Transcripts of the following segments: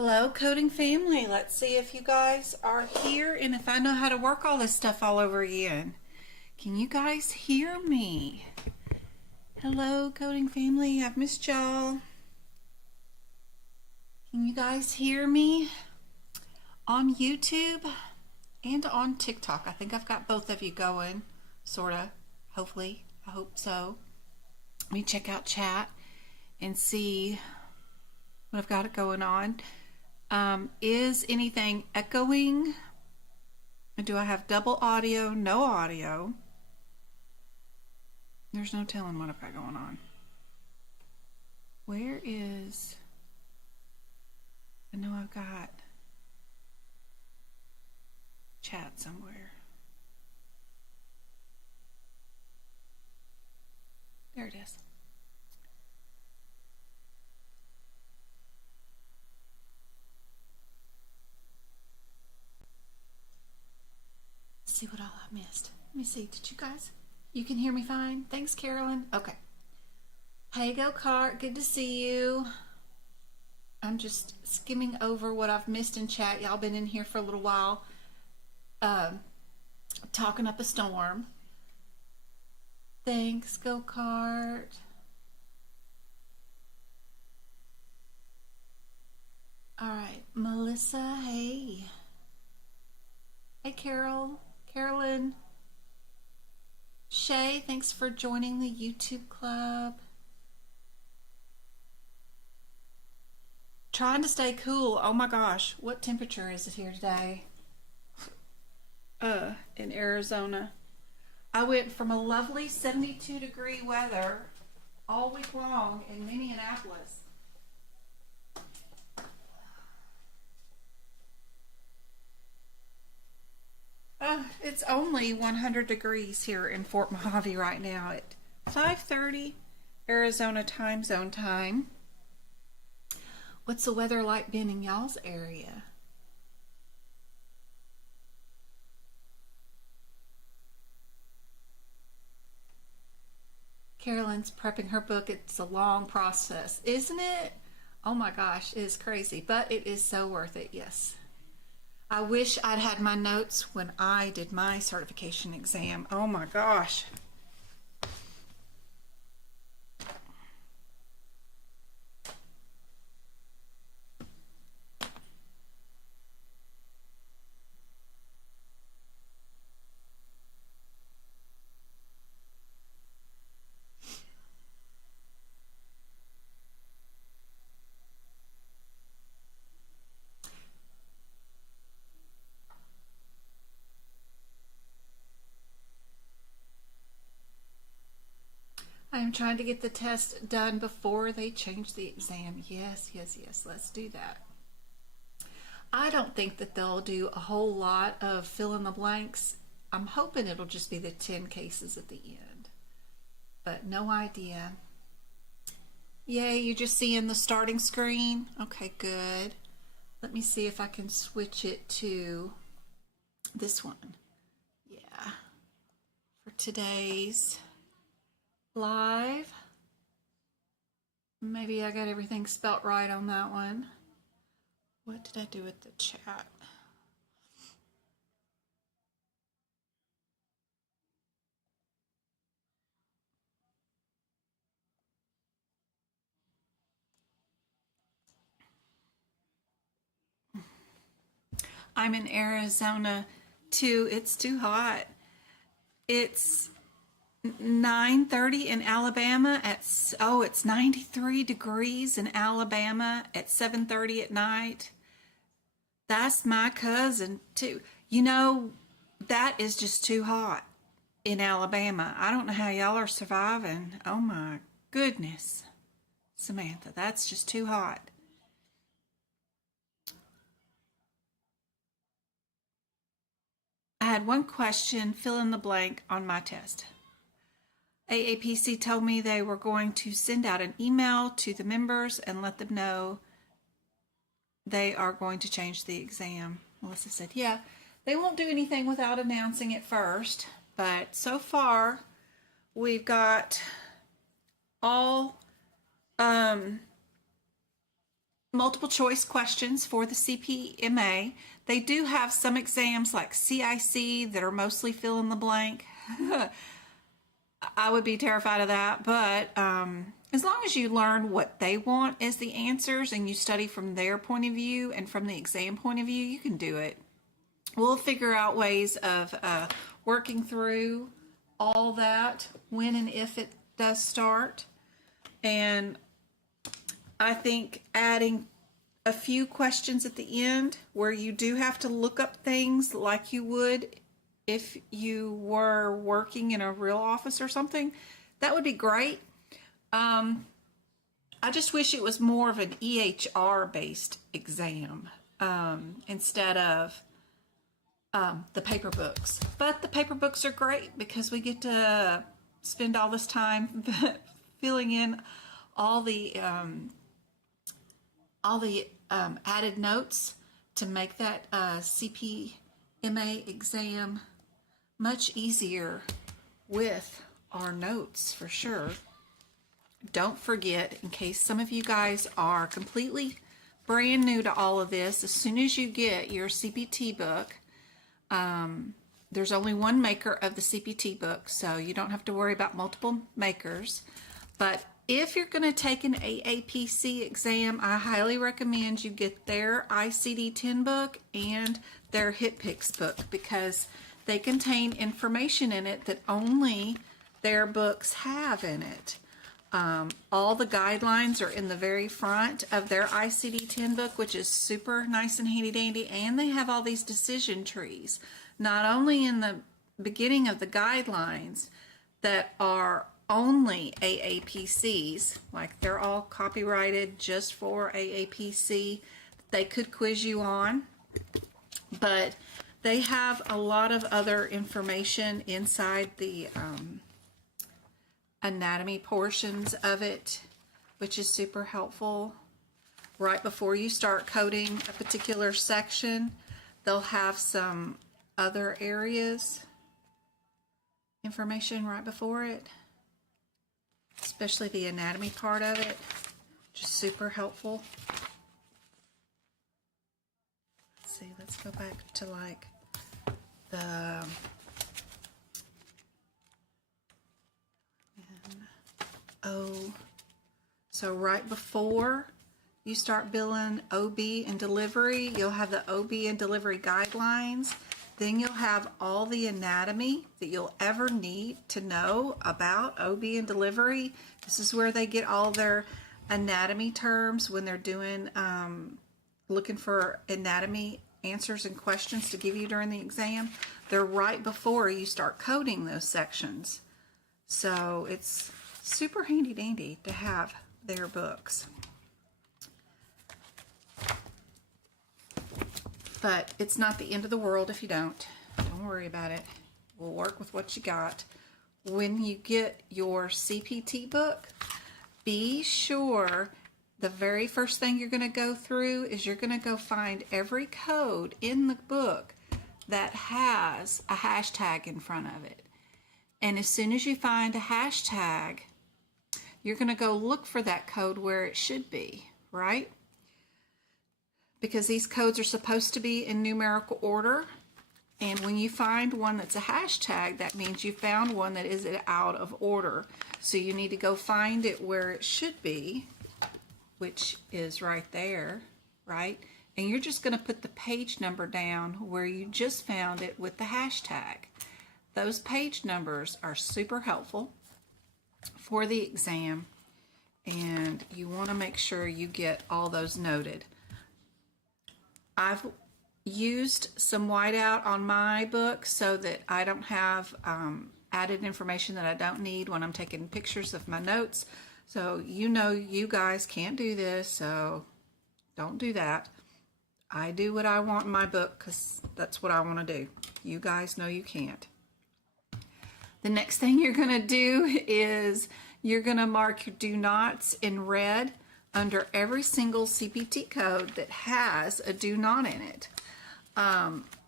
Hello, coding family. Let's see if you guys are here and if I know how to work all this stuff all over again. Can you guys hear me? Hello, coding family. I've missed y'all. Can you guys hear me on YouTube and on TikTok? I think I've got both of you going, sort of, hopefully. I hope so. Let me check out chat and see what I've got going on. Is anything echoing? Do I have double audio? No audio. There's no telling what I've got going on. Where is... I know I've got chat somewhere. There it is. See what all I missed. Let me see. Did you guys? You can hear me fine? Thanks, Carolyn. Okay. Hey, Go Cart. Good to see you. I'm just skimming over what I've missed in chat. Y'all been in here for a little while, talking up a storm. Thanks, Go Cart. All right, Melissa. Hey. Hey, Carol. Carolyn. Shay, thanks for joining the YouTube club. Trying to stay cool. Oh my gosh, what temperature is it here today? In Arizona. I went from a lovely 72-degree weather all week long in Minneapolis. It's only 100 degrees here in Fort Mojave right now at 5:30 Arizona time zone time. What's the weather like been in y'all's area? Carolyn's prepping her book. It's a long process, isn't it? Oh my gosh, it is crazy, but it is so worth it, yes. I wish I'd had my notes when I did my certification exam. Oh my gosh. I am trying to get the test done before they change the exam. Yes, yes, yes. Let's do that. I don't think that they'll do a whole lot of fill in the blanks. I'm hoping it'll just be the 10 cases at the end, but no idea. Yay, you're just seeing the starting screen? Okay, good. Let me see if I can switch it to this one. Yeah, for today's live. Maybe I got everything spelt right on that one. What did I do with the chat? I'm in Arizona too. It's too hot. It's 9:30 in Alabama it's 93 degrees in Alabama at 7:30 at night. That's my cousin too. You know, that is just too hot in Alabama. I don't know how y'all are surviving. Oh my goodness, Samantha, that's just too hot. I had one question, fill in the blank, on my test. AAPC told me they were going to send out an email to the members and let them know they are going to change the exam. Melissa said, yeah, they won't do anything without announcing it first, but so far we've got all multiple choice questions for the CPMA. They do have some exams like CIC that are mostly fill in the blank. I would be terrified of that, but as long as you learn what they want as the answers and you study from their point of view and from the exam point of view, you can do it. We'll figure out ways of working through all that when and if it does start. And I think adding a few questions at the end where you do have to look up things like you would if you were working in a real office or something, that would be great. I just wish it was more of an EHR based exam instead of the paper books. But the paper books are great because we get to spend all this time filling in all the added notes to make that CPMA exam much easier with our notes for sure. Don't forget, in case some of you guys are completely brand new to all of this, as soon as you get your CPT book, there's only one maker of the CPT book, so you don't have to worry about multiple makers. But if you're going to take an AAPC exam, I highly recommend you get their ICD-10 book and their HitPix book because they contain information in it that only their books have in it. All the guidelines are in the very front of their ICD-10 book, which is super nice and handy dandy, and they have all these decision trees, not only in the beginning of the guidelines that are only AAPCs, like they're all copyrighted just for AAPC, they could quiz you on, but they have a lot of other information inside the anatomy portions of it, which is super helpful. Right before you start coding a particular section, they'll have some other areas information right before it, especially the anatomy part of it, which is super helpful. Let's see, let's go back to like the so right before you start billing OB and delivery, you'll have the OB and delivery guidelines. Then you'll have all the anatomy that you'll ever need to know about OB and delivery. This is where they get all their anatomy terms when they're doing looking for anatomy answers and questions to give you during the exam. They're right before you start coding those sections. So it's super handy dandy to have their books. But it's not the end of the world if you don't. Don't worry about it. We'll work with what you got. When you get your CPT book, be sure the very first thing you're going to go through is you're going to go find every code in the book that has a hashtag in front of it. And as soon as you find a hashtag, you're going to go look for that code where it should be, right? Because these codes are supposed to be in numerical order. And when you find one that's a hashtag, that means you found one that is out of order. So you need to go find it where it should be, which is right there, right? And you're just going to put the page number down where you just found it with the hashtag. Those page numbers are super helpful for the exam, and you want to make sure you get all those noted. I've used some whiteout on my book so that I don't have added information that I don't need when I'm taking pictures of my notes. So you know you guys can't do this, so don't do that. I do what I want in my book because that's what I want to do. You guys know you can't. The next thing you're going to do is you're going to mark your do nots in red under every single CPT code that has a do not in it.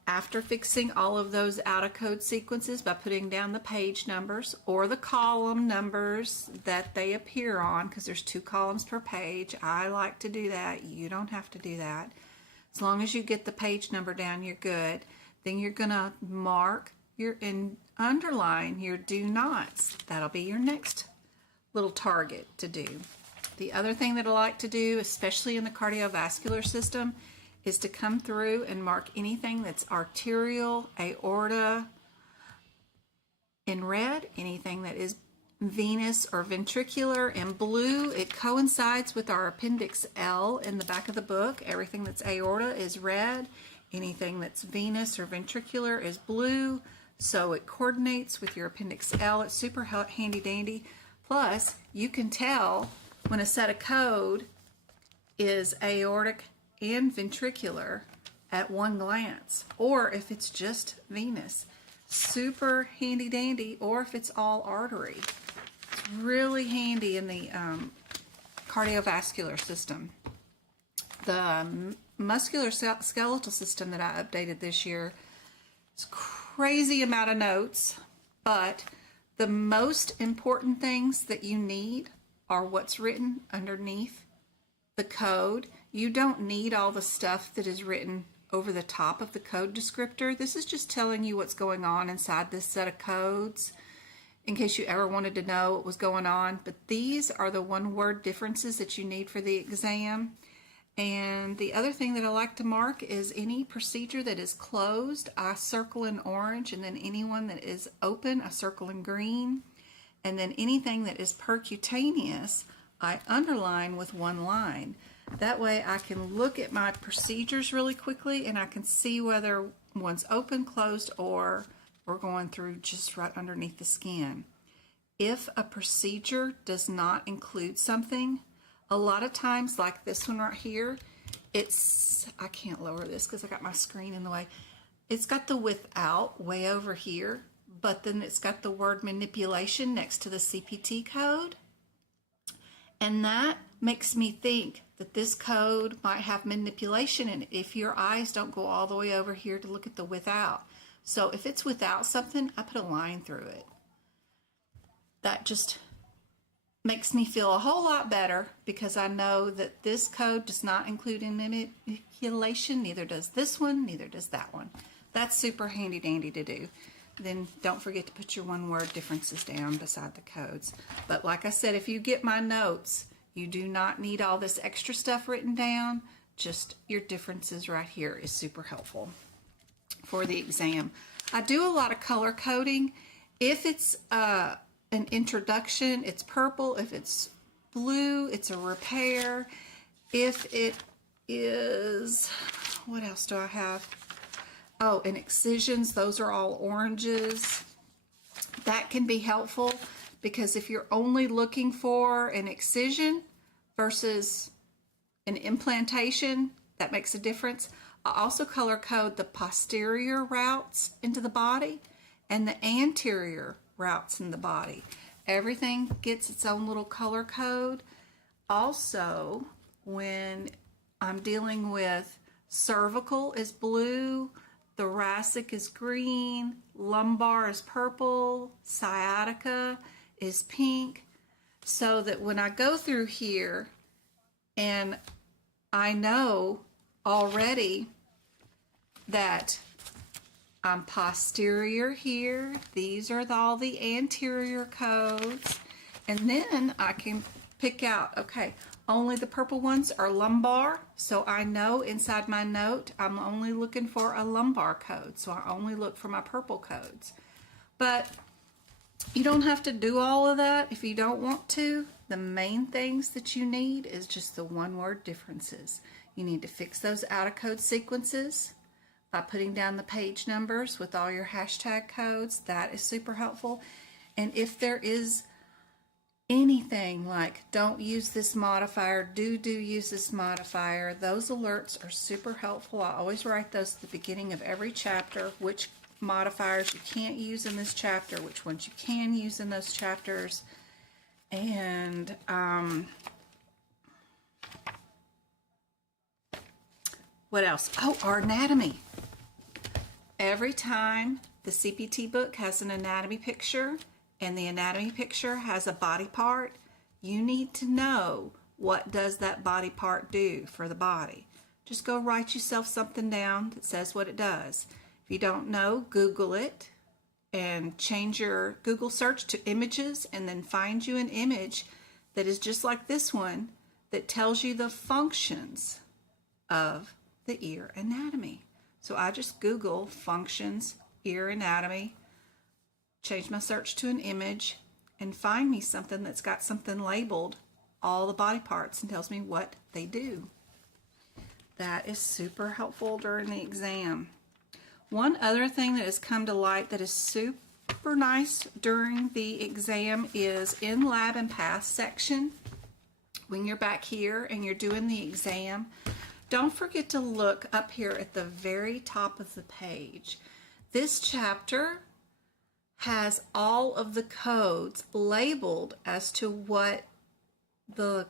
after fixing all of those out of code sequences by putting down the page numbers or the column numbers that they appear on, because there's 2 columns per page. I like to do that. You don't have to do that. As long as you get the page number down, you're good. Then you're going to mark and underline your do nots. That'll be your next little target to do. The other thing that I like to do, especially in the cardiovascular system, is to come through and mark anything that's arterial, aorta in red, anything that is venous or ventricular in blue. It coincides with our appendix L in the back of the book. Everything that's aorta is red. Anything that's venous or ventricular is blue. So it coordinates with your appendix L. It's super handy dandy. Plus, you can tell when a set of code is aortic and ventricular at one glance, or if it's just venous. Super handy dandy, or if it's all artery. It's really handy in the cardiovascular system. The muscular skeletal system that I updated this year is crazy amount of notes, but the most important things that you need are what's written underneath the code. You don't need all the stuff that is written over the top of the code descriptor. This is just telling you what's going on inside this set of codes in case you ever wanted to know what was going on. But these are the one-word differences that you need for the exam. And the other thing that I like to mark is any procedure that is closed, I circle in orange, and then anyone that is open, I circle in green. And then anything that is percutaneous, I underline with one line. That way I can look at my procedures really quickly and I can see whether one's open, closed, or we're going through just right underneath the skin. If a procedure does not include something, a lot of times, like this one right here, I can't lower this because I got my screen in the way. It's got the without way over here, but then it's got the word manipulation next to the CPT code. And that makes me think that this code might have manipulation in it if your eyes don't go all the way over here to look at the without. So if it's without something, I put a line through it. That just makes me feel a whole lot better because I know that this code does not include manipulation, neither does this one, neither does that one. That's super handy dandy to do. Then don't forget to put your one-word differences down beside the codes. But like I said, if you get my notes, you do not need all this extra stuff written down. Just your differences right here is super helpful for the exam. I do a lot of color coding. If it's an introduction, it's purple. If it's blue, it's a repair. If it is, what else do I have? Oh, and excisions, those are all oranges. That can be helpful because if you're only looking for an excision versus an implantation, that makes a difference. I also color code the posterior routes into the body and the anterior routes in the body. Everything gets its own little color code. Also, when I'm dealing with cervical is blue, thoracic is green, lumbar is purple, sciatica is pink, so that when I go through here and I know already that I'm posterior here, these are all the anterior codes, and then I can pick out, okay, only the purple ones are lumbar, so I know inside my note I'm only looking for a lumbar code, so I only look for my purple codes. But you don't have to do all of that if you don't want to. The main things that you need is just the one-word differences. You need to fix those out-of-code sequences by putting down the page numbers with all your hashtag codes. That is super helpful. And if there is anything like don't use this modifier, do use this modifier, those alerts are super helpful. I always write those at the beginning of every chapter, which modifiers you can't use in this chapter, which ones you can use in those chapters. And what else? Oh, our anatomy. every time the CPT book has an anatomy picture and the anatomy picture has a body part, you need to know what does that body part do for the body. Just go write yourself something down that says what it does. If you don't know, Google it and change your Google search to images and then find you an image that is just like this one that tells you the functions of the ear anatomy. So I just Google functions, ear anatomy, change my search to an image, and find me something that's got something labeled, all the body parts, and tells me what they do. That is super helpful during the exam. One other thing that has come to light that is super nice during the exam is in lab and path section. When you're back here and you're doing the exam, don't forget to look up here at the very top of the page. This chapter has all of the codes labeled as to what the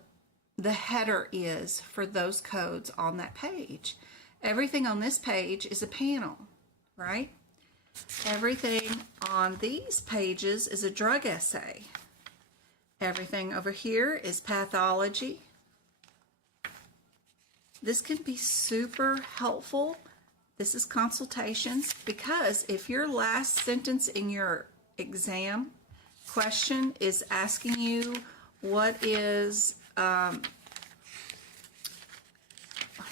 header is for those codes on that page. Everything on this page is a panel, right? Everything on these pages is a drug essay. Everything over here is pathology. This can be super helpful. This is consultations, because if your last sentence in your exam question is asking you what is, let's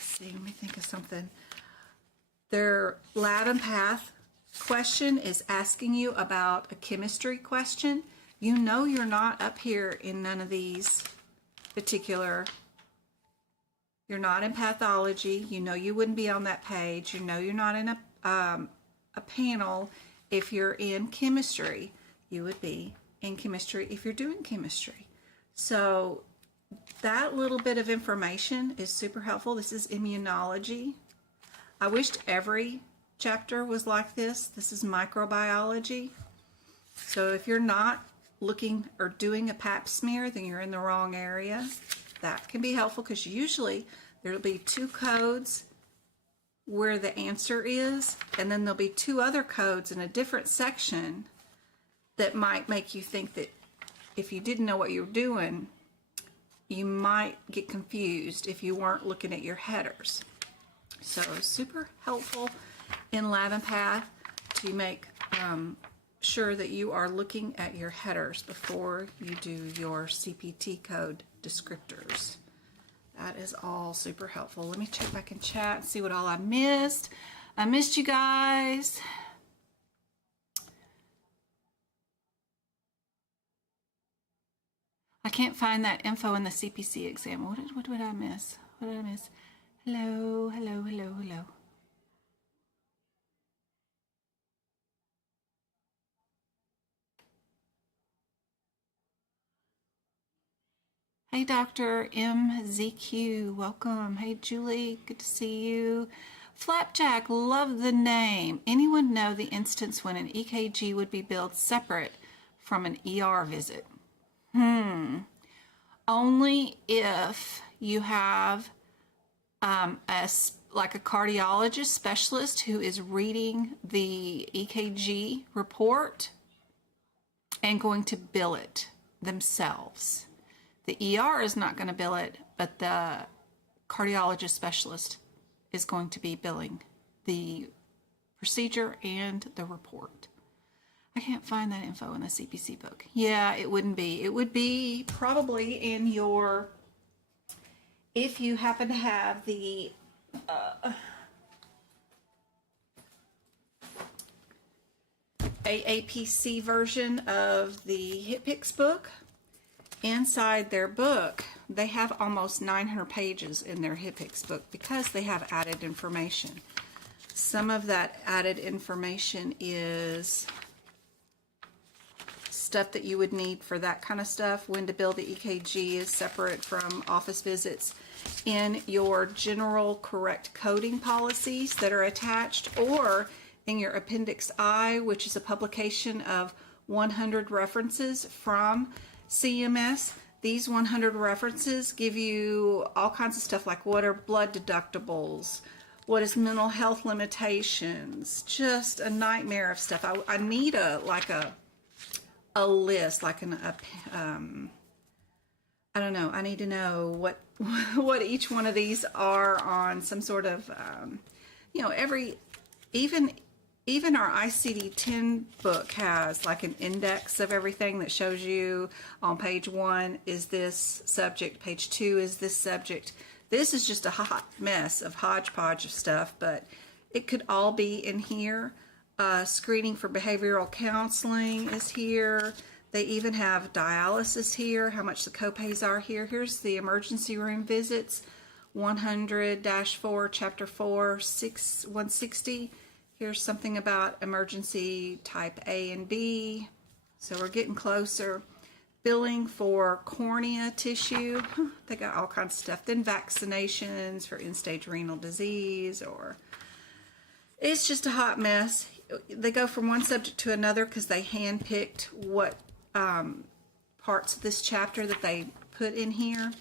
see, let me think of something. Their lab and path question is asking you about a chemistry question. You know you're not up here in none of these particular. You're not in pathology. You know you wouldn't be on that page. You know you're not in a panel if you're in chemistry. You would be in chemistry if you're doing chemistry. So that little bit of information is super helpful. This is immunology. I wished every chapter was like this. This is microbiology. So if you're not looking or doing a pap smear, then you're in the wrong area. That can be helpful, because usually there'll be 2 codes where the answer is, and then there'll be 2 other codes in a different section that might make you think that if you didn't know what you were doing, you might get confused if you weren't looking at your headers. So super helpful in lab and path to make sure that you are looking at your headers before you do your CPT code descriptors. That is all super helpful. Let me check back in chat and see what all I missed. I missed you guys. I can't find that info in the CPC exam. What did I miss? What did I miss? Hello, hello, hello, hello. Hey, Dr. MZQ, welcome. Hey, Julie, good to see you. Flapjack, love the name. Anyone know the instance when an EKG would be billed separate from an ER visit? Only if you have like a cardiologist specialist who is reading the EKG report and going to bill it themselves. The ER is not going to bill it, but the cardiologist specialist is going to be billing the procedure and the report. I can't find that info in the CPC book. Yeah, it wouldn't be. It would be probably in your, if you happen to have the AAPC version of the HitPix book. Inside their book, they have almost 900 pages in their HitPix book because they have added information. Some of that added information is stuff that you would need for that kind of stuff. When to bill the EKG is separate from office visits. In your general correct coding policies that are attached, or in your Appendix I, which is a publication of 100 references from CMS. These 100 references give you all kinds of stuff like what are blood deductibles, What is mental health limitations? Just a nightmare of stuff. I need a list, like I don't know. I need to know what each one of these are on some sort of, even our ICD-10 book has like an index of everything that shows you on page 1 is this subject, page 2 is this subject. This is just a hot mess of hodgepodge of stuff, but it could all be in here. Screening for behavioral counseling is here. They even have dialysis here, how much the copays are here. Here's the emergency room visits, 100-4, chapter 4, 160. Here's something about emergency type A and B. So we're getting closer. Billing for cornea tissue. They got all kinds of stuff. Then vaccinations for end-stage renal disease, or it's just a hot mess. They go from one subject to another because they handpicked what parts of this chapter that they put in here.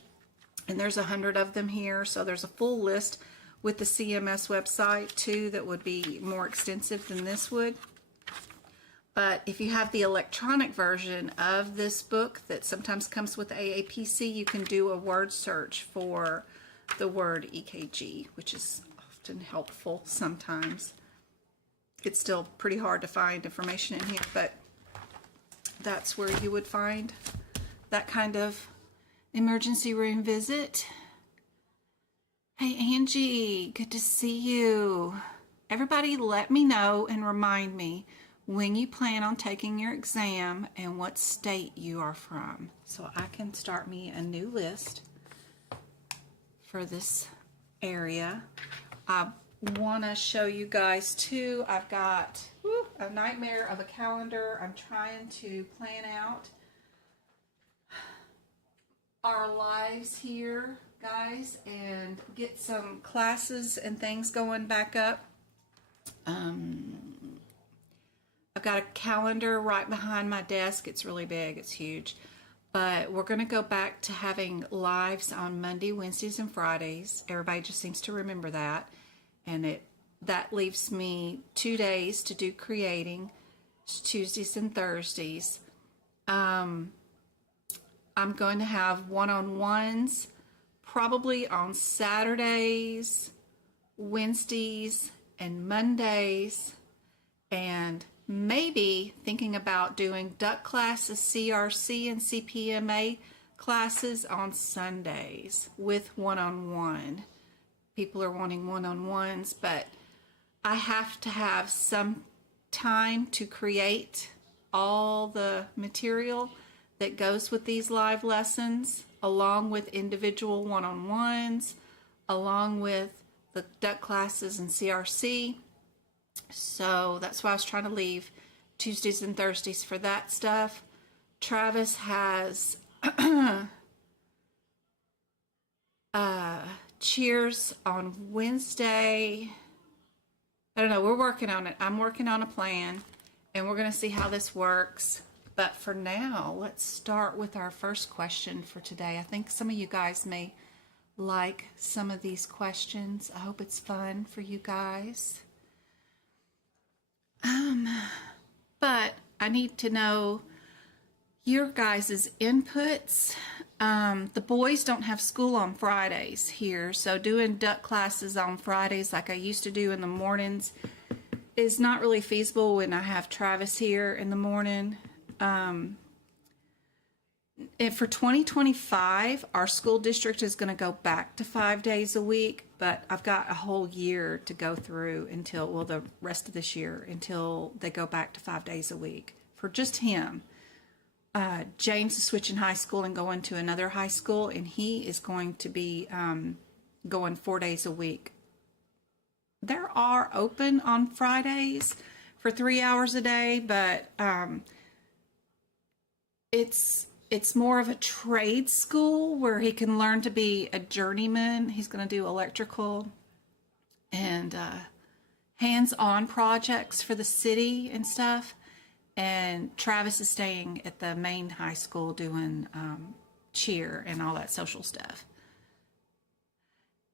And there's 100 of them here. So there's a full list with the CMS website too that would be more extensive than this would. But if you have the electronic version of this book that sometimes comes with AAPC, you can do a word search for the word EKG, which is often helpful sometimes. It's still pretty hard to find information in here, but that's where you would find that kind of emergency room visit. Hey, Angie, good to see you. Everybody let me know and remind me when you plan on taking your exam and what state you are from, so I can start me a new list for this area. I want to show you guys too, I've got a nightmare of a calendar. I'm trying to plan out our lives here, guys, and get some classes and things going back up. I've got a calendar right behind my desk. It's really big, it's huge. But we're going to go back to having lives on Monday, Wednesdays, and Fridays. Everybody just seems to remember that. And that leaves me 2 days to do creating, Tuesdays and Thursdays. I'm going to have one-on-ones probably on Saturdays, Wednesdays, and Mondays, and maybe thinking about doing duck classes, CRC and CPMA classes on Sundays with one-on-one. People are wanting one-on-ones, but I have to have some time to create all the material that goes with these live lessons, along with individual one-on-ones, along with the duck classes and CRC. So that's why I was trying to leave Tuesdays and Thursdays for that stuff. Travis has cheers on Wednesday. I don't know, we're working on it. I'm working on a plan, and we're going to see how this works. But for now, let's start with our first question for today. I think some of you guys may like some of these questions. I hope it's fun for you guys. But I need to know your guys' inputs. The boys don't have school on Fridays here, so doing duck classes on Fridays like I used to do in the mornings is not really feasible when I have Travis here in the morning. And for 2025, our school district is going to go back to 5 days a week, but I've got a whole year to go through until, well, the rest of this year, until they go back to 5 days a week for just him. James is switching high school and going to another high school, and he is going to be going 4 days a week. There are open on Fridays for 3 hours a day, but it's more of a trade school where he can learn to be a journeyman. He's going to do electrical and hands-on projects for the city and stuff. And Travis is staying at the main high school doing cheer and all that social stuff.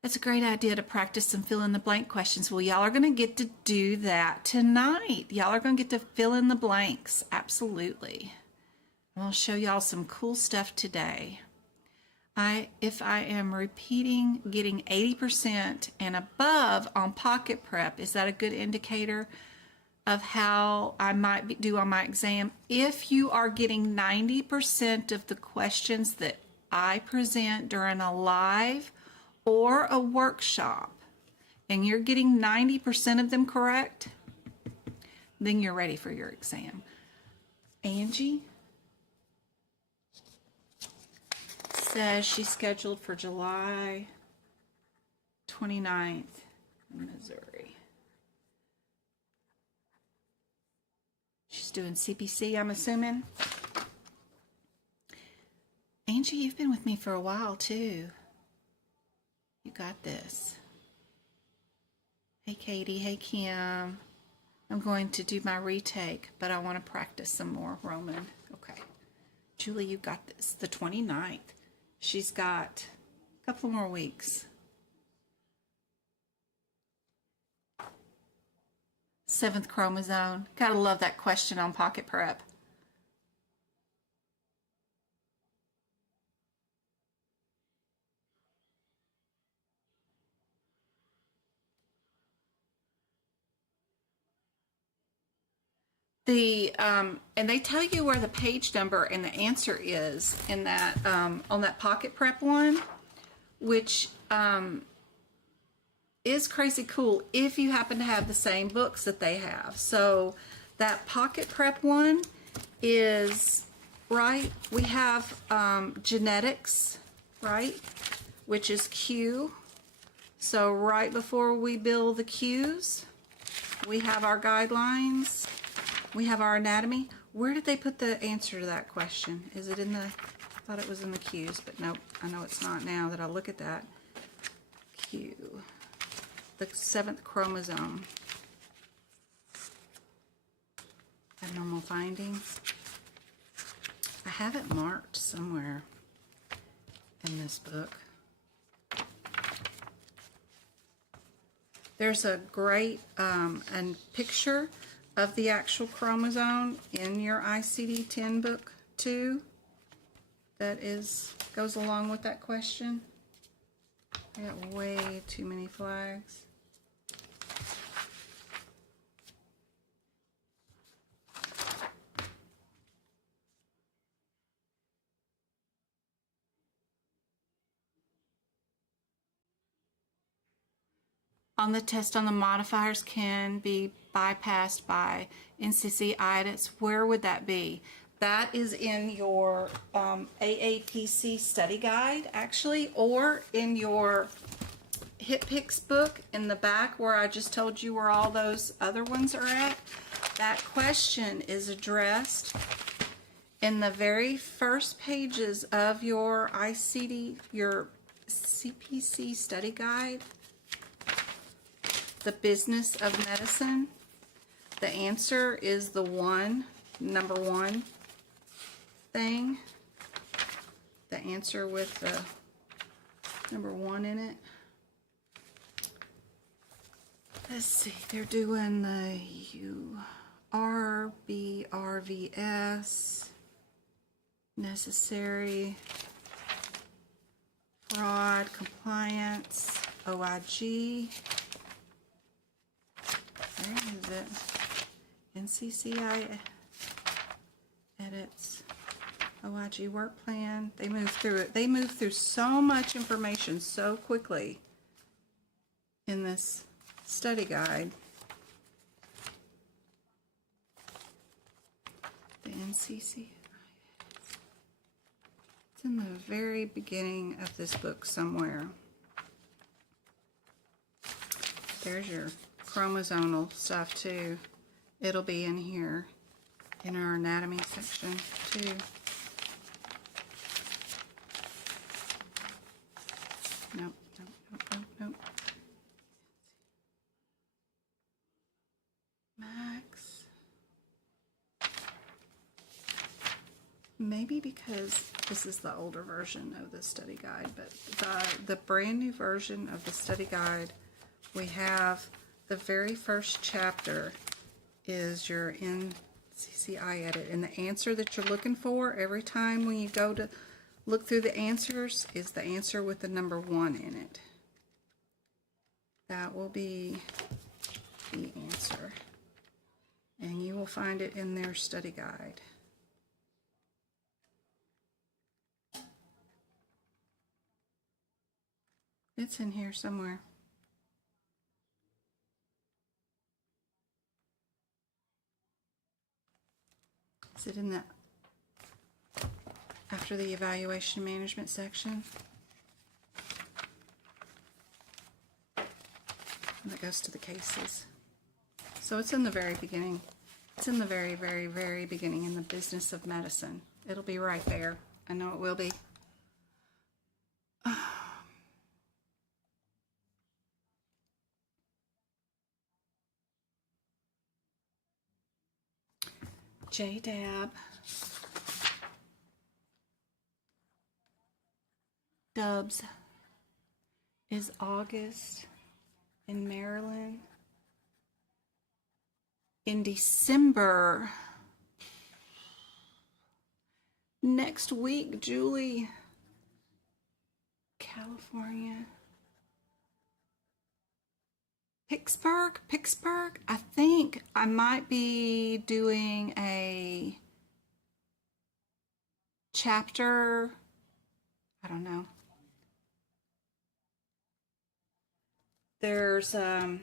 That's a great idea to practice some fill in the blank questions. Well, y'all are going to get to do that tonight. Y'all are going to get to fill in the blanks. Absolutely. I'll show y'all some cool stuff today. If I am repeating, getting 80% and above on pocket prep, is that a good indicator of how I might do on my exam? If you are getting 90% of the questions that I present during a live or a workshop, and you're getting 90% of them correct, then you're ready for your exam. Angie says she's scheduled for July 29th in Missouri. She's doing CPC, I'm assuming. Angie, you've been with me for a while too. You got this. Hey Katie, hey Kim. I'm going to do my retake, but I want to practice some more Roman. Okay. Julie, you got this. The 29th. She's got a couple more weeks. 7th chromosome. Gotta love that question on pocket prep. And they tell you where the page number and the answer is in that on that pocket prep one, which is crazy cool if you happen to have the same books that they have. So that pocket prep one is right. We have genetics, right, which is Q. So right before we build the Qs, we have our guidelines. We have our anatomy. Where did they put the answer to that question? Is it in the, I thought it was in the Qs, but nope, I know it's not now that I look at that. Q, the 7th chromosome. Abnormal findings. I have it marked somewhere in this book. There's a great picture of the actual chromosome in your ICD-10 book too, that goes along with that question. I got way too many flags. On the test on the modifiers can be bypassed by NCC edits. Where would that be? That is in your AAPC study guide, actually, or in your HitPix book in the back where I just told you where all those other ones are at. That question is addressed in the very first pages of your ICD, your CPC study guide. The business of medicine. The answer is the number one thing. The answer with the number 1 in it. Let's see, they're doing the RBRVS, necessary, fraud, compliance, OIG. Where is it? NCCI edits, OIG work plan. They move through it. They move through so much information so quickly in this study guide. The NCCI. It's in the very beginning of this book somewhere. There's your chromosomal stuff too. It'll be in here in our anatomy section too. Nope, nope, nope, nope, nope. maybe because this is the older version of the study guide, but the brand new version of the study guide, we have the very first chapter is your NCCI edit, and the answer that you're looking for every time when you go to look through the answers is the answer with the number 1 in it. That will be the answer, and you will find it in their study guide. It's in here somewhere. Is it in the after the evaluation management section? That goes to the cases. So it's in the very beginning. It's in the very, very, very beginning in the business of medicine. It'll be right there. I know it will be. JDAB. Dubs is August in Maryland. In December, next week, Julie, California. Pittsburgh, I think I might be doing a chapter, I don't know. There's an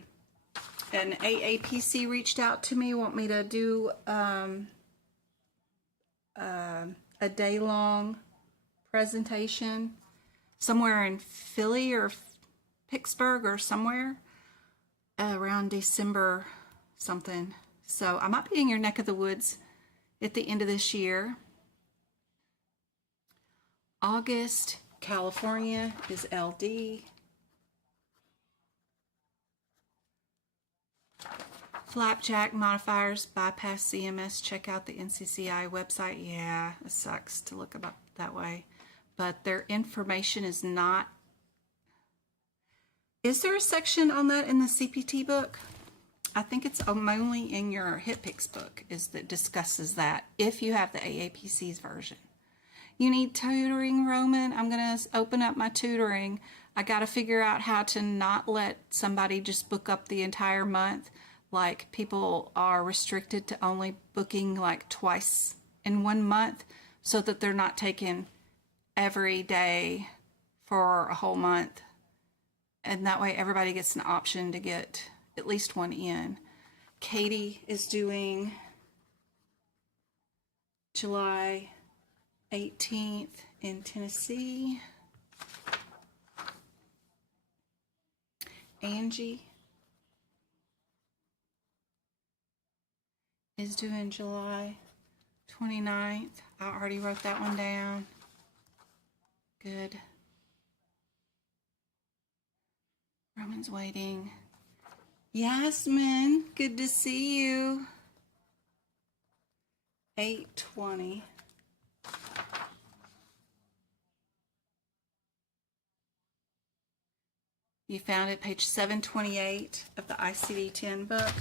AAPC reached out to me, want me to do a day-long presentation somewhere in Philly or Pittsburgh or somewhere around December something. So I might be in your neck of the woods at the end of this year. August, California is LD. Flapjack modifiers, bypass CMS, check out the NCCI website. Yeah, it sucks to look about that way. But their information is not. Is there a section on that in the CPT book? I think it's only in your HitPix book that discusses that, if you have the AAPC's version. You need tutoring, Roman? I'm going to open up my tutoring. I got to figure out how to not let somebody just book up the entire month. Like, people are restricted to only booking like twice in 1 month, so that they're not taking every day for a whole month. And that way everybody gets an option to get at least one in. Katie is doing July 18th in Tennessee. Angie is doing July 29th. I already wrote that one down. Good. Roman's waiting. Yasmin, good to see you. 8/20. You found it, page 728 of the ICD-10 book.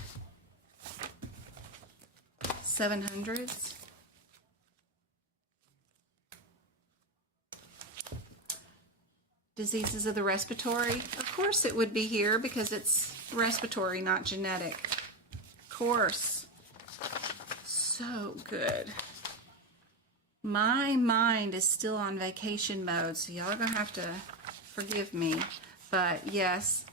700s. Diseases of the respiratory. Of course it would be here because it's respiratory, not genetic. Of course. So good. My mind is still on vacation mode, so y'all are going to have to forgive me. But yes,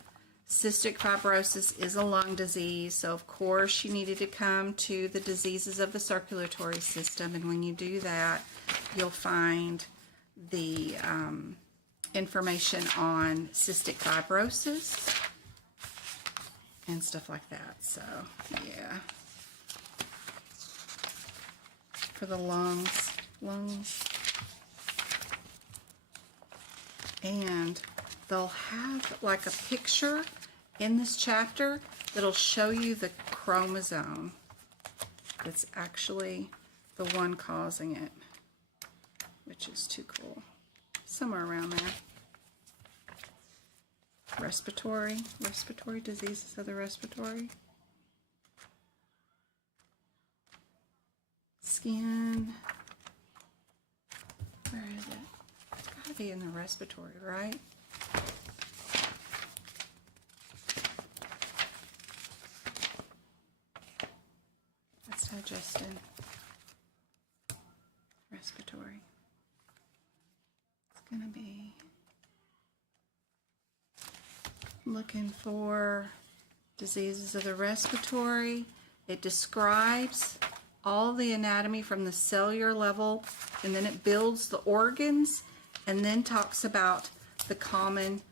cystic fibrosis is a lung disease, so of course you needed to come to the diseases of the circulatory system, and when you do that, you'll find the information on cystic fibrosis and stuff like that. So yeah, for the lungs, and they'll have like a picture in this chapter that'll show you the chromosome that's actually the one causing it. which is too cool. Somewhere around there. Respiratory diseases of the respiratory. Skin. Where is it? It's got to be in the respiratory, right? That's digestion. Respiratory. It's going to be looking for diseases of the respiratory. It describes all the anatomy from the cellular level, and then it builds the organs, and then talks about the common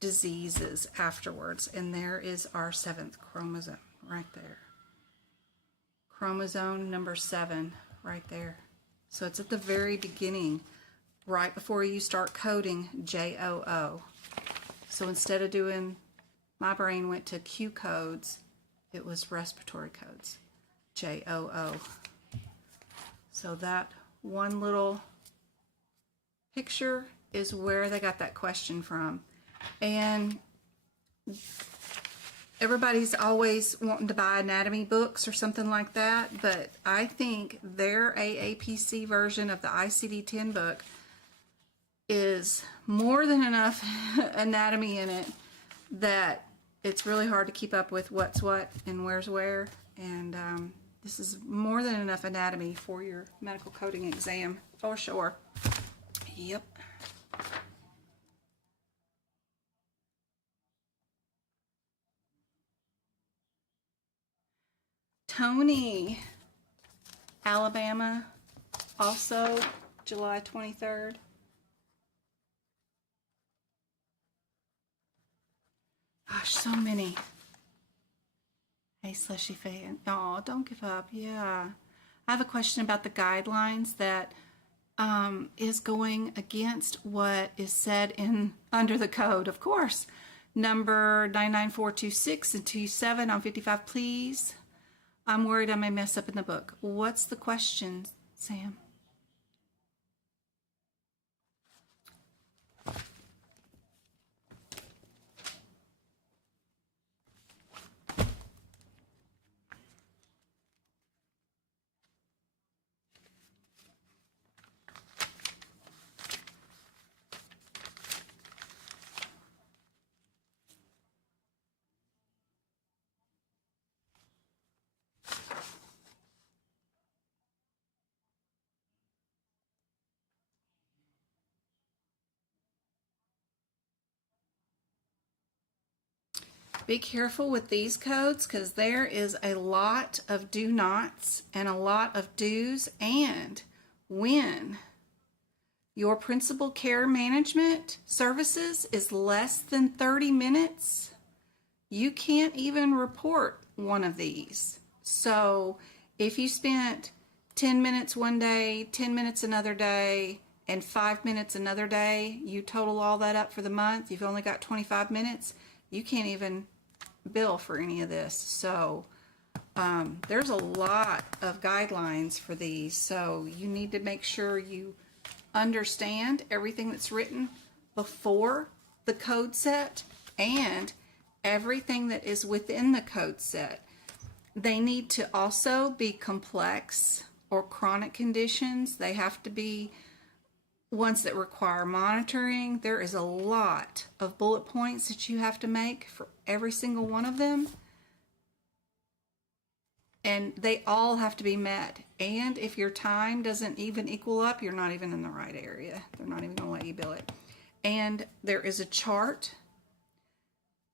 diseases afterwards. And there is our 7th chromosome right there. Chromosome number 7 right there. So it's at the very beginning, right before you start coding JOO. So instead of doing, my brain went to Q codes, it was respiratory codes. JOO. So that one little picture is where they got that question from. And everybody's always wanting to buy anatomy books or something like that, but I think their AAPC version of the ICD-10 book is more than enough anatomy in it that it's really hard to keep up with what's what and where's where. And this is more than enough anatomy for your medical coding exam, for sure. Yep. Tony, Alabama, also July 23rd. Gosh, so many. Hey, Slushy fan. Oh, don't give up. Yeah. I have a question about the guidelines that is going against what is said in under the code, of course. Number 99426 and 27 on 55, please. I'm worried I may mess up in the book. What's the question, Sam? Be careful with these codes because there is a lot of do nots and a lot of do's. And when your principal care management services is less than 30 minutes, you can't even report one of these. So if you spent 10 minutes one day, 10 minutes another day, and 5 minutes another day, you total all that up for the month, you've only got 25 minutes, you can't even bill for any of this. So there's a lot of guidelines for these, so you need to make sure you understand everything that's written before the code set and everything that is within the code set. They need to also be complex or chronic conditions. They have to be ones that require monitoring. There is a lot of bullet points that you have to make for every single one of them. And they all have to be met. And if your time doesn't even equal up, you're not even in the right area. They're not even going to let you bill it. And there is a chart.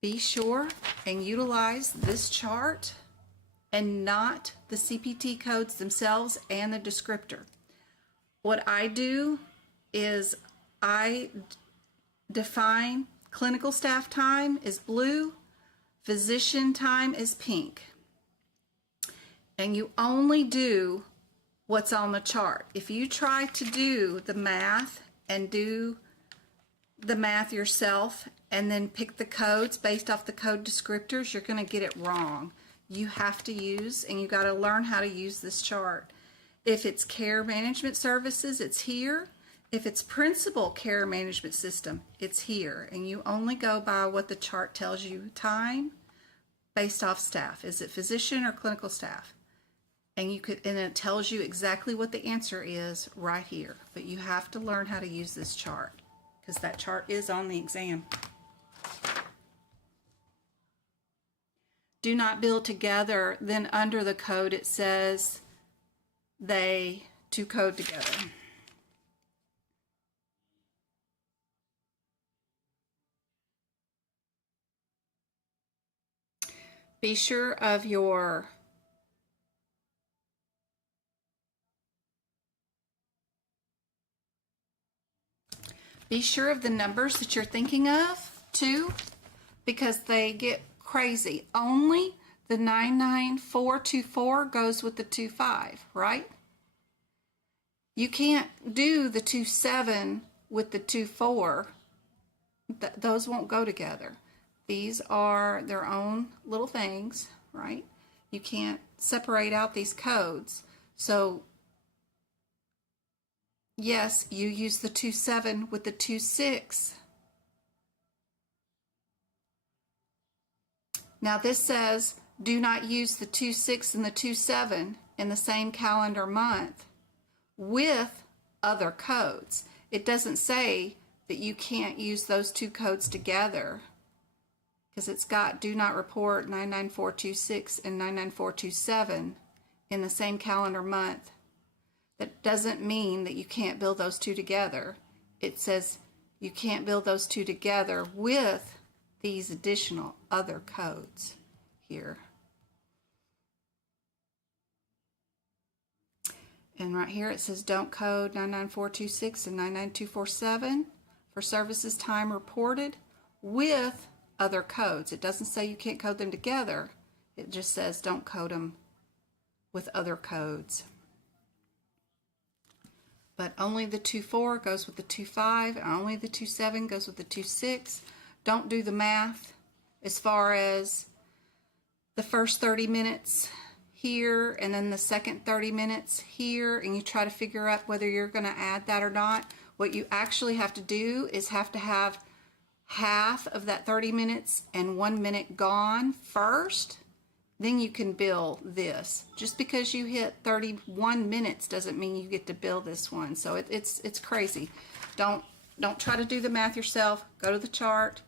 Be sure and utilize this chart and not the CPT codes themselves and the descriptor. What I do is I define clinical staff time is blue, physician time is pink. And you only do what's on the chart. If you try to do the math and do the math yourself and then pick the codes based off the code descriptors, you're going to get it wrong. You have to use, and you got to learn how to use this chart. If it's care management services, it's here. If it's principal care management system, it's here. And you only go by what the chart tells you time based off staff. Is it physician or clinical staff? And it tells you exactly what the answer is right here. But you have to learn how to use this chart because that chart is on the exam. Do not bill together. Then under the code it says they to code together. Be sure of your the numbers that you're thinking of too, because they get crazy. Only the 99424 goes with the 25, right? You can't do the 27 with the 24. Those won't go together. These are their own little things, right? You can't separate out these codes. So yes, you use the 27 with the 26. Now this says do not use the 26 and the 27 in the same calendar month with other codes. It doesn't say that you can't use those two codes together because it's got do not report 99426 and 99427 in the same calendar month. That doesn't mean that you can't build those two together. It says you can't build those two together with these additional other codes here. And right here it says don't code 99426 and 99247 for services time reported with other codes. It doesn't say you can't code them together. It just says don't code them with other codes. But only the 24 goes with the 25, and only the 27 goes with the 26. Don't do the math as far as the first 30 minutes here and then the second 30 minutes here, and you try to figure out whether you're going to add that or not. What you actually have to do is have to have half of that 30 minutes and 1 minute gone first. Then you can bill this. Just because you hit 31 minutes doesn't mean you get to bill this one. So it's crazy. Don't try to do the math yourself. Go to the chart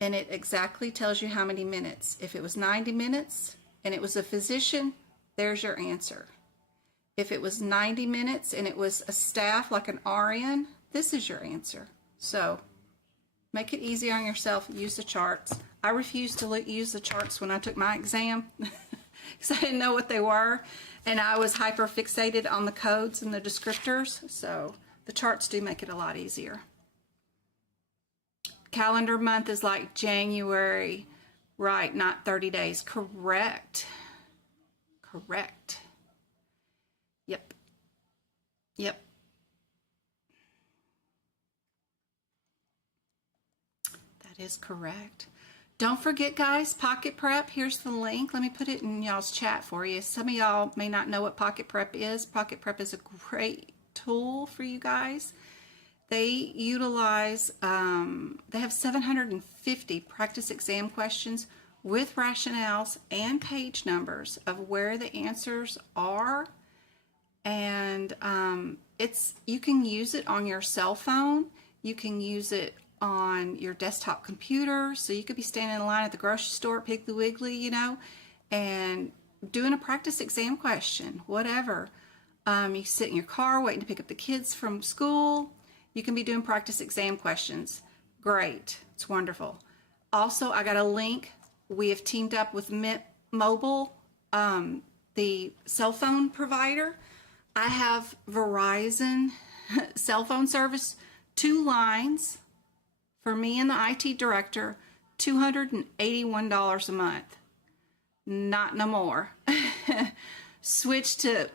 and it exactly tells you how many minutes. If it was 90 minutes and it was a physician, there's your answer. If it was 90 minutes and it was a staff like an RN, this is your answer. So make it easy on yourself. Use the charts. I refused to use the charts when I took my exam because I didn't know what they were, and I was hyper fixated on the codes and the descriptors. So the charts do make it a lot easier. Calendar month is like January, right? Not 30 days. Correct. Correct. Yep. Yep. That is correct. Don't forget, guys, Pocket Prep. Here's the link. Let me put it in y'all's chat for you. Some of y'all may not know what Pocket Prep is. Pocket Prep is a great tool for you guys. They utilize, they have 750 practice exam questions with rationales and page numbers of where the answers are. And you can use it on your cell phone. You can use it on your desktop computer. So you could be standing in line at the grocery store at Piggly Wiggly, you know, and doing a practice exam question, whatever. You sit in your car waiting to pick up the kids from school. You can be doing practice exam questions. Great. It's wonderful. Also, I got a link. We have teamed up with Mint Mobile, the cell phone provider. I have Verizon cell phone service, 2 lines for me and the IT director, $281 a month. Not no more. Switch to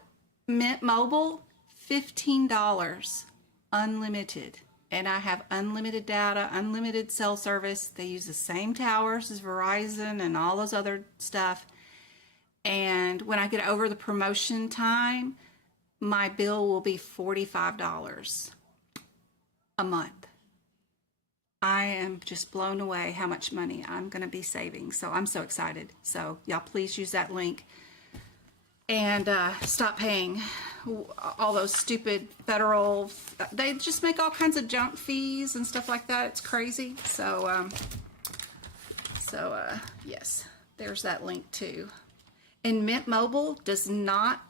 Mint Mobile, $15, unlimited. And I have unlimited data, unlimited cell service. They use the same towers as Verizon and all those other stuff. And when I get over the promotion time, my bill will be $45 a month. I am just blown away how much money I'm going to be saving. So I'm so excited. So y'all please use that link and stop paying all those stupid federal, they just make all kinds of junk fees and stuff like that. It's crazy. So yes, there's that link too. And Mint Mobile does not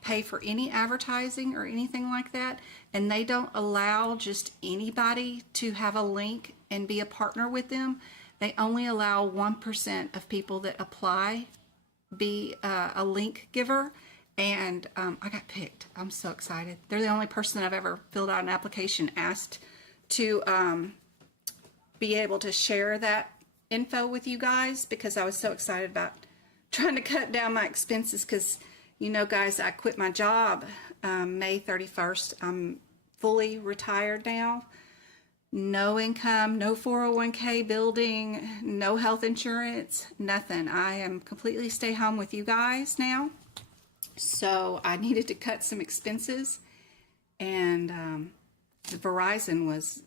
pay for any advertising or anything like that, and they don't allow just anybody to have a link and be a partner with them. They only allow 1% of people that apply be a link giver, and I got picked. I'm so excited. They're the only person I've ever filled out an application asked to be able to share that info with you guys, because I was so excited about trying to cut down my expenses, because you know, guys, I quit my job May 31st. I'm fully retired now. No income, no 401k building, no health insurance, nothing. I am completely stay home with you guys now. So I needed to cut some expenses, and Verizon was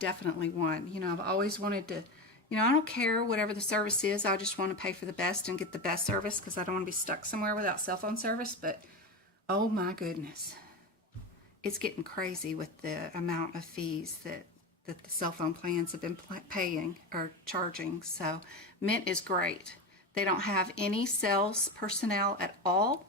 definitely one. You know, I've always wanted to, you know, I don't care whatever the service is. I just want to pay for the best and get the best service, because I don't want to be stuck somewhere without cell phone service. But oh my goodness, it's getting crazy with the amount of fees that the cell phone plans have been paying or charging. So Mint is great. They don't have any sales personnel at all.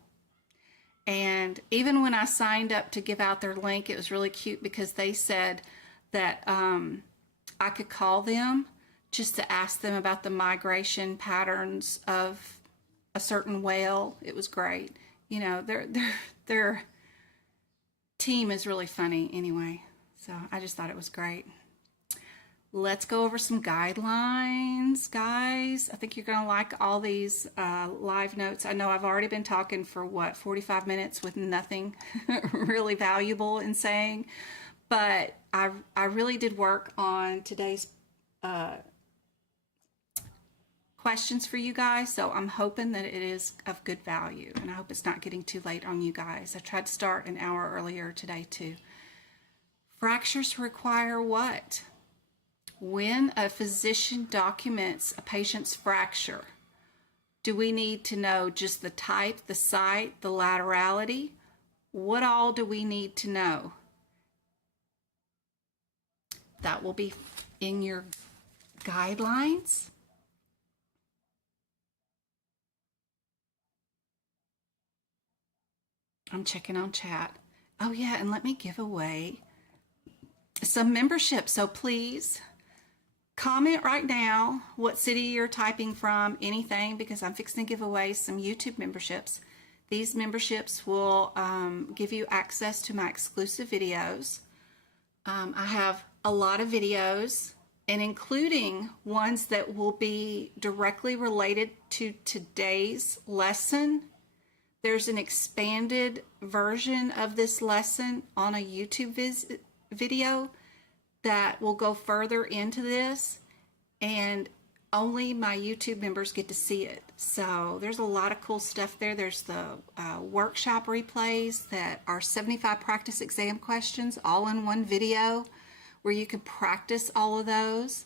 And even when I signed up to give out their link, it was really cute, because they said that I could call them just to ask them about the migration patterns of a certain whale. It was great. You know, their team is really funny anyway. So I just thought it was great. Let's go over some guidelines, guys. I think you're going to like all these live notes. I know I've already been talking for, 45 minutes with nothing really valuable in saying, but I really did work on today's questions for you guys, so I'm hoping that it is of good value, and I hope it's not getting too late on you guys. I tried to start an hour earlier today too. Fractures require what? When a physician documents a patient's fracture, do we need to know just the type, the site, the laterality? What all do we need to know? That will be in your guidelines. I'm checking on chat. Oh yeah, and let me give away some membership. So please comment right now what city you're typing from, anything, because I'm fixing to give away some YouTube memberships. These memberships will give you access to my exclusive videos. I have a lot of videos, and including ones that will be directly related to today's lesson. There's an expanded version of this lesson on a YouTube video that will go further into this, and only my YouTube members get to see it. So there's a lot of cool stuff there. There's the workshop replays that are 75 practice exam questions all in one video, where you can practice all of those.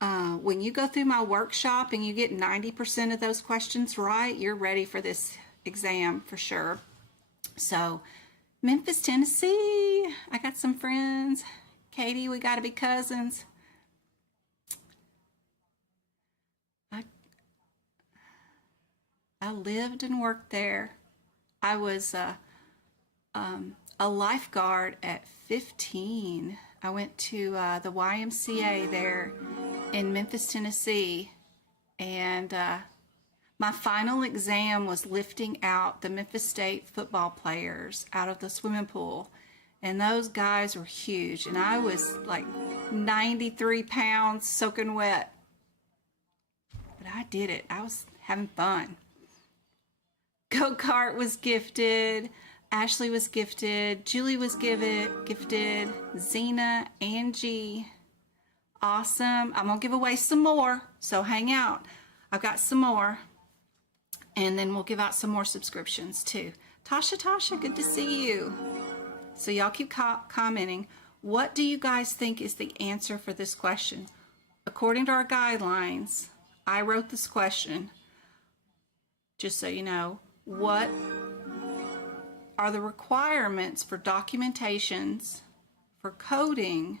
When you go through my workshop and you get 90% of those questions right, you're ready for this exam for sure. So Memphis, Tennessee, I got some friends. Katie, we gotta be cousins. I lived and worked there. I was a lifeguard at 15. I went to the YMCA there in Memphis, Tennessee, and my final exam was lifting out the Memphis State football players out of the swimming pool. And those guys were huge. And I was like 93 pounds soaking wet. But I did it. I was having fun. Go-kart was gifted. Ashley was gifted. Julie was gifted. Zena, Angie. Awesome. I'm going to give away some more. So hang out. I've got some more. And then we'll give out some more subscriptions too. Tasha, good to see you. So y'all keep commenting. What do you guys think is the answer for this question? According to our guidelines, I wrote this question, just so you know. What are the requirements for documentations for coding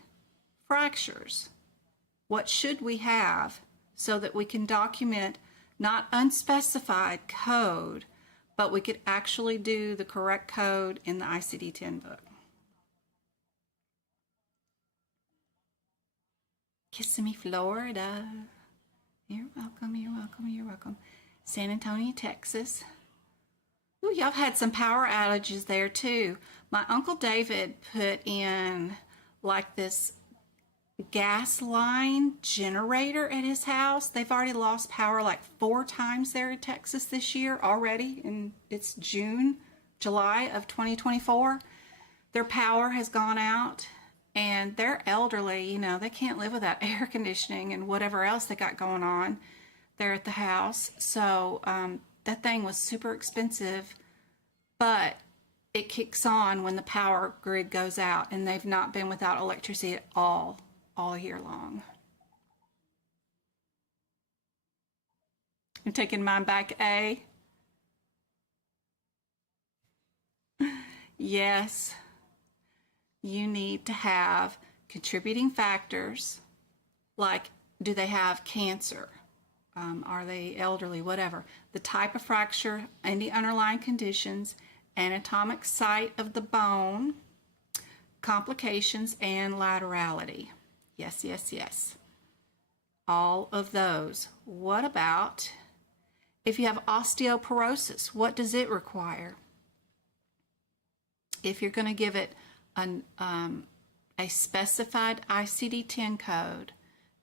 fractures? What should we have so that we can document not unspecified code, but we could actually do the correct code in the ICD-10 book? Kissimmee, Florida. You're welcome, you're welcome, you're welcome. San Antonio, Texas. Ooh, y'all have had some power outages there too. My Uncle David put in like this gas line generator at his house. They've already lost power like 4 times there in Texas this year already, and it's July of 2024. Their power has gone out, and they're elderly, you know, they can't live without air conditioning and whatever else they got going on there at the house. So that thing was super expensive, but it kicks on when the power grid goes out, and they've not been without electricity at all year long. I'm taking mine back, A. Yes, you need to have contributing factors, like do they have cancer? Are they elderly? Whatever. The type of fracture, any underlying conditions, anatomic site of the bone, complications, and laterality. Yes, yes, yes. All of those. What about if you have osteoporosis? What does it require? If you're going to give it a specified ICD-10 code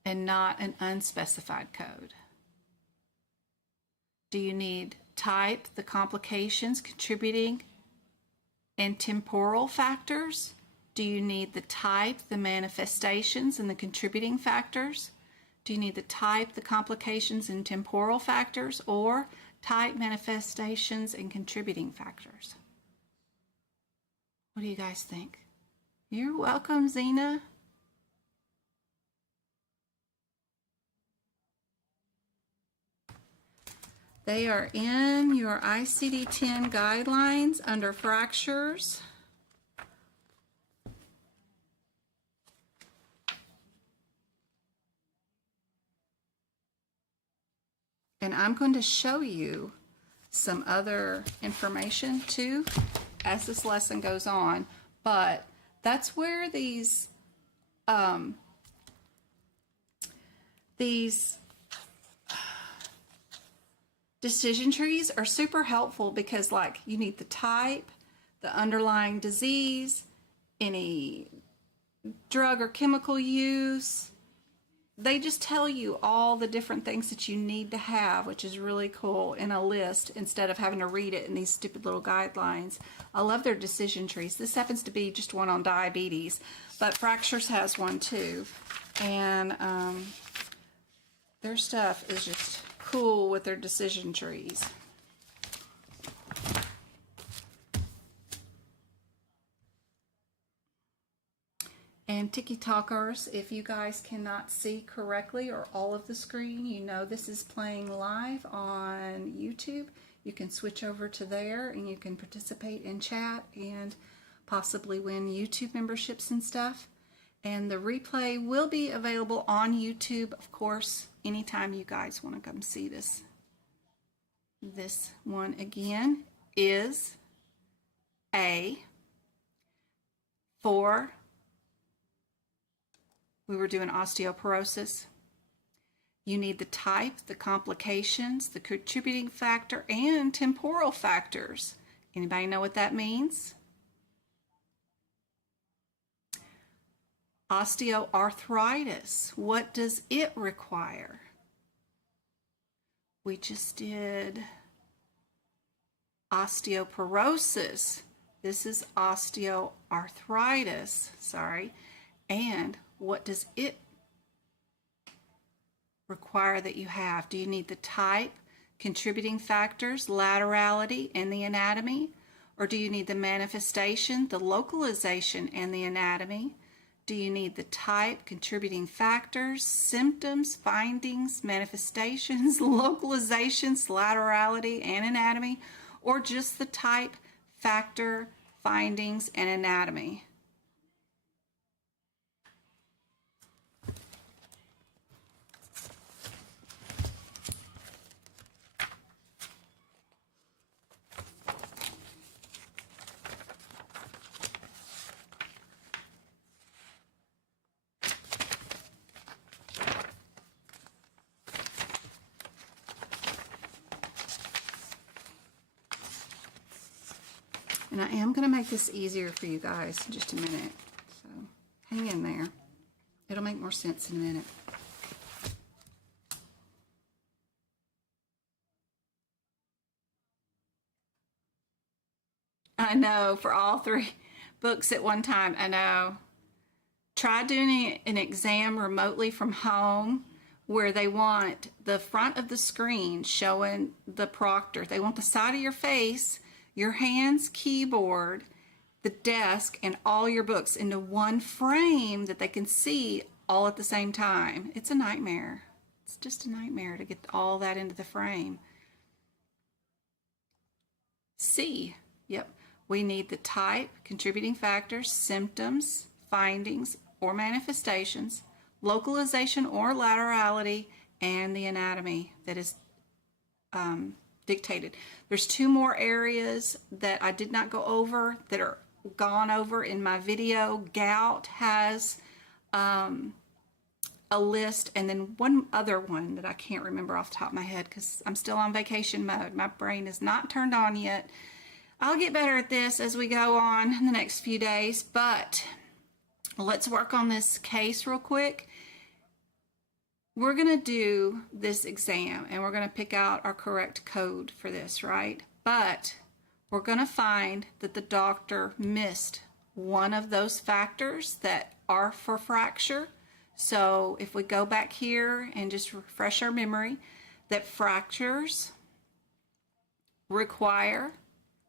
and not an unspecified code. Do you need type, the complications, contributing, and temporal factors? Do you need the type, the manifestations, and the contributing factors? Do you need the type, the complications, and temporal factors, or type, manifestations, and contributing factors? What do you guys think? You're welcome, Zena. They are in your ICD-10 guidelines under fractures. And I'm going to show you some other information too as this lesson goes on, but that's where these decision trees are super helpful, because like you need the type, the underlying disease, any drug or chemical use. They just tell you all the different things that you need to have, which is really cool, in a list instead of having to read it in these stupid little guidelines. I love their decision trees. This happens to be just one on diabetes, but fractures has one too. And their stuff is just cool with their decision trees. And TikTokers, if you guys cannot see correctly or all of the screen, you know this is playing live on YouTube. You can switch over to there and you can participate in chat and possibly win YouTube memberships and stuff. And the replay will be available on YouTube, of course, anytime you guys want to come see this. This one again is A for, we were doing osteoporosis. You need the type, the complications, the contributing factor, and temporal factors. Anybody know what that means? Osteoarthritis, what does it require? We just did osteoporosis. This is osteoarthritis, sorry. And what does it require that you have? Do you need the type, contributing factors, laterality, and the anatomy? Or do you need the manifestation, the localization, and the anatomy? Do you need the type, contributing factors, symptoms, findings, manifestations, localizations, laterality, and anatomy? Or just the type, factor, findings, and anatomy? And I am going to make this easier for you guys in just a minute. So hang in there. It'll make more sense in a minute. I know, for all three books at one time. I know. Try doing an exam remotely from home where they want the front of the screen showing the proctor. They want the side of your face, your hands, keyboard, the desk, and all your books into one frame that they can see all at the same time. It's a nightmare. It's just a nightmare to get all that into the frame. C. Yep. We need the type, contributing factors, symptoms, findings, or manifestations, localization or laterality, and the anatomy that is dictated. There's two more areas that I did not go over that are gone over in my video. Gout has a list, and then one other one that I can't remember off the top of my head because I'm still on vacation mode. My brain is not turned on yet. I'll get better at this as we go on in the next few days, but let's work on this case real quick. We're going to do this exam and we're going to pick out our correct code for this, right? But we're going to find that the doctor missed one of those factors that are for fracture. So if we go back here and just refresh our memory, that fractures require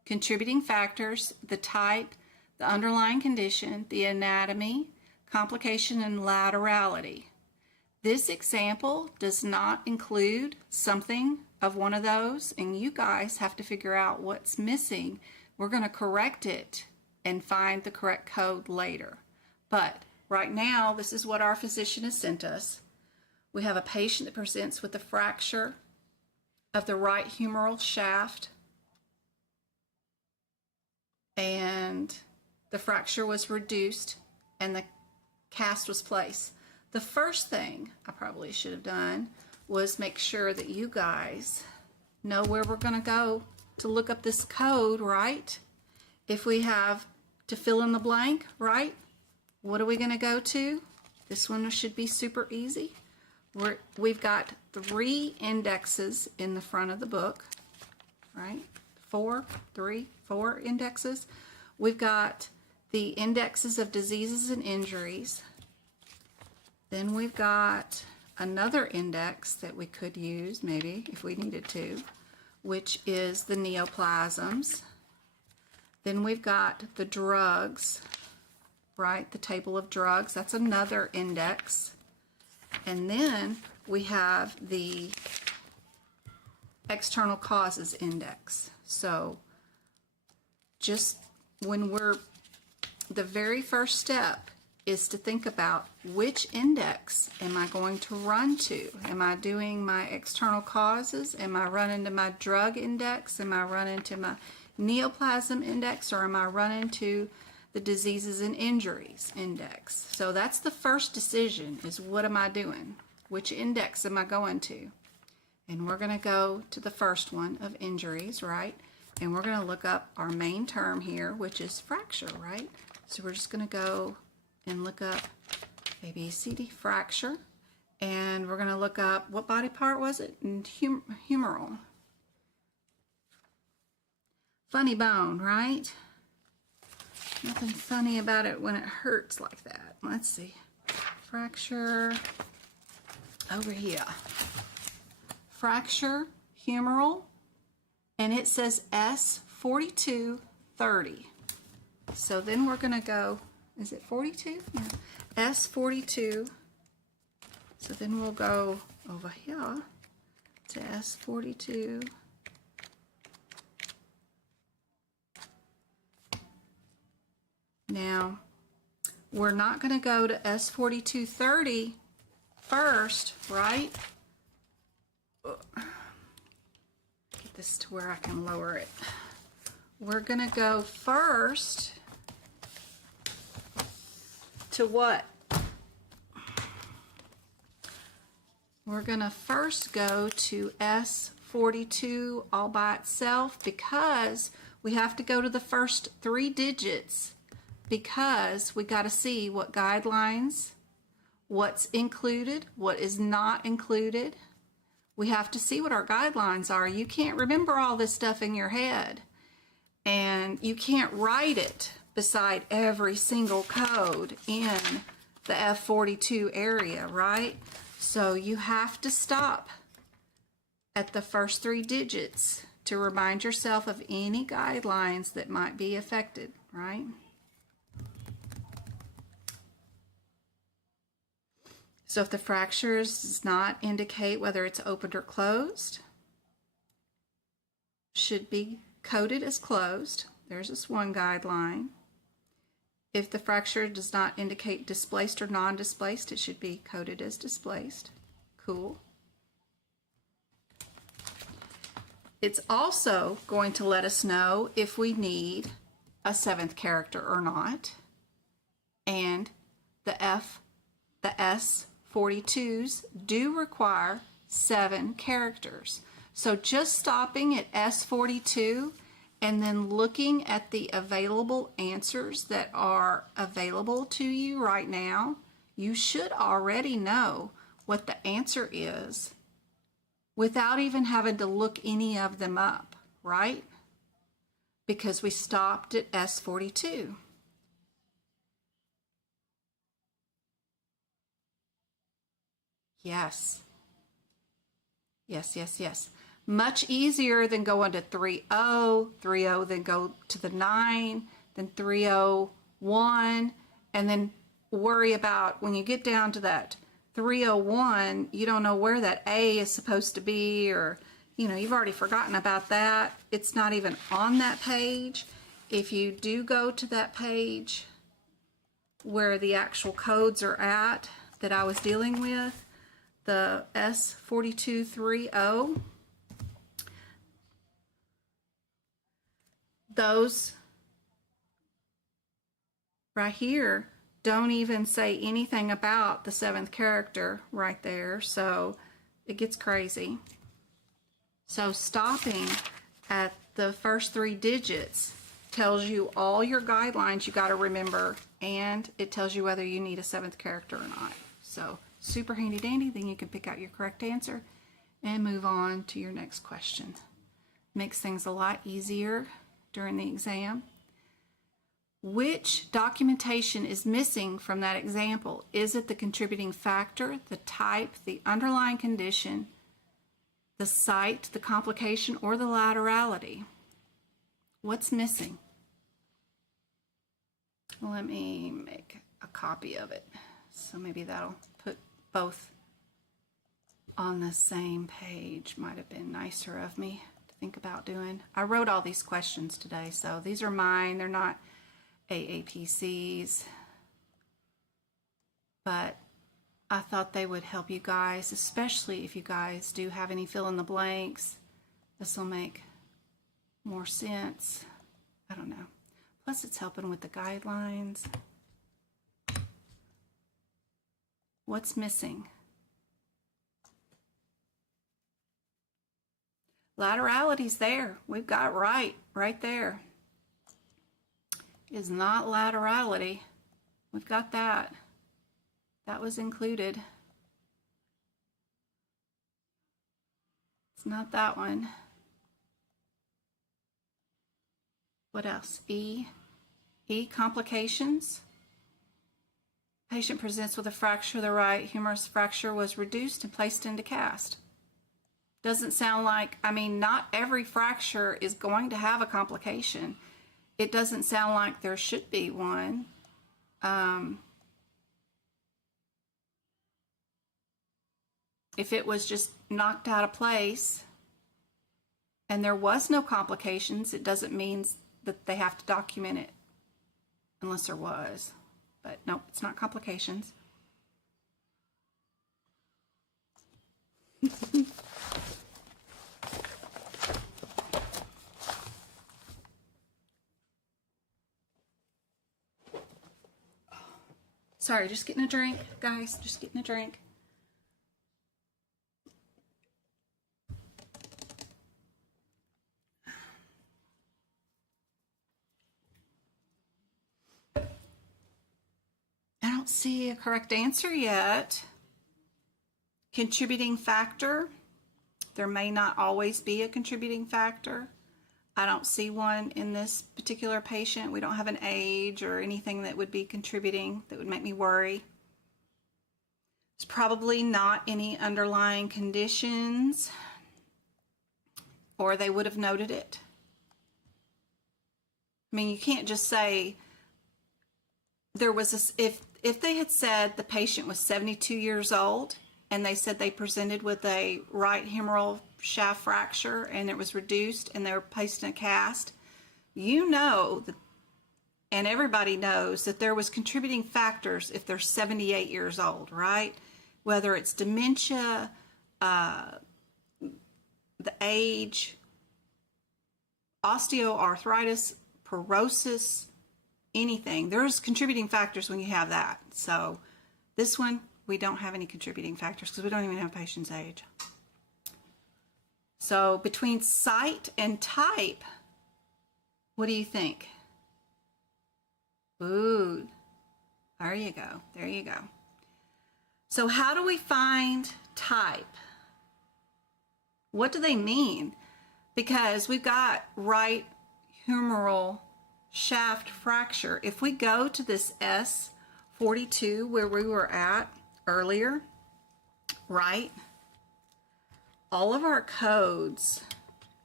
contributing factors, the type, the underlying condition, the anatomy, complication, and laterality. This example does not include something of one of those, and you guys have to figure out what's missing. We're going to correct it and find the correct code later. But right now, this is what our physician has sent us. We have a patient that presents with a fracture of the right humeral shaft, and the fracture was reduced and the cast was placed. The first thing I probably should have done was make sure that you guys know where we're going to go to look up this code, right? If we have to fill in the blank, right? What are we going to go to? This one should be super easy. We've got 3 indexes in the front of the book, right? 4 indexes. We've got the indexes of diseases and injuries. Then we've got another index that we could use maybe if we needed to, which is the neoplasms. Then we've got the drugs, right? The table of drugs. That's another index. And then we have the external causes index. So just when the very first step is to think about which index am I going to run to? Am I doing my external causes? Am I running to my drug index? Am I running to my neoplasm index? Or am I running to the diseases and injuries index? So that's the first decision, is what am I doing? Which index am I going to? And we're going to go to the first one of injuries, right? And we're going to look up our main term here, which is fracture, right? So we're just going to go and look up ABCD fracture. And we're going to look up, what body part was it? And humeral. Funny bone, right? Nothing funny about it when it hurts like that. Let's see. Fracture over here. Fracture, humeral, and it says S42 30. So then we're going to go, is it 42? Yeah. S42. So then we'll go over here to S42. Now, we're not going to go to S4230 first, right? Get this to where I can lower it. We're going to go first to what? We're going to first go to S42 all by itself because we have to go to the first 3 digits because we got to see what guidelines, what's included, what is not included. We have to see what our guidelines are. You can't remember all this stuff in your head, and you can't write it beside every single code in the F42 area, right? So you have to stop at the first 3 digits to remind yourself of any guidelines that might be affected, right? So if the fracture does not indicate whether it's opened or closed, should be coded as closed. There's this one guideline. If the fracture does not indicate displaced or non-displaced, it should be coded as displaced. Cool. It's also going to let us know if we need a 7th character or not. And the S42s do require 7 characters. So just stopping at S42 and then looking at the available answers that are available to you right now, you should already know what the answer is without even having to look any of them up, right? Because we stopped at S42. Yes. Yes, yes, yes. Much easier than going to 3-0, 3-0, then go to the 9, then 3-0-1, and then worry about when you get down to that 3-0-1, you don't know where that A is supposed to be, or, you know, you've already forgotten about that. It's not even on that page. If you do go to that page where the actual codes are at that I was dealing with, the S4230, those right here don't even say anything about the 7th character right there, so it gets crazy. So stopping at the first 3 digits tells you all your guidelines you got to remember, and it tells you whether you need a 7th character or not. So super handy dandy. Then you can pick out your correct answer and move on to your next question. Makes things a lot easier during the exam. Which documentation is missing from that example? Is it the contributing factor, the type, the underlying condition, the site, the complication, or the laterality? What's missing? Let me make a copy of it. So maybe that'll put both on the same page. Might have been nicer of me to think about doing. I wrote all these questions today, so these are mine. They're not AAPC's, but I thought they would help you guys, especially if you guys do have any fill in the blanks. This will make more sense. I don't know. Plus it's helping with the guidelines. What's missing? Laterality's there. We've got it right there. Is not laterality. We've got that. That was included. It's not that one. What else? E, complications. Patient presents with a fracture of the right humerus. Fracture was reduced and placed into cast. Doesn't sound like, I mean, not every fracture is going to have a complication. it doesn't sound like there should be one. If it was just knocked out of place and there was no complications, it doesn't mean that they have to document it unless there was. But nope, it's not complications. Sorry, just getting a drink, guys, just getting a drink. I don't see a correct answer yet. Contributing factor. There may not always be a contributing factor. I don't see one in this particular patient. We don't have an age or anything that would be contributing that would make me worry. There's probably not any underlying conditions, or they would have noted it. I mean, you can't just say there was a, if they had said the patient was 72 years old and they said they presented with a right humeral shaft fracture and it was reduced and they were placed in a cast, you know that, and everybody knows that there was contributing factors if they're 78 years old, right? Whether it's dementia, the age, osteoarthritis, porosis, anything. There's contributing factors when you have that. So this one, we don't have any contributing factors because we don't even have a patient's age. So between site and type, what do you think? Ooh, there you go. There you go. So how do we find type? What do they mean? Because we've got right humeral shaft fracture. If we go to this S42 where we were at earlier, right? All of our codes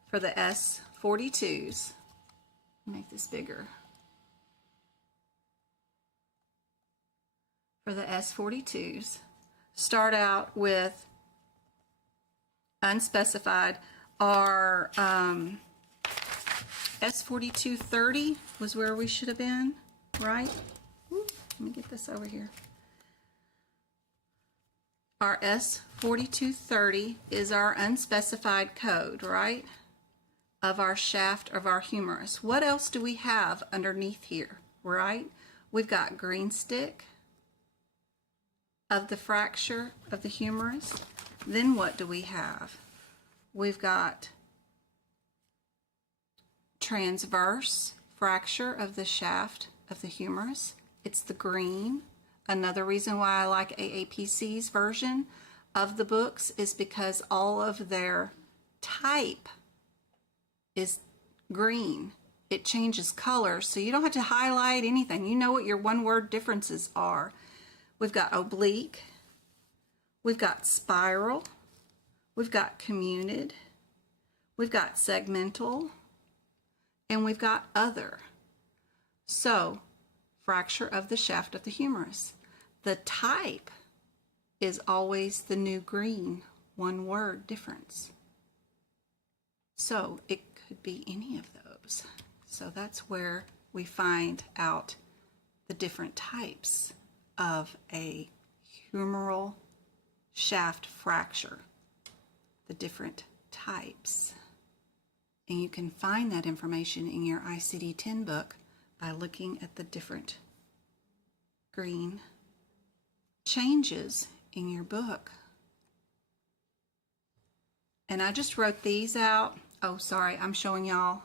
for the S42s, make this bigger. For the S42s, start out with unspecified. Our S4230 was where we should have been, right? Ooh, let me get this over here. Our S4230 is our unspecified code, right? Of our shaft, of our humerus. What else do we have underneath here, right? We've got green stick of the fracture of the humerus. Then what do we have? We've got transverse fracture of the shaft of the humerus. It's the green. Another reason why I like AAPC's version of the books is because all of their type is green. It changes color, so you don't have to highlight anything. You know what your one-word differences are. We've got oblique, we've got spiral, we've got communid, we've got segmental, and we've got other. So, fracture of the shaft of the humerus. The type is always the new green, one word difference. So it could be any of those. So that's where we find out the different types of a humeral shaft fracture, the different types. And you can find that information in your ICD-10 book by looking at the different green changes in your book. And I just wrote these out. Oh, sorry, I'm showing y'all.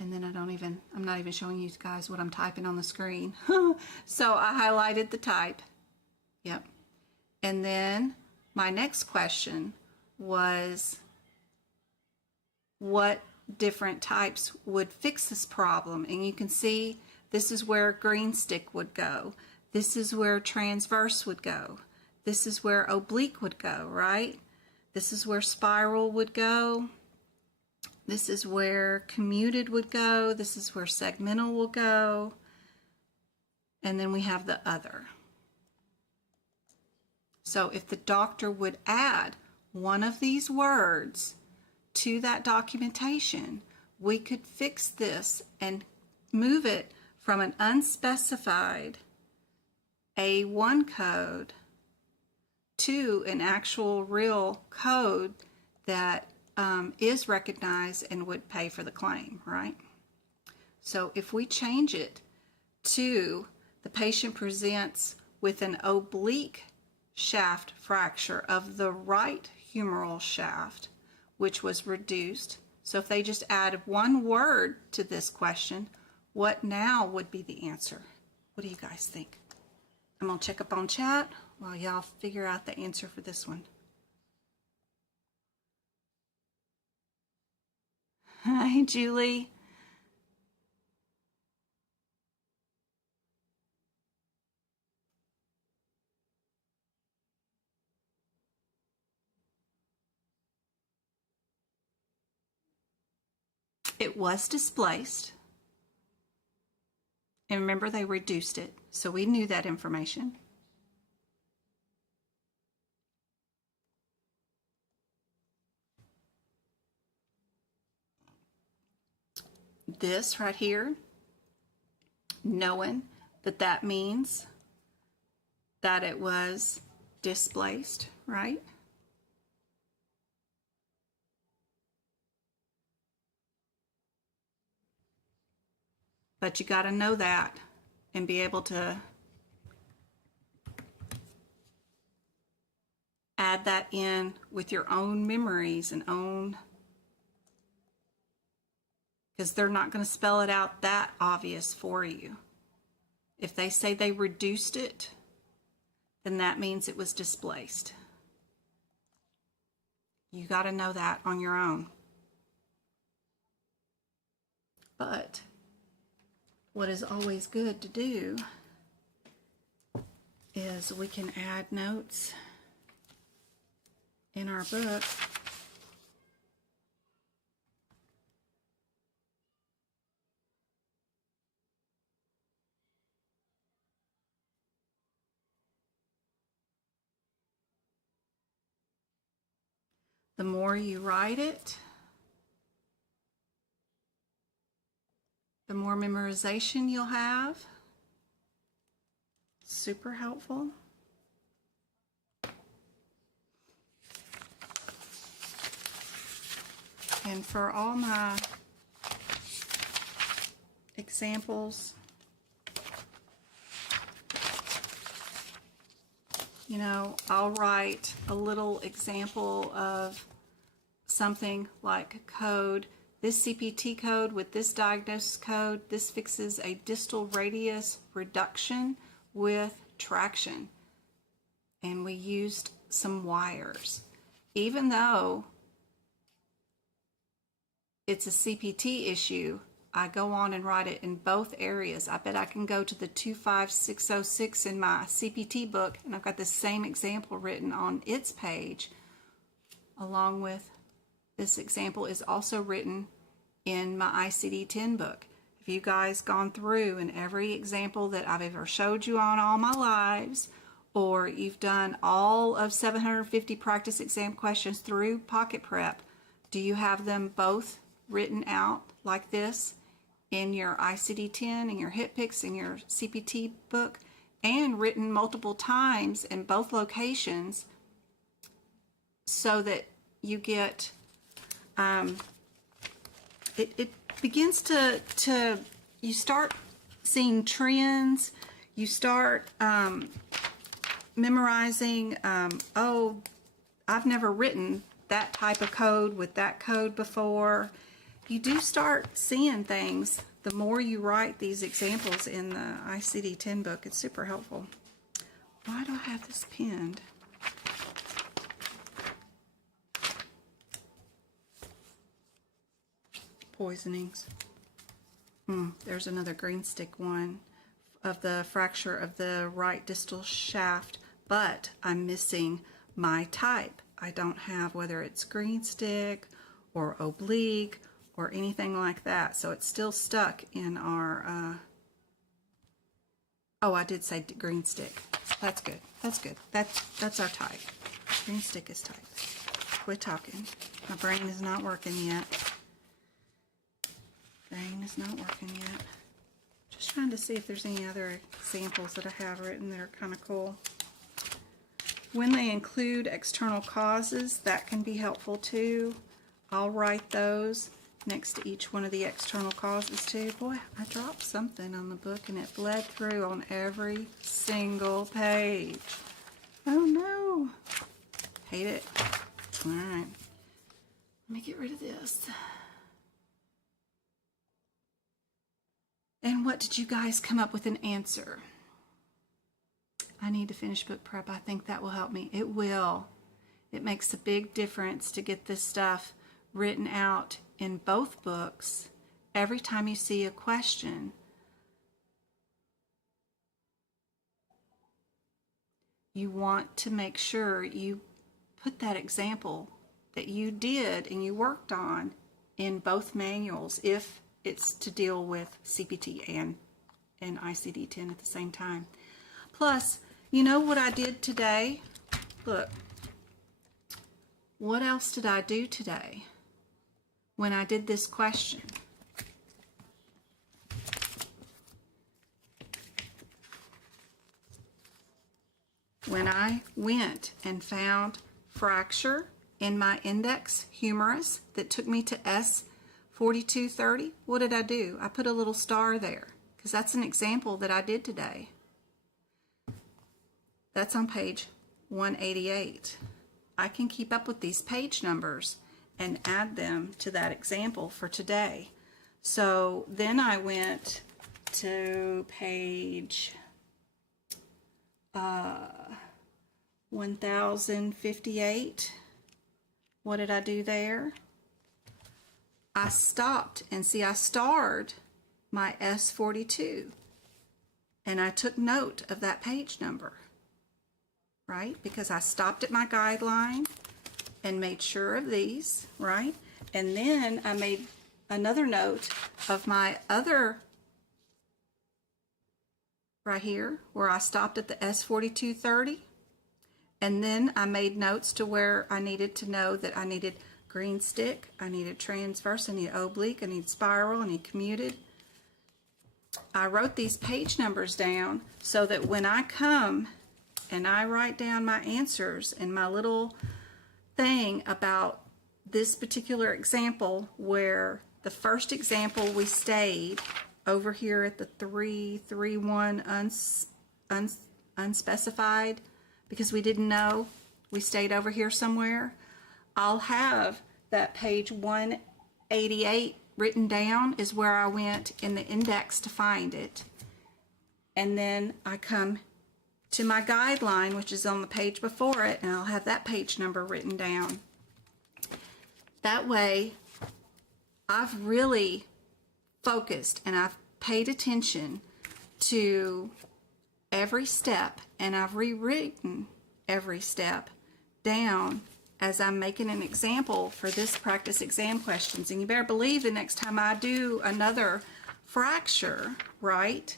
And then I'm not even showing you guys what I'm typing on the screen. So I highlighted the type. Yep. And then my next question was, what different types would fix this problem? And you can see this is where green stick would go. This is where transverse would go. This is where oblique would go, right? This is where spiral would go. This is where commuted would go. This is where segmental will go. And then we have the other. So if the doctor would add one of these words to that documentation, we could fix this and move it from an unspecified A1 code to an actual real code that is recognized and would pay for the claim, right? So if we change it to the patient presents with an oblique shaft fracture of the right humeral shaft, which was reduced. So if they just add one word to this question, what now would be the answer? What do you guys think? I'm going to check up on chat while y'all figure out the answer for this one. Hi, Julie. It was displaced. And remember, they reduced it, so we knew that information. This right here, knowing that that means that it was displaced, right? But you got to know that and be able to add that in with your own memories and own, because they're not going to spell it out that obvious for you. If they say they reduced it, then that means it was displaced. You got to know that on your own. But what is always good to do is we can add notes in our book. The more you write it, the more memorization you'll have. Super helpful. And for all my examples, you know, I'll write a little example of something like code. This CPT code with this diagnosis code, this fixes a distal radius reduction with traction. And we used some wires. Even though it's a CPT issue, I go on and write it in both areas. I bet I can go to the 25606 in my CPT book, and I've got the same example written on its page, along with this example is also written in my ICD-10 book. If you guys gone through and every example that I've ever showed you on all my lives, or you've done all of 750 practice exam questions through Pocket Prep, do you have them both written out like this in your ICD-10, in your HitPix, in your CPT book, and written multiple times in both locations so that you get it begins to you start seeing trends, you start memorizing, oh, I've never written that type of code with that code before. You do start seeing things the more you write these examples in the ICD-10 book. It's super helpful. Why do I have this pinned? Poisonings. There's another green stick one of the fracture of the right distal shaft, but I'm missing my type. I don't have whether it's green stick or oblique or anything like that. So it's still stuck in our, oh, I did say green stick. That's good. That's good. That's our type. Green stick is type. Quit talking. My brain is not working yet. Brain is not working yet. Just trying to see if there's any other examples that I have written that are kind of cool. When they include external causes, that can be helpful too. I'll write those next to each one of the external causes too. Boy, I dropped something on the book and it bled through on every single page. Oh no. Hate it. All right. Let me get rid of this. And what did you guys come up with an answer? I need to finish book prep. I think that will help me. It will. It makes a big difference to get this stuff written out in both books. Every time you see a question, you want to make sure you put that example that you did and you worked on in both manuals if it's to deal with CPT and ICD-10 at the same time. Plus, you know what I did today? Look, what else did I do today when I did this question? When I went and found fracture in my index humerus that took me to S4230, what did I do? I put a little star there because that's an example that I did today. That's on page 188. I can keep up with these page numbers and add them to that example for today. So then I went to page 1058. What did I do there? I stopped and see I starred my S42 and I took note of that page number, right? Because I stopped at my guideline and made sure of these, right? And then I made another note of my other right here where I stopped at the S4230. And then I made notes to where I needed to know that I needed green stick, I needed transverse, I need oblique, I need spiral, I need commuted. I wrote these page numbers down so that when I come and I write down my answers and my little thing about this particular example where the first example we stayed over here at the 331 unspecified because we didn't know, we stayed over here somewhere. I'll have that page 188 written down is where I went in the index to find it. And then I come to my guideline, which is on the page before it, and I'll have that page number written down. That way, I've really focused and I've paid attention to every step, and I've rewritten every step down as I'm making an example for this practice exam questions. And you better believe the next time I do another fracture, right,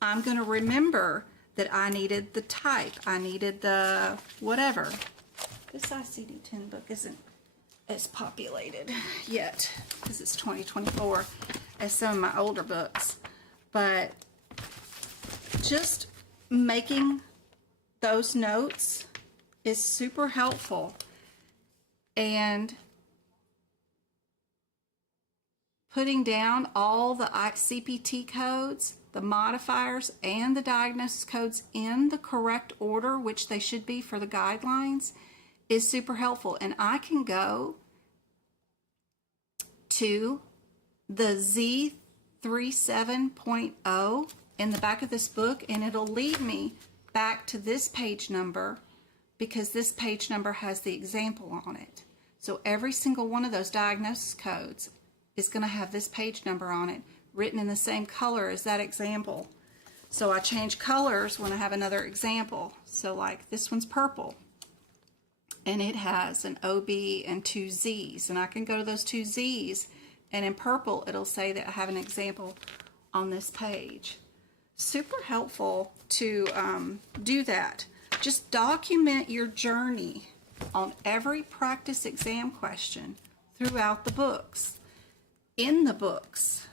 I'm going to remember that I needed the type, I needed the whatever. This ICD-10 book isn't as populated yet because it's 2024 as some of my older books, but just making those notes is super helpful, and putting down all the CPT codes, the modifiers, and the diagnosis codes in the correct order, which they should be for the guidelines, is super helpful. And I can go to the Z37.0 in the back of this book, and it'll lead me back to this page number because this page number has the example on it. So every single one of those diagnosis codes is going to have this page number on it, written in the same color as that example. So I change colors when I have another example. So like this one's purple, and it has an OB and two Z's, and I can go to those two Z's And in purple, it'll say that I have an example on this page. Super helpful to do that. Just document your journey on every practice exam question throughout the books, in the books,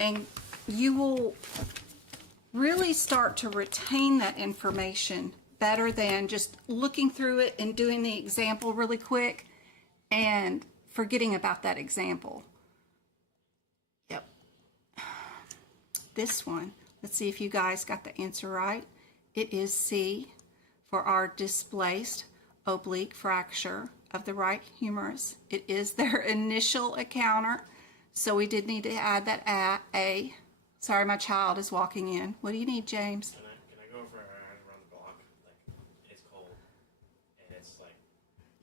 and you will really start to retain that information better than just looking through it and doing the example really quick and forgetting about that example. Yep. This one, let's see if you guys got the answer right. It is C for our displaced oblique fracture of the right humerus. It is their initial encounter, so we did need to add that A. Sorry, my child is walking in. What do you need, James? Can I go for a run around the block? Like, it's cold, and it's like...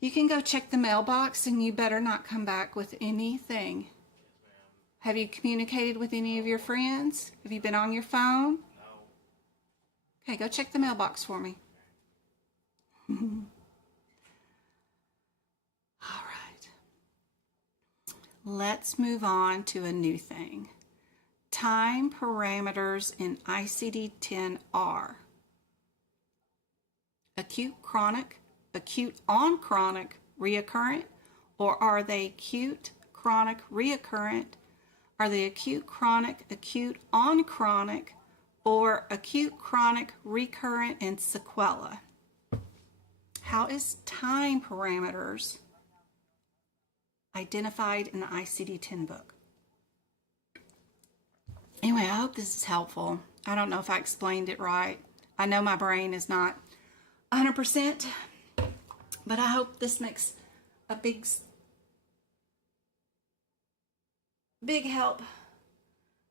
You can go check the mailbox, and you better not come back with anything. Yes, ma'am. Have you communicated with any of your friends? Have you been on your phone? No. Okay, go check the mailbox for me. All right. Let's move on to a new thing. Time parameters in ICD-10 are acute, chronic, acute on chronic, reoccurrent, or are they acute, chronic, reoccurrent? Are they acute, chronic, acute on chronic, or acute, chronic, recurrent, and sequela? How is time parameters identified in the ICD-10 book? Anyway, I hope this is helpful. I don't know if I explained it right. I know my brain is not 100%, but I hope this makes a big help.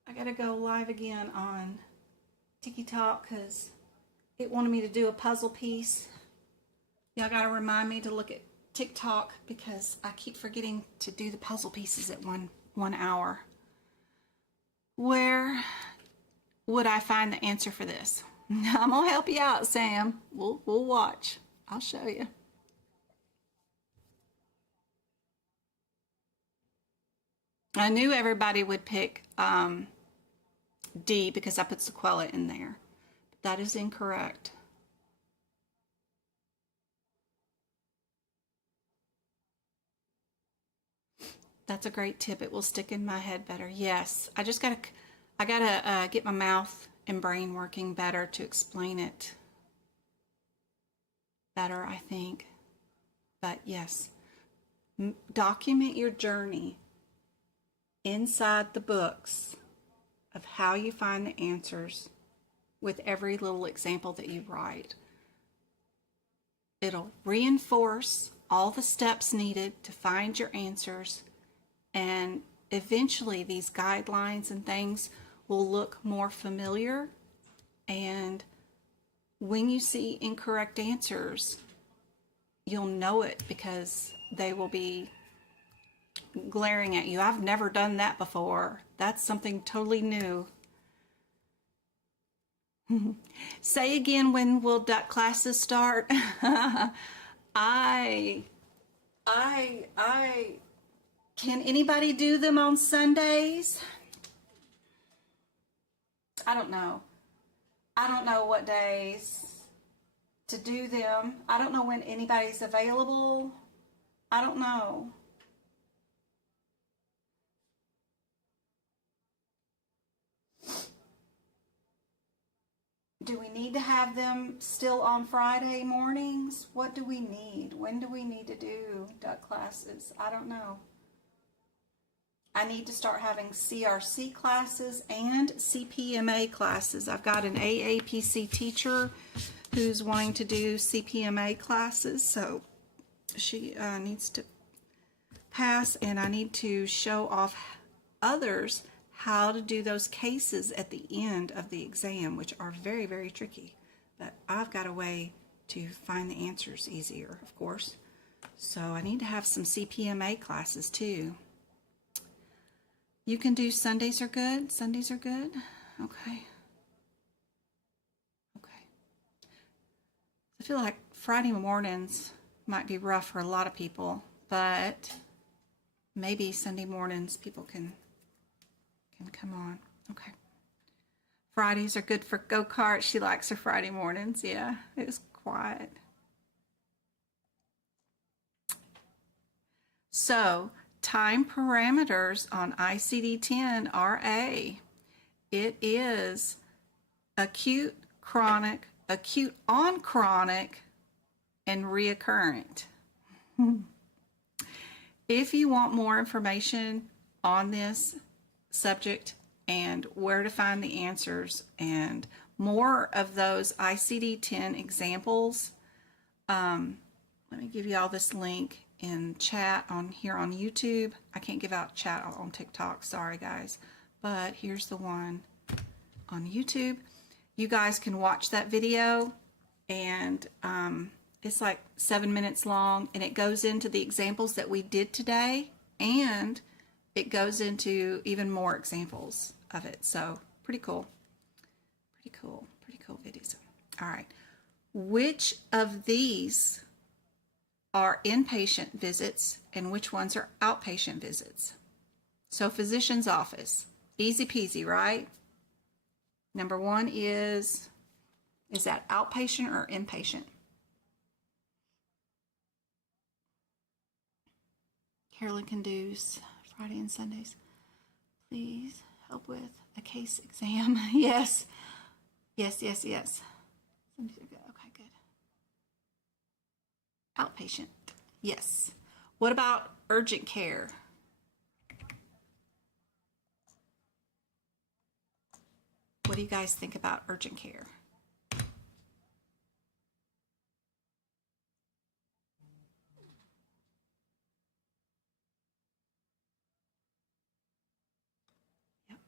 I gotta go live again on TikTok because it wanted me to do a puzzle piece. Y'all gotta remind me to look at TikTok because I keep forgetting to do the puzzle pieces at one hour. Where would I find the answer for this? I'm gonna help you out, Sam. We'll watch. I'll show you. I knew everybody would pick D because I put sequela in there. But that is incorrect. That's a great tip. It will stick in my head better. Yes, I gotta get my mouth and brain working better to explain it better, I think. But yes, document your journey inside the books of how you find the answers with every little example that you write. It'll reinforce all the steps needed to find your answers. And eventually these guidelines and things will look more familiar. And when you see incorrect answers, you'll know it because they will be glaring at you. I've never done that before. That's something totally new. Say again, when will duck classes start? Can anybody do them on Sundays? I don't know. I don't know what days to do them. I don't know when anybody's available. I don't know. Do we need to have them still on Friday mornings? What do we need? When do we need to do duck classes? I don't know. I need to start having CRC classes and CPMA classes. I've got an aapc teacher who's wanting to do CPMA classes, so she needs to pass, and I need to show off others how to do those cases at the end of the exam, which are very, very tricky. But I've got a way to find the answers easier, of course. So I need to have some CPMA classes too. You can do Sundays are good? Sundays are good? Okay. Okay. I feel like Friday mornings might be rough for a lot of people, but maybe Sunday mornings people can come on. Okay. Fridays are good for go-kart. She likes her Friday mornings. Yeah, it was quiet. So, time parameters on ICD-10 RA. It is acute, chronic, acute on chronic, and reoccurrent. If you want more information on this subject and where to find the answers and more of those ICD-10 examples, let me give you all this link in chat on here on YouTube. I can't give out chat on TikTok, sorry guys, but here's the one on YouTube. You guys can watch that video, and it's like 7 minutes long, and it goes into the examples that we did today, and it goes into even more examples of it. So pretty cool. Pretty cool videos. All right. Which of these are inpatient visits and which ones are outpatient visits? So physician's office, easy peasy, right? Number one is that outpatient or inpatient? Carolyn can do Friday and Sundays. Please help with a case exam. Yes. Okay, good. Outpatient. Yes. What about urgent care? What do you guys think about urgent care? Yep.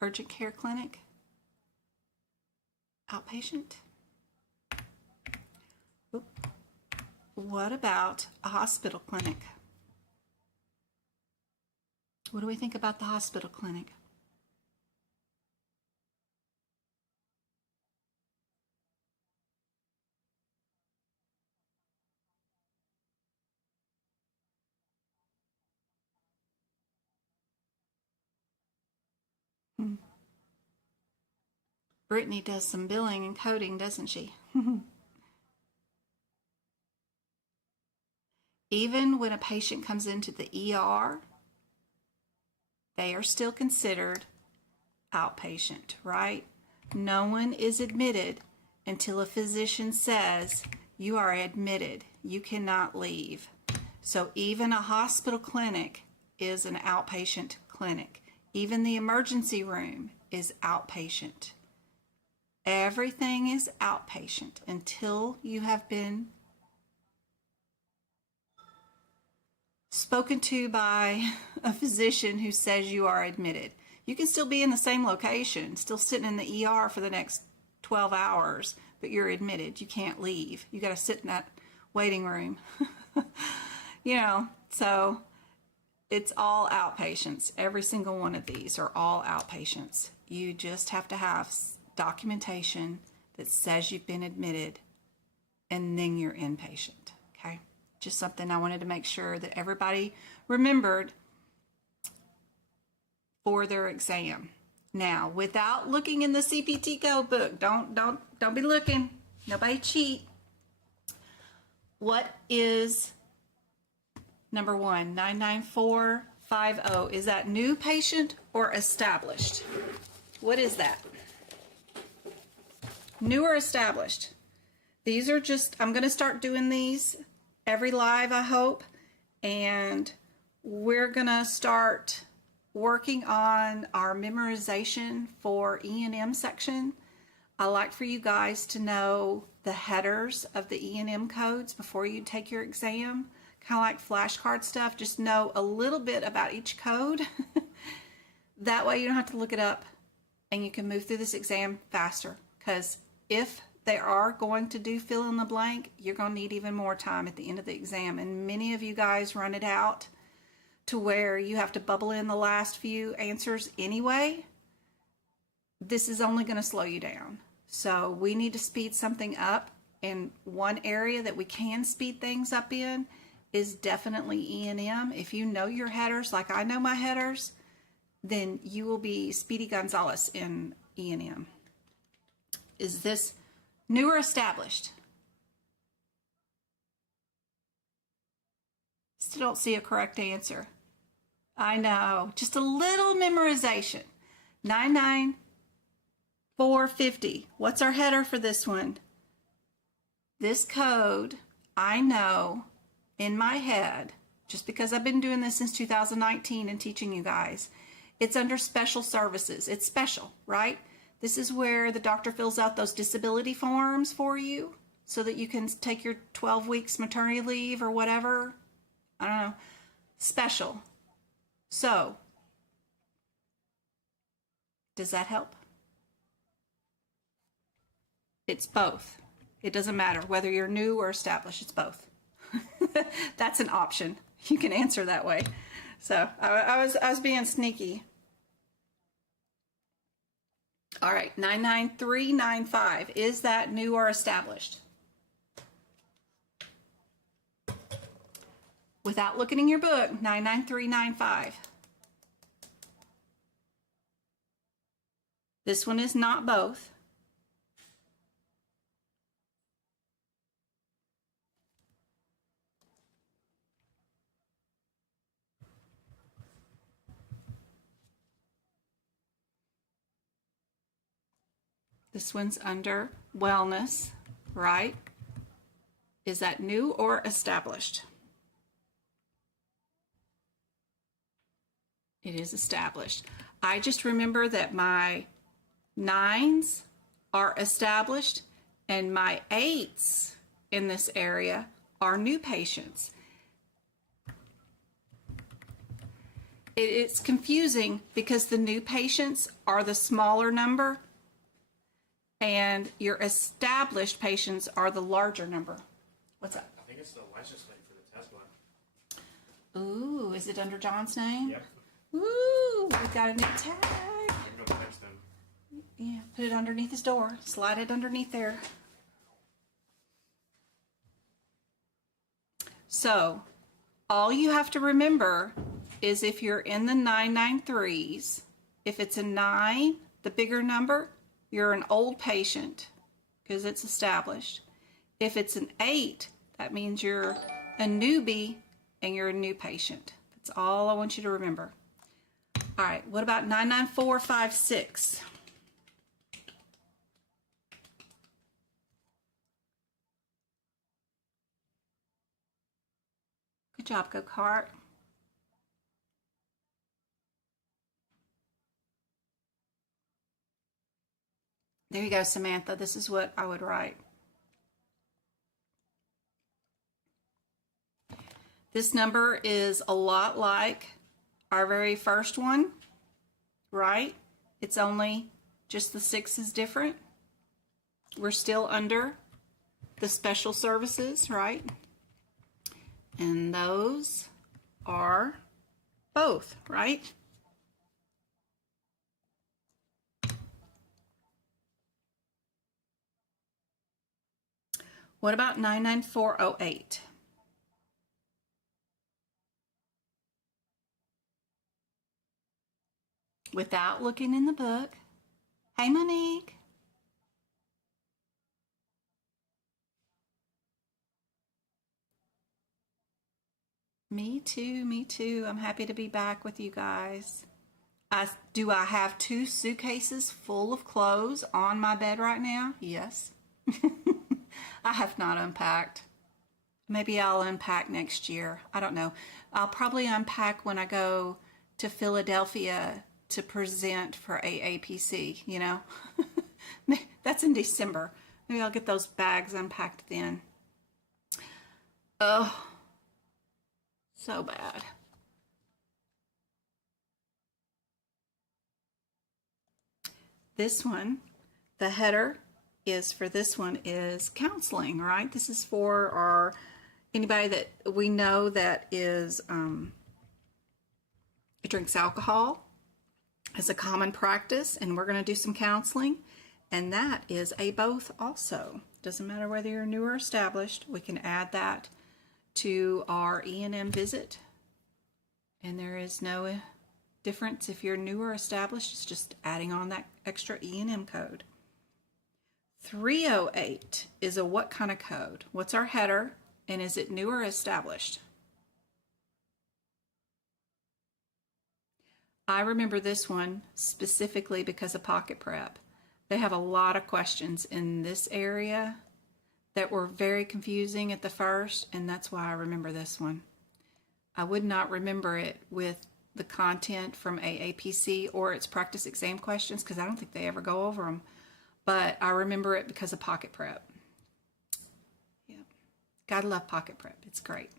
Urgent care clinic? Outpatient? Oop. What about a hospital clinic? What do we think about the hospital clinic? Brittany does some billing and coding, doesn't she? Even when a patient comes into the ER, they are still considered outpatient, right? No one is admitted until a physician says, you are admitted, you cannot leave. So even a hospital clinic is an outpatient clinic. Even the emergency room is outpatient. Everything is outpatient until you have been spoken to by a physician who says you are admitted. You can still be in the same location, still sitting in the ER for the next 12 hours, but you're admitted. You can't leave. You got to sit in that waiting room. So it's all outpatients. Every single one of these are all outpatients. You just have to have documentation that says you've been admitted, and then you're inpatient. Okay, just something I wanted to make sure that everybody remembered for their exam. Now, without looking in the CPT code book, don't be looking. Nobody cheat. What is number one, 99450? Is that new patient or established? What is that? New or established? These are just, I'm going to start doing these every live, I hope. And we're going to start working on our memorization for E&M section. I like for you guys to know the headers of the E&M codes before you take your exam. Kind of like flashcard stuff. Just know a little bit about each code. That way you don't have to look it up and you can move through this exam faster. Because if they are going to do fill in the blank, you're going to need even more time at the end of the exam. And many of you guys run it out to where you have to bubble in the last few answers anyway. This is only going to slow you down. So we need to speed something up in one area that we can speed things up in, is definitely E&M. If you know your headers like I know my headers, then you will be Speedy Gonzalez in E&M. Is this new or established? Still don't see a correct answer. I know, just a little memorization. 99450. What's our header for this one? This code, I know in my head, just because I've been doing this since 2019 and teaching you guys, it's under special services. It's special, right? This is where the doctor fills out those disability forms for you so that you can take your 12 weeks maternity leave or whatever. I don't know. Special. So, does that help? It's both. It doesn't matter whether you're new or established. It's both. That's an option. You can answer that way. So I was being sneaky. All right, 99395. Is that new or established? Without looking in your book, 99395. This one is not both. This one's under wellness, right? Is that new or established? It is established. I just remember that my 9s are established and my 8s in this area are new patients. It's confusing because the new patients are the smaller number and your established patients are the larger number. What's that? I think it's the license plate for the test one. Ooh, is it under John's name? Yep. Ooh, we got a new tag. I'm gonna text them. Yeah, put it underneath his door. Slide it underneath there. So, all you have to remember is if you're in the 993s, if it's a 9, the bigger number, you're an old patient because it's established. If it's an 8, that means you're a newbie and you're a new patient. That's all I want you to remember. All right, what about 99456? Good job, Go-Kart. There you go, Samantha. This is what I would write. This number is a lot like our very first one, right? It's only just the 6 is different. We're still under the special services, right? And those are both, right? What about 99408? Without looking in the book. Hey, Monique. Me too, me too. I'm happy to be back with you guys. Do I have 2 suitcases full of clothes on my bed right now? Yes. I have not unpacked. Maybe I'll unpack next year. I don't know. I'll probably unpack when I go to Philadelphia to present for aapc, you know. That's in December. Maybe I'll get those bags unpacked then. Oh, so bad. This one, the header is for this one is counseling, right? This is for anybody that we know that is drinks alcohol as a common practice, and we're going to do some counseling, and that is a both also. Doesn't matter whether you're new or established, we can add that to our E&M visit. And there is no difference if you're new or established. It's just adding on that extra E&M code. 308 is a what kind of code? What's our header? And is it new or established? I remember this one specifically because of Pocket Prep. They have a lot of questions in this area that were very confusing at the first, and that's why I remember this one. I would not remember it with the content from AAPC or its practice exam questions because I don't think they ever go over them. But I remember it because of Pocket Prep. Yeah, gotta love Pocket Prep. It's great.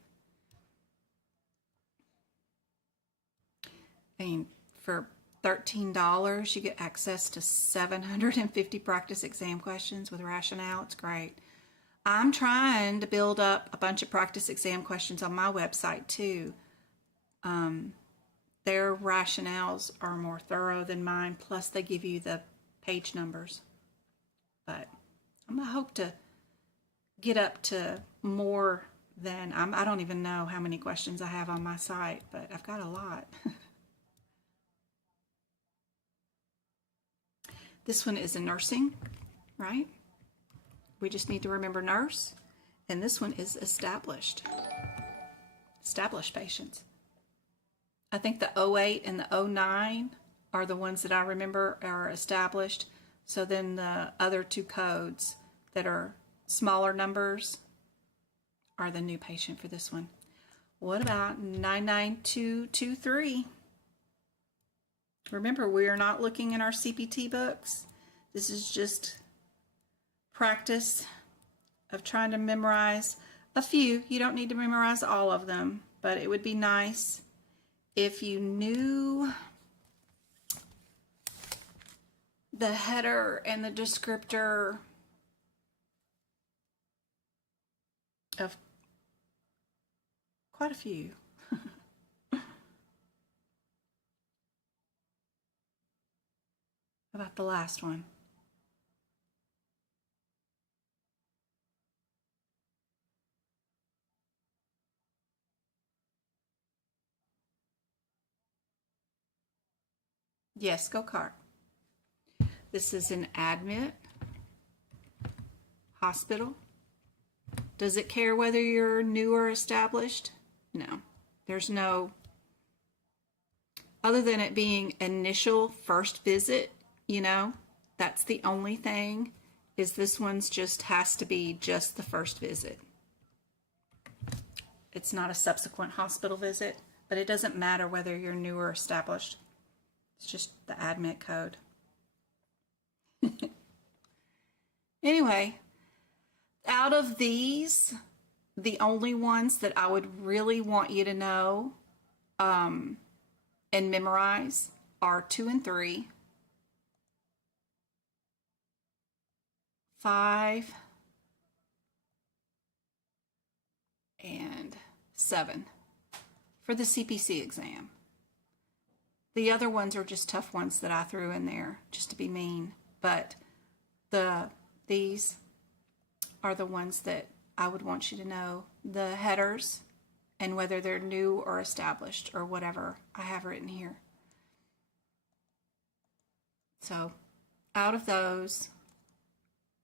I mean, for $13, you get access to 750 practice exam questions with rationale. It's great. I'm trying to build up a bunch of practice exam questions on my website too. Their rationales are more thorough than mine, plus they give you the page numbers. But I'm going to hope to get up to more than, I don't even know how many questions I have on my site, but I've got a lot. This one is a nursing, right? We just need to remember nurse. And this one is established. Established patients. I think the 08 and the 09 are the ones that I remember are established. So then the other two codes that are smaller numbers are the new patient for this one. What about 99223? Remember, we are not looking in our CPT books. This is just practice of trying to memorize a few. You don't need to memorize all of them, but it would be nice if you knew the header and the descriptor of quite a few. About the last one. Yes, go cart. This is an admit hospital. Does it care whether you're new or established? No. There's no, other than it being initial first visit, you know, that's the only thing, is this one's just has to be just the first visit. It's not a subsequent hospital visit, but it doesn't matter whether you're new or established. It's just the admit code. Anyway, out of these, the only ones that I would really want you to know and memorize are 2 and 3, 5, and 7 for the CPC exam. The other ones are just tough ones that I threw in there just to be mean, but these are the ones that I would want you to know the headers and whether they're new or established or whatever I have written here. So out of those,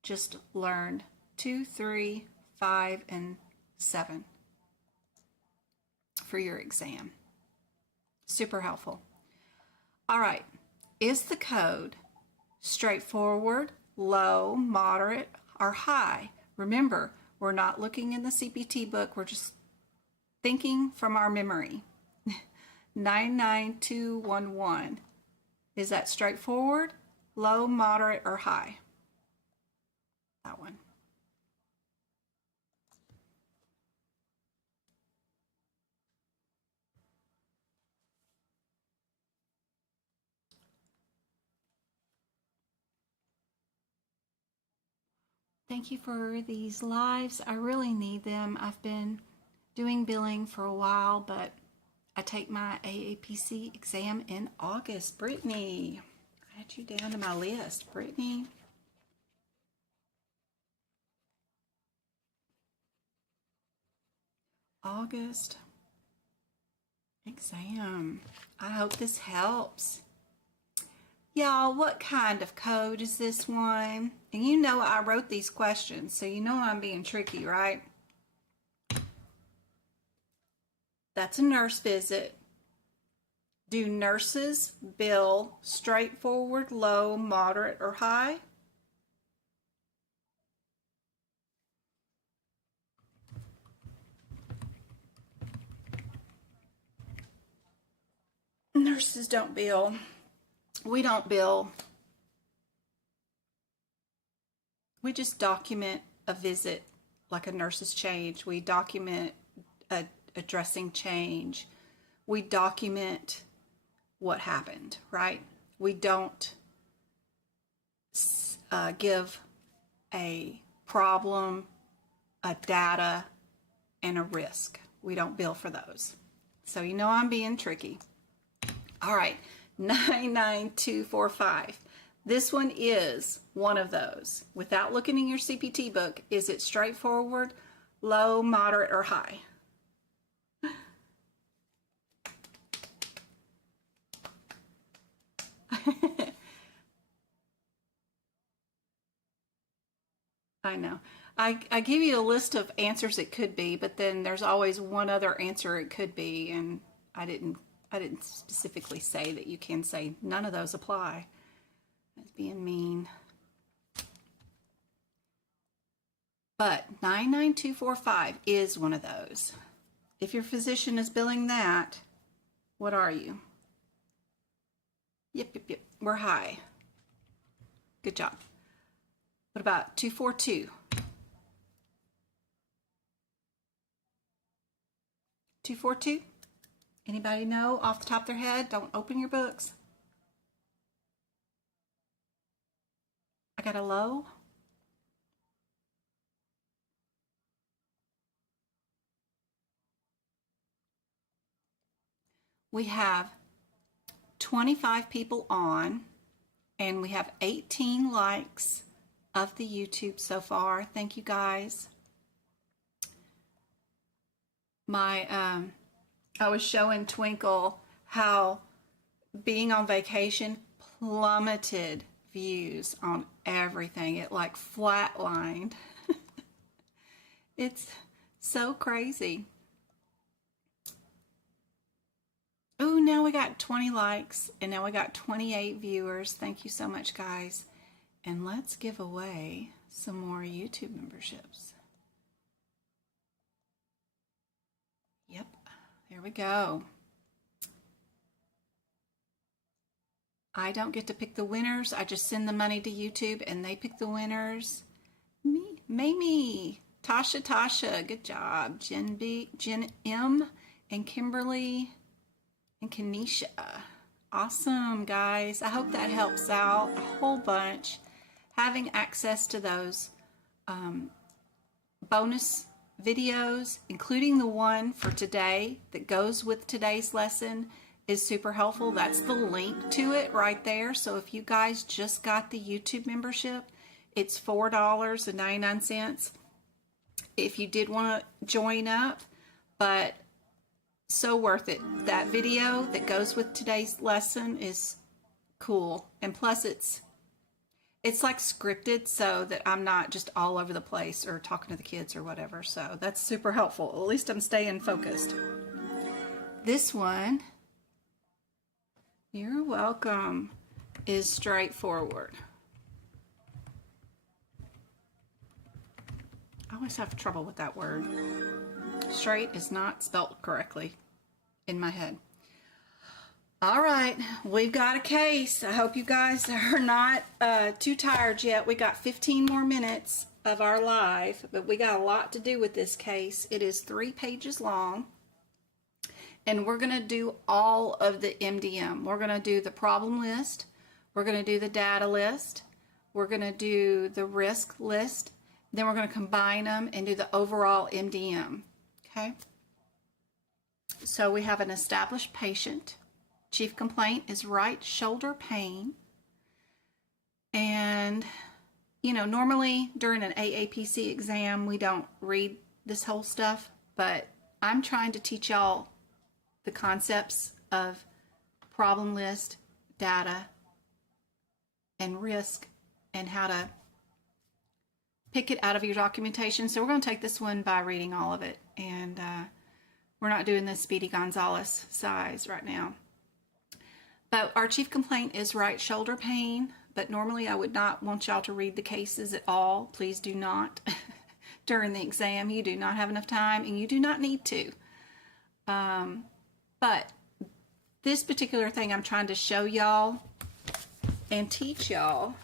just learn 2, 3, 5, and 7 for your exam. Super helpful. All right, is the code straightforward, low, moderate, or high? Remember, we're not looking in the CPT book, we're just thinking from our memory. 99211, is that straightforward, low, moderate, or high? That one. Thank you for these lives. I really need them. I've been doing billing for a while, but I take my AAPC exam in August. Brittany, I had you down to my list. Brittany. August exam. I hope this helps. Y'all, what kind of code is this one? And you know I wrote these questions, so you know I'm being tricky, right? That's a nurse visit. Do nurses bill straightforward, low, moderate, or high? Nurses don't bill. We don't bill. We just document a visit like a nurse's change. We document a dressing change. We document what happened, right? We don't give a problem, a data, and a risk. We don't bill for those. So you know I'm being tricky. All right, 99245. This one is one of those. Without looking in your CPT book, is it straightforward, low, moderate, or high? I know. I give you a list of answers it could be, but then there's always one other answer it could be, and I didn't specifically say that you can say none of those apply. That's being mean. But 99245 is one of those. If your physician is billing that, what are you? Yep. We're high. Good job. What about 242? 242? Anybody know off the top of their head? Don't open your books. I got a low. We have 25 people on, and we have 18 likes of the YouTube so far. Thank you guys. I was showing Twinkle how being on vacation plummeted views on everything. It like flatlined. It's so crazy. Oh, now we got 20 likes and now we got 28 viewers. Thank you so much, guys. And let's give away some more YouTube memberships. Yep, there we go. I don't get to pick the winners. I just send the money to YouTube and they pick the winners. Mamie, Tasha, good job. Jen M, and Kimberly, and Kenesha. Awesome, guys. I hope that helps out a whole bunch. Having access to those bonus videos, including the one for today that goes with today's lesson, is super helpful. That's the link to it right there. So if you guys just got the YouTube membership, it's $4.99 if you did want to join up, but so worth it. That video that goes with today's lesson is cool, and plus it's like scripted so that I'm not just all over the place or talking to the kids or whatever. So that's super helpful. At least I'm staying focused. This one, you're welcome, is straightforward. I always have trouble with that word. Straight is not spelt correctly in my head. All right, we've got a case. I hope you guys are not too tired yet. We got 15 more minutes of our live, but we got a lot to do with this case. It is 3 pages long, and we're going to do all of the MDM. We're going to do the problem list. We're going to do the data list. We're going to do the risk list. Then we're going to combine them and do the overall MDM. Okay? So we have an established patient. Chief complaint is right shoulder pain. And, you know, normally during an AAPC exam, we don't read this whole stuff, but I'm trying to teach y'all the concepts of problem list, data, and risk, and how to pick it out of your documentation. So we're going to take this one by reading all of it, and we're not doing the Speedy Gonzalez size right now. But our chief complaint is right shoulder pain, but normally I would not want y'all to read the cases at all. Please do not. During the exam, you do not have enough time, and you do not need to. But this particular thing I'm trying to show y'all and teach y'all.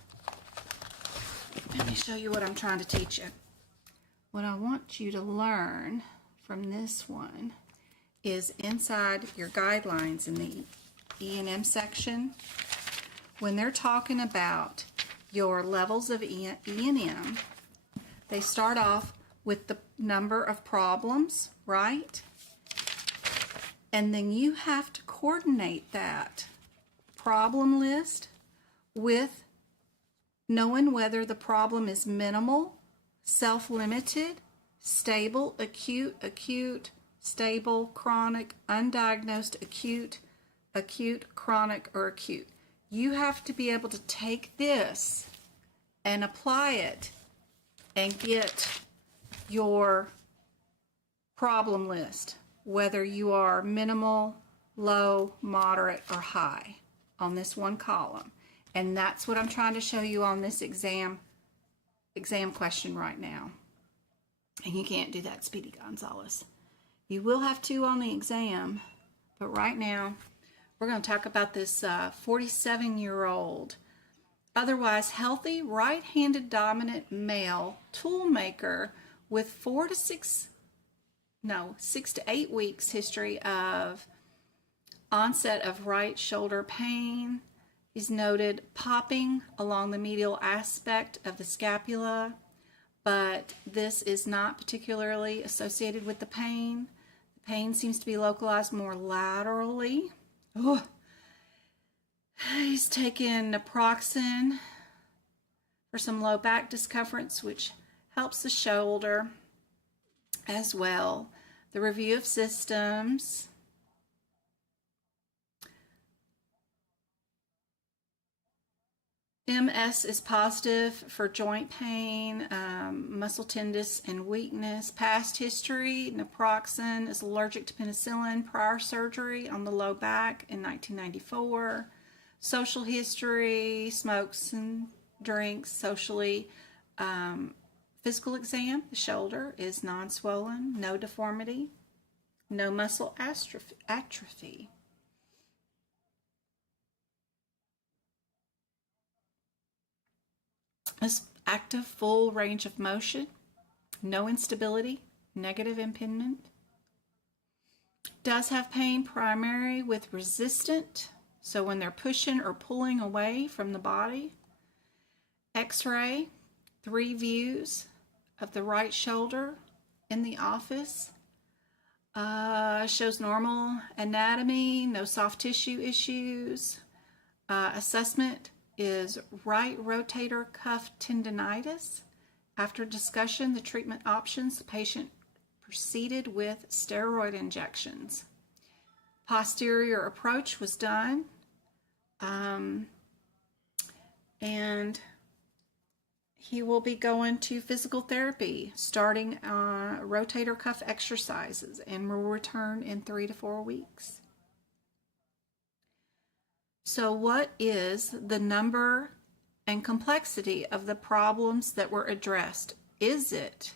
Let me show you what I'm trying to teach you. What I want you to learn from this one is inside your guidelines in the E&M section, when they're talking about your levels of E&M, they start off with the number of problems, right? And then you have to coordinate that problem list with knowing whether the problem is minimal, self-limited, stable, acute, stable, chronic, undiagnosed, acute, chronic, or acute. You have to be able to take this and apply it and get your problem list, whether you are minimal, low, moderate, or high on this one column. And that's what I'm trying to show you on this exam question right now. And you can't do that, Speedy Gonzalez. You will have to on the exam, but right now we're going to talk about this 47-year-old, otherwise healthy, right-handed dominant male tool maker with 6 to 8 weeks history of onset of right shoulder pain. Is noted popping along the medial aspect of the scapula, but this is not particularly associated with the pain. The pain seems to be localized more laterally. Oh. He's taken naproxen for some low back discomforts, which helps the shoulder as well. The review of systems. MS is positive for joint pain, muscle tenderness and weakness. Past history, naproxen is allergic to penicillin, prior surgery on the low back in 1994. Social history, smokes and drinks socially. Physical exam, the shoulder is non-swollen, no deformity, no muscle atrophy. Active full range of motion, no instability, negative impingement. Does have pain primary with resistant, so when they're pushing or pulling away from the body. X-ray, 3 views of the right shoulder in the office. Shows normal anatomy, no soft tissue issues. Assessment is right rotator cuff tendonitis. After discussion, the treatment options, the patient proceeded with steroid injections. Posterior approach was done, and he will be going to physical therapy, starting rotator cuff exercises, and will return in 3 to 4 weeks. So what is the number and complexity of the problems that were addressed? Is it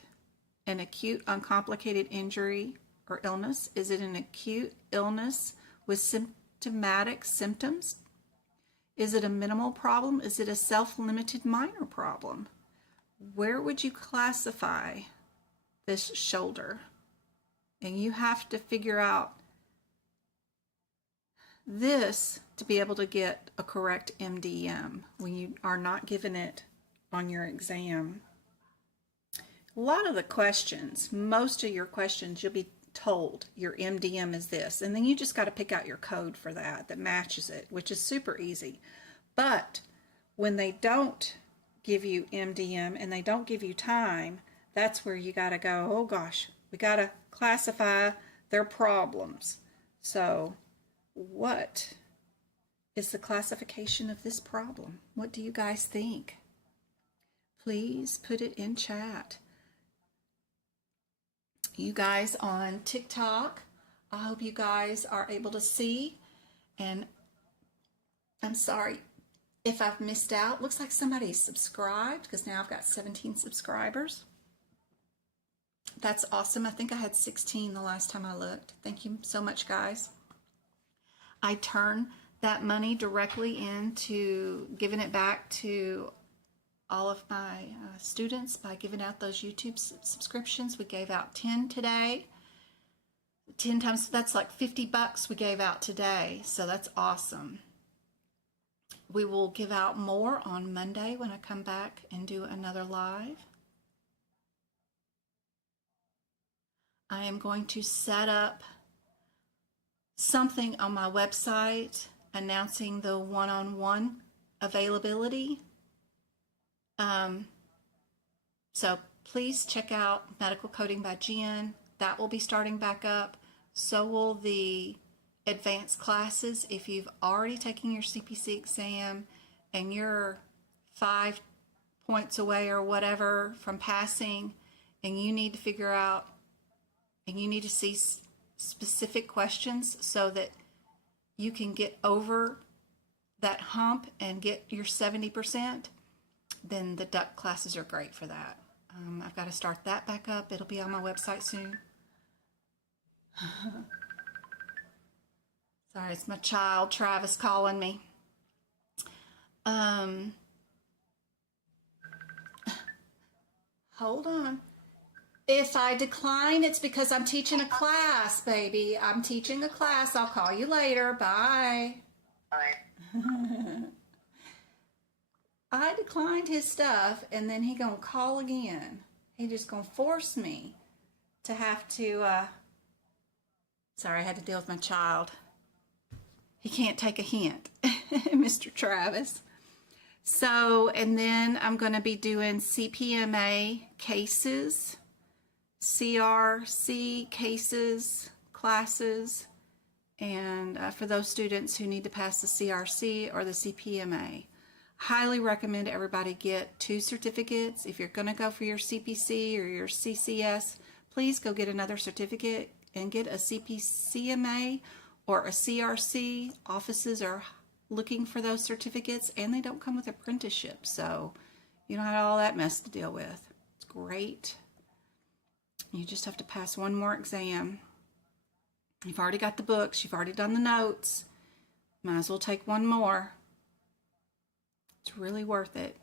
an acute uncomplicated injury or illness? Is it an acute illness with symptomatic symptoms? Is it a minimal problem? Is it a self-limited minor problem? Where would you classify this shoulder? And you have to figure out this to be able to get a correct MDM when you are not given it on your exam. A lot of the questions, most of your questions, you'll be told your MDM is this, and then you just got to pick out your code for that matches it, which is super easy. But when they don't give you MDM and they don't give you time, that's where you got to go, oh gosh, we got to classify They're problems. So what is the classification of this problem? What do you guys think? Please put it in chat. You guys on TikTok, I hope you guys are able to see. And I'm sorry if I've missed out. Looks like somebody subscribed because now I've got 17 subscribers. That's awesome. I think I had 16 the last time I looked. Thank you so much, guys. I turn that money directly into giving it back to all of my students by giving out those YouTube subscriptions. We gave out 10 today. 10 times, that's like $50 we gave out today. So that's awesome. We will give out more on Monday when I come back and do another live. I am going to set up something on my website announcing the one-on-one availability. So please check out Medical Coding by Jen. That will be starting back up. So will the advanced classes. If you've already taken your CPC exam and you're 5 points away or whatever from passing, and you need to figure out, and you need to see specific questions so that you can get over that hump and get your 70%, then the duck classes are great for that. I've got to start that back up. It'll be on my website soon. Sorry, it's my child, Travis, calling me. Hold on. If I decline, it's because I'm teaching a class, baby. I'm teaching a class. I'll call you later. Bye. Bye. I declined his stuff, and then he gonna call again. He just gonna force me to have to, sorry, I had to deal with my child. He can't take a hint, Mr. Travis. So, and then I'm gonna be doing CPMA cases, CRC cases, classes, and for those students who need to pass the CRC or the CPMA. Highly recommend everybody get 2 certificates. If you're going to go for your CPC or your CCS, please go get another certificate and get a CPCMA or a CRC. Offices are looking for those certificates, and they don't come with apprenticeship, so you don't have all that mess to deal with. It's great. You just have to pass one more exam. You've already got the books. You've already done the notes. Might as well take one more. It's really worth it.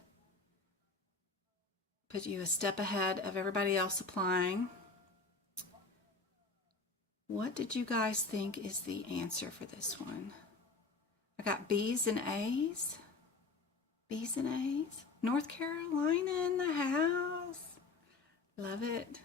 Put you a step ahead of everybody else applying. What did you guys think is the answer for this one? I got B's and A's. B's and A's. North Carolina in the house. Love it.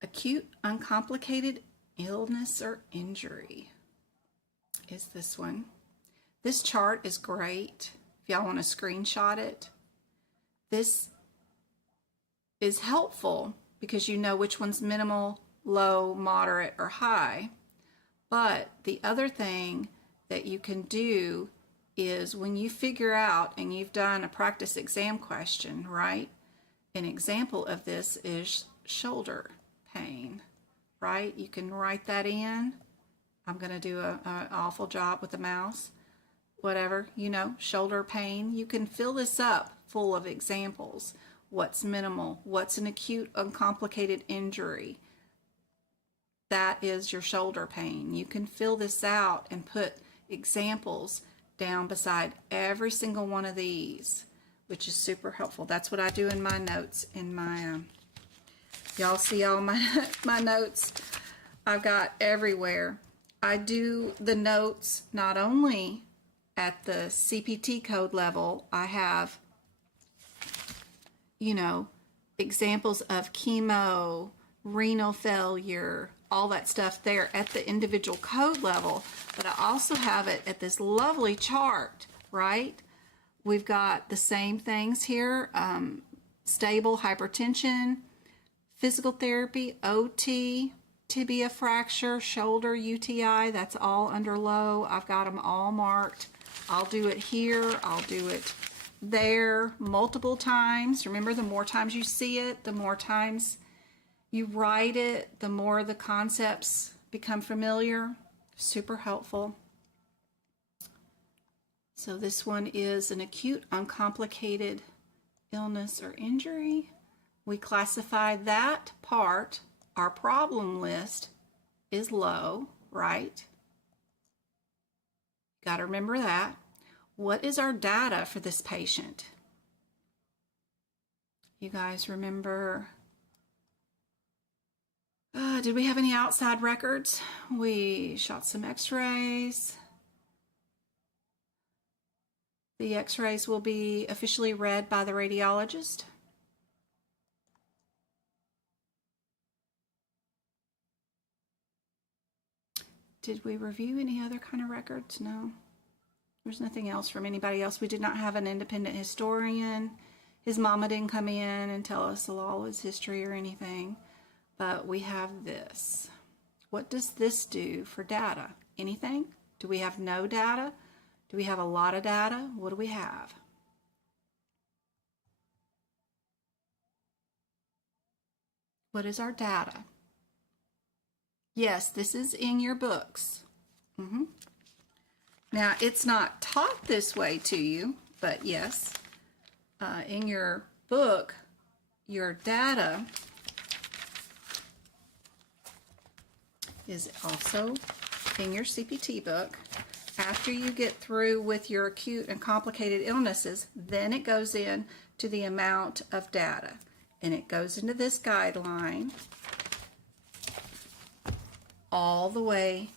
Acute uncomplicated illness or injury is this one. This chart is great if y'all want to screenshot it. This is helpful because you know which one's minimal, low, moderate, or high. But the other thing that you can do is when you figure out, and you've done a practice exam question, right? An example of this is shoulder pain, right? You can write that in. I'm going to do an awful job with the mouse. Whatever, you know, shoulder pain. You can fill this up full of examples. What's minimal? What's an acute uncomplicated injury? That is your shoulder pain. You can fill this out and put examples down beside every single one of these, which is super helpful. That's what I do in my notes, in my y'all see all my notes I've got everywhere. I do the notes not only at the CPT code level. I have, you know, examples of chemo, renal failure, all that stuff there at the individual code level, but I also have it at this lovely chart, right? We've got the same things here, stable hypertension, physical therapy, OT, tibia fracture, shoulder UTI, that's all under low. I've got them all marked. I'll do it here, I'll do it there multiple times. Remember, the more times you see it, the more times you write it, the more the concepts become familiar. Super helpful. So this one is an acute uncomplicated illness or injury. We classify that part. Our problem list is low, right? Got to remember that. What is our data for this patient? You guys remember, did we have any outside records? We shot some x-rays. The x-rays will be officially read by the radiologist. Did we review any other kind of records? No. There's nothing else from anybody else. We did not have an independent historian. His mama didn't come in and tell us all his history or anything. But we have this. What does this do for data? Anything? Do we have no data? Do we have a lot of data? What do we have? What is our data? Yes, this is in your books. Now, it's not taught this way to you, but yes, in your book, your data is also in your CPT book. After you get through with your acute and complicated illnesses, then it goes in to the amount of data, and it goes into this guideline all the way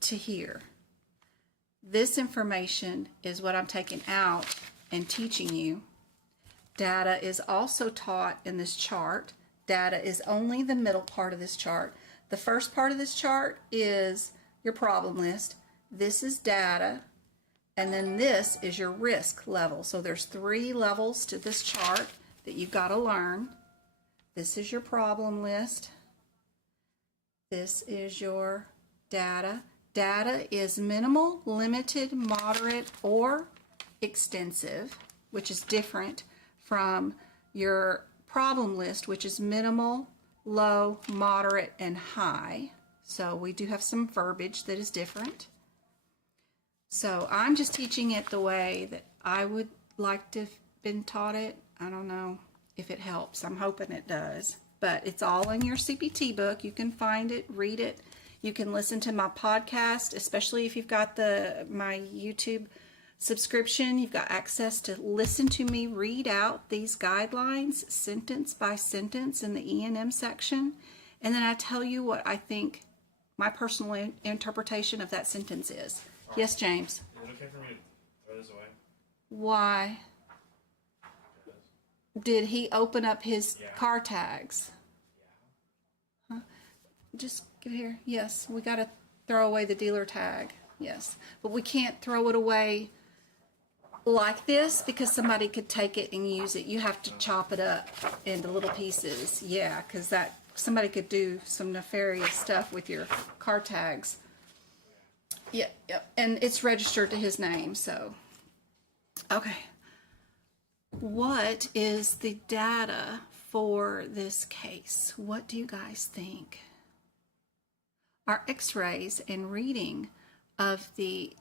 to here. This information is what I'm taking out and teaching you. Data is also taught in this chart. Data is only the middle part of this chart. The first part of this chart is your problem list. This is data, and then this is your risk level. So there's 3 levels to this chart that you've got to learn. This is your problem list. This is your data. Data is minimal, limited, moderate, or extensive, which is different from your problem list, which is minimal, low, moderate, and high. So we do have some verbiage that is different. So I'm just teaching it the way that I would like to have been taught it. I don't know if it helps. I'm hoping it does. But it's all in your CPT book. You can find it, read it. You can listen to my podcast, especially if you've got my YouTube subscription. You've got access to listen to me read out these guidelines sentence by sentence in the E&M section. And then I tell you what I think my personal interpretation of that sentence is. Yes, James? Is it okay for me to throw this away? Why? Did he open up his car tags? Huh? Just get here. Yes, we got to throw away the dealer tag. Yes, but we can't throw it away like this because somebody could take it and use it. You have to chop it up into little pieces. Yeah, because that somebody could do some nefarious stuff with your car tags. Yeah, and it's registered to his name, so. Okay. What is the data for this case? What do you guys think? Our x-rays and reading of the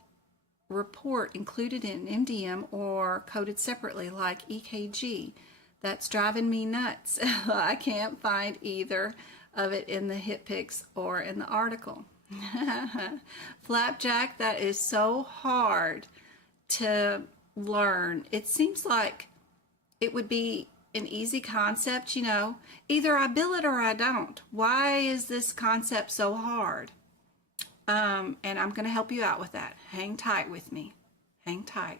report included in MDM or coded separately like EKG. That's driving me nuts. I can't find either of it in the HitPix or in the article. Flapjack, that is so hard to learn. It seems like it would be an easy concept, you know. Either I bill it or I don't. Why is this concept so hard? And I'm going to help you out with that. Hang tight with me. Hang tight.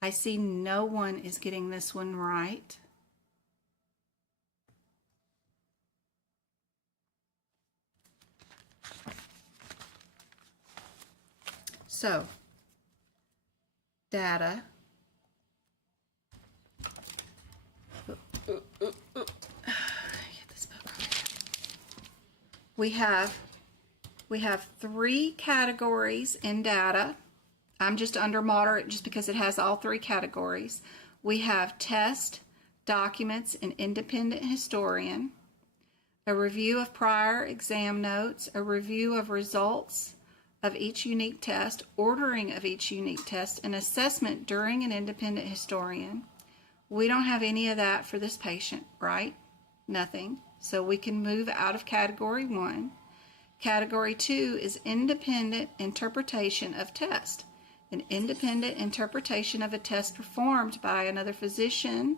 I see no one is getting this one right. So, data. Get this book over here. We have 3 categories in data. I'm just under moderate just because it has all 3 categories. We have test, documents, and independent historian, a review of prior exam notes, a review of results of each unique test, ordering of each unique test, an assessment during an independent historian. We don't have any of that for this patient, right? Nothing. So we can move out of category 1. Category 2 is independent interpretation of test. An independent interpretation of a test performed by another physician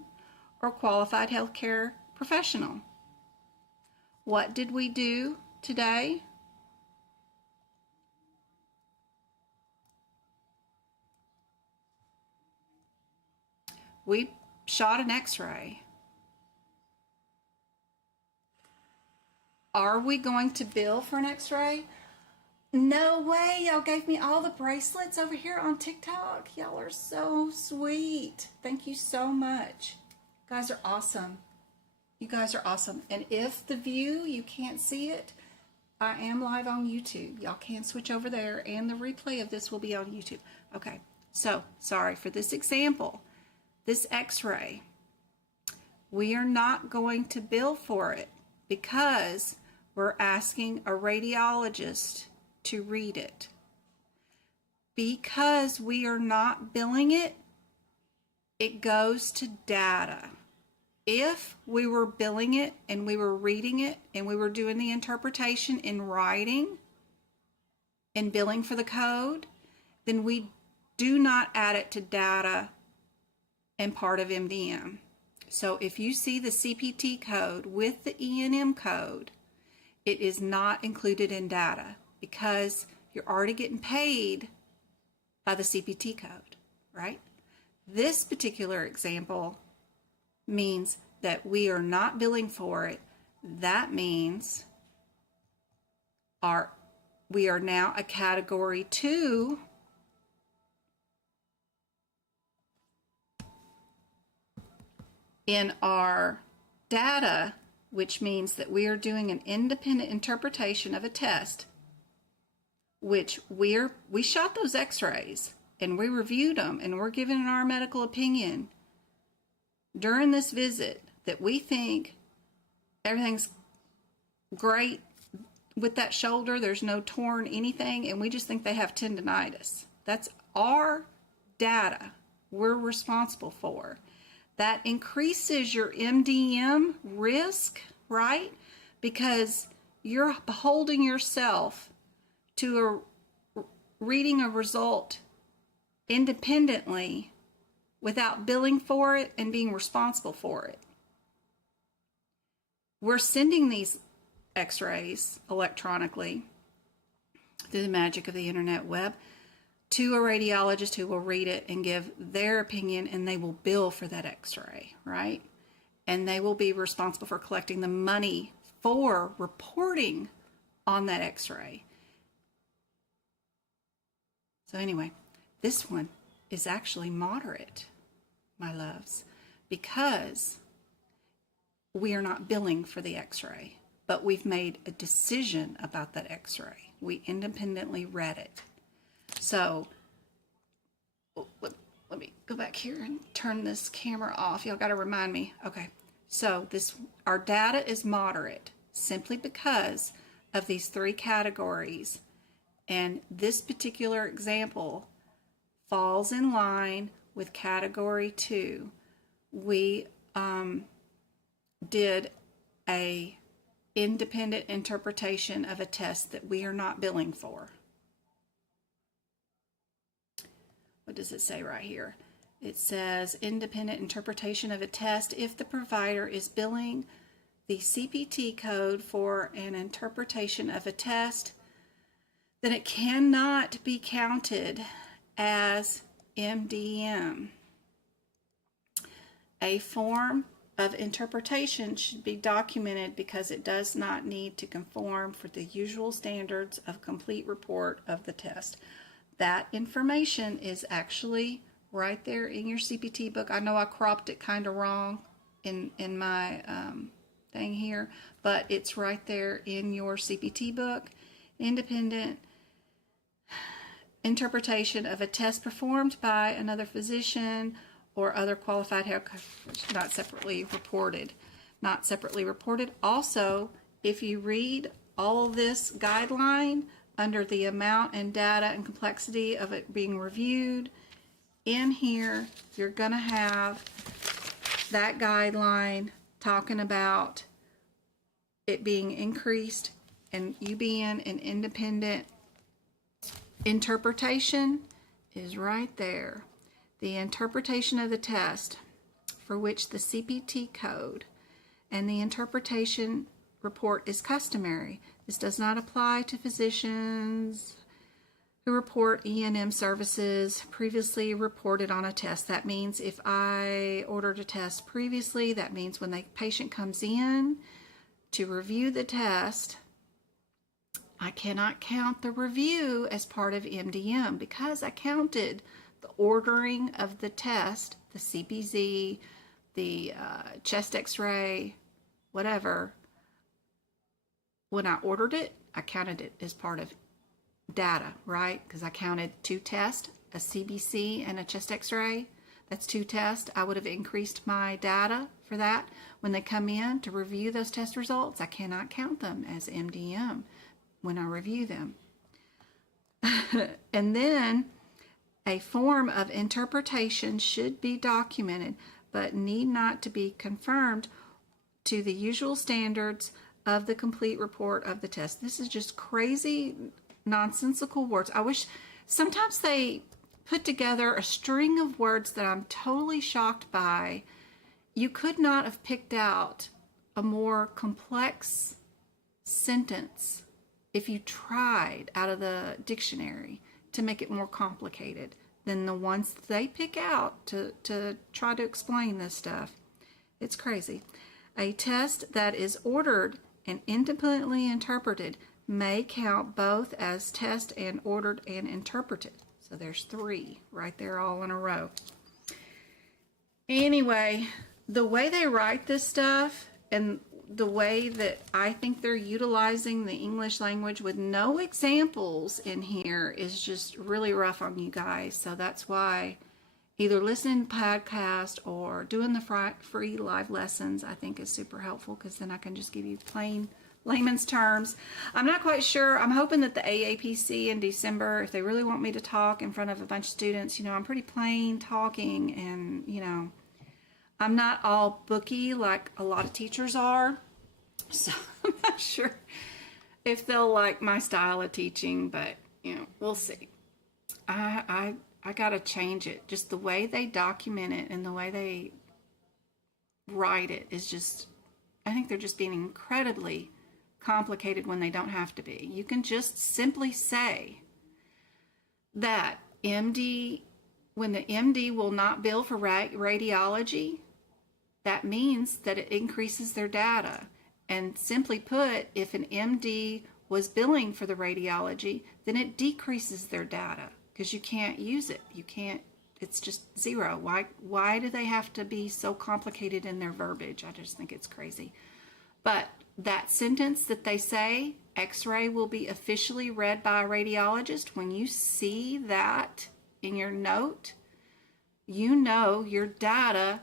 or qualified healthcare professional. What did we do today? We shot an x-ray. Are we going to bill for an x-ray? No way. Y'all gave me all the bracelets over here on TikTok. Y'all are so sweet. Thank you so much. You guys are awesome. You guys are awesome. And if the view, you can't see it, I am live on YouTube. Y'all can switch over there, and the replay of this will be on YouTube. Okay, so sorry for this example. This x-ray, we are not going to bill for it because we're asking a radiologist to read it. Because we are not billing it, it goes to data. If we were billing it and we were reading it and we were doing the interpretation in writing and billing for the code, then we do not add it to data and part of MDM. So if you see the CPT code with the E&M code, it is not included in data because you're already getting paid by the CPT code, right? This particular example means that we are not billing for it. That means we are now a category 2 in our data, which means that we are doing an independent interpretation of a test, which we shot those x-rays and we reviewed them and we're giving our medical opinion during this visit that we think everything's great with that shoulder, there's no torn anything, and we just think they have tendonitis. That's our data we're responsible for. That increases your MDM risk, right? Because you're holding yourself to reading a result independently without billing for it and being responsible for it. We're sending these x-rays electronically through the magic of the internet web to a radiologist who will read it and give their opinion, and they will bill for that x-ray, right? And they will be responsible for collecting the money for reporting on that x-ray. So anyway, this one is actually moderate, my loves, because we are not billing for the x-ray, but we've made a decision about that x-ray. We independently read it. So let me go back here and turn this camera off. Y'all got to remind me. Okay. So our data is moderate simply because of these 3 categories. And this particular example falls in line with category 2. We did a independent interpretation of a test that we are not billing for. What does it say right here? It says independent interpretation of a test if the provider is billing the CPT code for an interpretation of a test, then it cannot be counted as MDM. A form of interpretation should be documented because it does not need to conform for the usual standards of complete report of the test. that information is actually right there in your CPT book. I know I cropped it kind of wrong in my thing here, but it's right there in your CPT book. Independent interpretation of a test performed by another physician or other qualified health, not separately reported. Not separately reported. Also, if you read all of this guideline under the amount and data and complexity of it being reviewed, in here you're going to have that guideline talking about it being increased and you being an independent interpretation is right there. The interpretation of the test for which the CPT code and the interpretation report is customary. This does not apply to physicians who report E&M services previously reported on a test. That means if I ordered a test previously, that means when the patient comes in to review the test, I cannot count the review as part of MDM because I counted the ordering of the test, the CPZ, the chest x-ray, whatever. When I ordered it, I counted it as part of data, right? Because I counted 2 tests, a CBC and a chest x-ray. That's 2 tests. I would have increased my data for that. When they come in to review those test results, I cannot count them as MDM when I review them. And then a form of interpretation should be documented, but need not to be confirmed to the usual standards of the complete report of the test. This is just crazy, nonsensical words. I wish sometimes they put together a string of words that I'm totally shocked by. You could not have picked out a more complex sentence if you tried out of the dictionary to make it more complicated than the ones they pick out to try to explain this stuff. It's crazy. A test that is ordered and independently interpreted may count both as test and ordered and interpreted. So there's 3 right there all in a row. Anyway, the way they write this stuff and the way that I think they're utilizing the English language with no examples in here is just really rough on you guys. So that's why either listening to the podcast or doing the free live lessons I think is super helpful, because then I can just give you plain layman's terms. I'm not quite sure. I'm hoping that the AAPC in December, if they really want me to talk in front of a bunch of students, I'm pretty plain talking, and I'm not all booky like a lot of teachers are, so I'm not sure if they'll like my style of teaching, but we'll see. I gotta change it. Just the way they document it and the way they write it is just, I think they're just being incredibly complicated when they don't have to be. You can just simply say that when the MD will not bill for radiology, that means that it increases their data. And simply put, if an MD was billing for the radiology, then it decreases their data because you can't use it. You can't, it's just 0. Why do they have to be so complicated in their verbiage? I just think it's crazy. But that sentence that they say, X-ray will be officially read by a radiologist, when you see that in your note, your data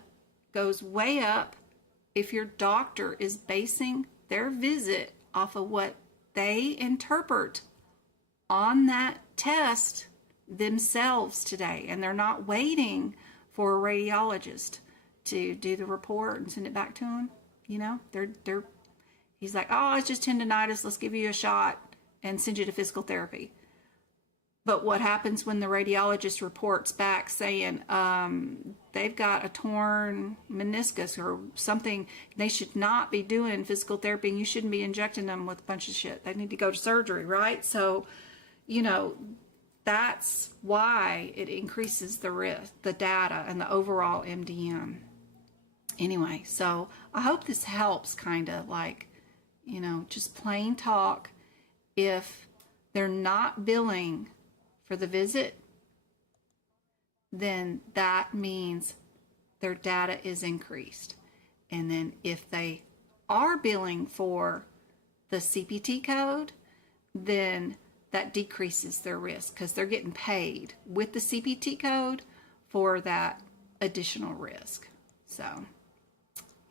goes way up if your doctor is basing their visit off of what they interpret on that test themselves today, and they're not waiting for a radiologist to do the report and send it back to them. He's like, oh, it's just tendonitis, let's give you a shot and send you to physical therapy. But what happens when the radiologist reports back saying they've got a torn meniscus or something, they should not be doing physical therapy, and you shouldn't be injecting them with a bunch of shit. They need to go to surgery, right? So, that's why it increases the risk, the data, and the overall MDM. Anyway, so I hope this helps kind of like, just plain talk. If they're not billing for the visit, then that means their data is increased. And then if they are billing for the CPT code, then that decreases their risk because they're getting paid with the CPT code for that additional risk. So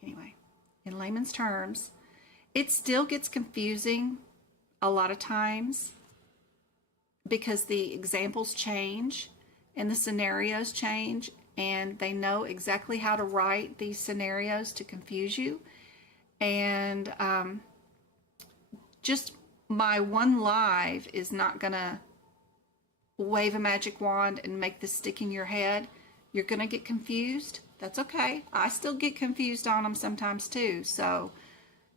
anyway, in layman's terms, it still gets confusing a lot of times because the examples change and the scenarios change, and they know exactly how to write these scenarios to confuse you. And just my one live is not gonna wave a magic wand and make this stick in your head. You're gonna get confused. That's okay. I still get confused on them sometimes too. So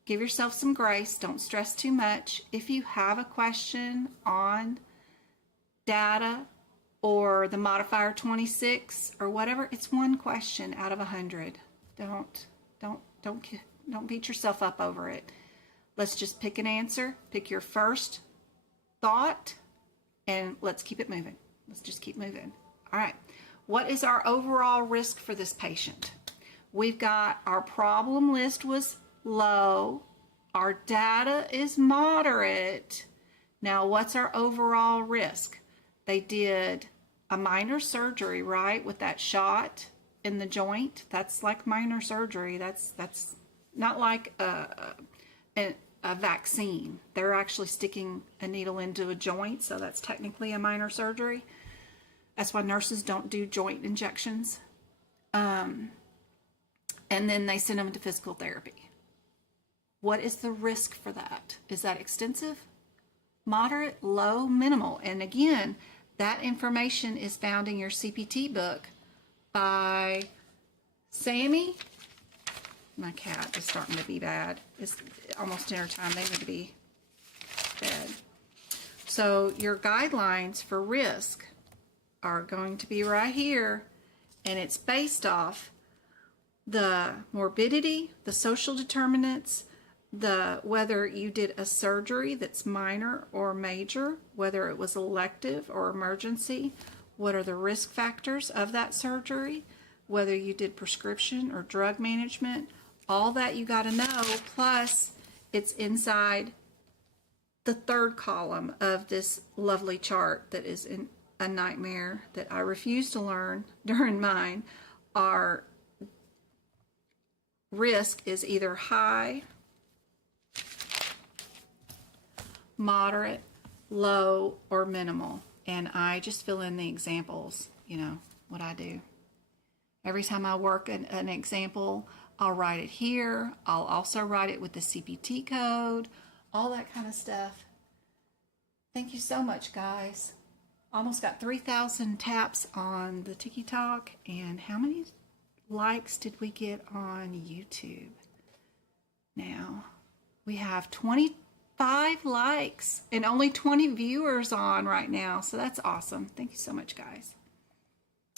give yourself some grace. Don't stress too much. If you have a question on data or the modifier 26 or whatever, it's one question out of 100. Don't beat yourself up over it. Let's just pick an answer, pick your first thought, and let's keep it moving. Let's just keep moving. All right. What is our overall risk for this patient? We've got our problem list was low. Our data is moderate. Now, what's our overall risk? They did a minor surgery, right, with that shot in the joint. That's like minor surgery. That's not like a vaccine. They're actually sticking a needle into a joint, so that's technically a minor surgery. That's why nurses don't do joint injections. And then they send them to physical therapy. What is the risk for that? Is that extensive, moderate, low, minimal? And again, that information is found in your CPT book by Sammy. My cat is starting to be bad. It's almost dinner time. They need to be fed. So your guidelines for risk are going to be right here, and it's based off the morbidity, the social determinants, whether you did a surgery that's minor or major, whether it was elective or emergency, what are the risk factors of that surgery, whether you did prescription or drug management, all that you got to know, plus it's inside the third column of this lovely chart that is in a nightmare that I refuse to learn during mine. Our risk is either high, moderate, low, or minimal. And I just fill in the examples, you know, what I do. Every time I work an example, I'll write it here. I'll also write it with the CPT code, all that kind of stuff. Thank you so much, guys. Almost got 3,000 taps on the TikTok. And how many likes did we get on YouTube? Now, we have 25 likes and only 20 viewers on right now. So that's awesome. Thank you so much, guys.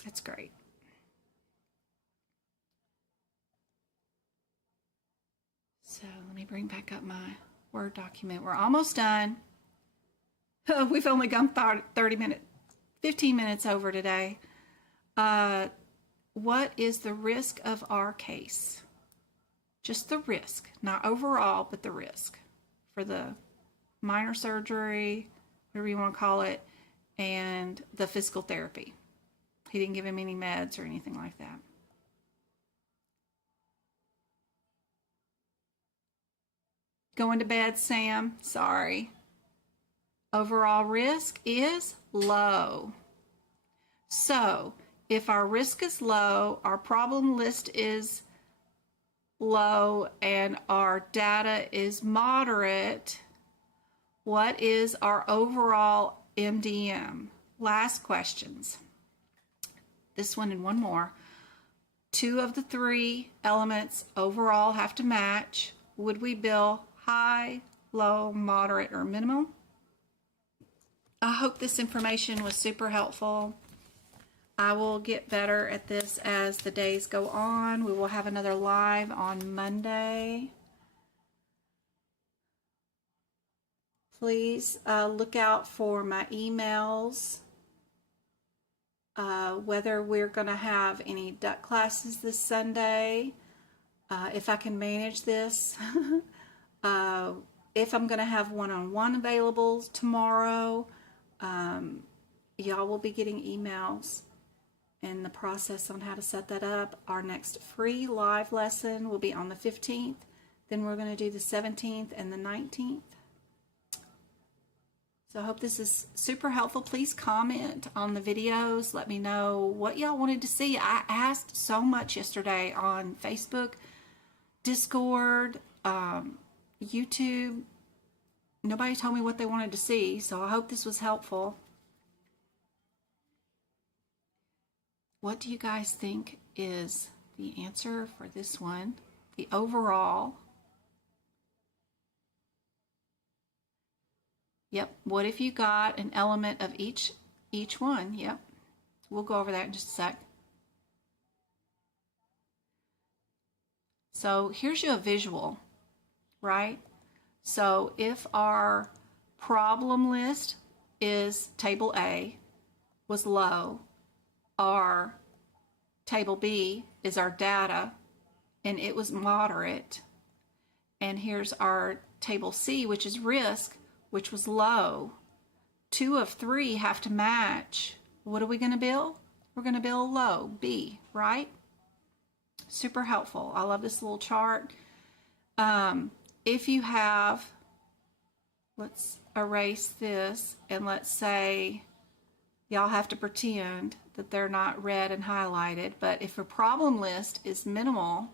That's great. So let me bring back up my Word document. We're almost done. We've only gone 15 minutes over today. What is the risk of our case? Just the risk, not overall, but the risk for the minor surgery, whatever you want to call it, and the physical therapy. He didn't give him any meds or anything like that. Going to bed, Sam. Sorry. Overall risk is low. So if our risk is low, our problem list is low, and our data is moderate, what is our overall MDM? Last questions. This one and one more. 2 of the 3 elements overall have to match. Would we bill high, low, moderate, or minimal? I hope this information was super helpful. I will get better at this as the days go on. We will have another live on Monday. Please look out for my emails whether we're going to have any duck classes this Sunday, if I can manage this, if I'm going to have one-on-one available tomorrow. Y'all will be getting emails and the process on how to set that up. Our next free live lesson will be on the 15th. Then we're going to do the 17th and the 19th. So I hope this is super helpful. Please comment on the videos. Let me know what y'all wanted to see. I asked so much yesterday on Facebook, Discord, YouTube. Nobody told me what they wanted to see, so I hope this was helpful. What do you guys think is the answer for this one? The overall. Yep. What if you got an element of each one? Yep. We'll go over that in just a sec. So here's you a visual, right? So if our problem list is table A was low, our table B is our data and it was moderate, and here's our table C, which is risk, which was low. 2 of 3 have to match. What are we going to bill? We're going to bill low, B, right? Super helpful. I love this little chart. If you have, let's erase this, and let's say y'all have to pretend that they're not red and highlighted, but if a problem list is minimal,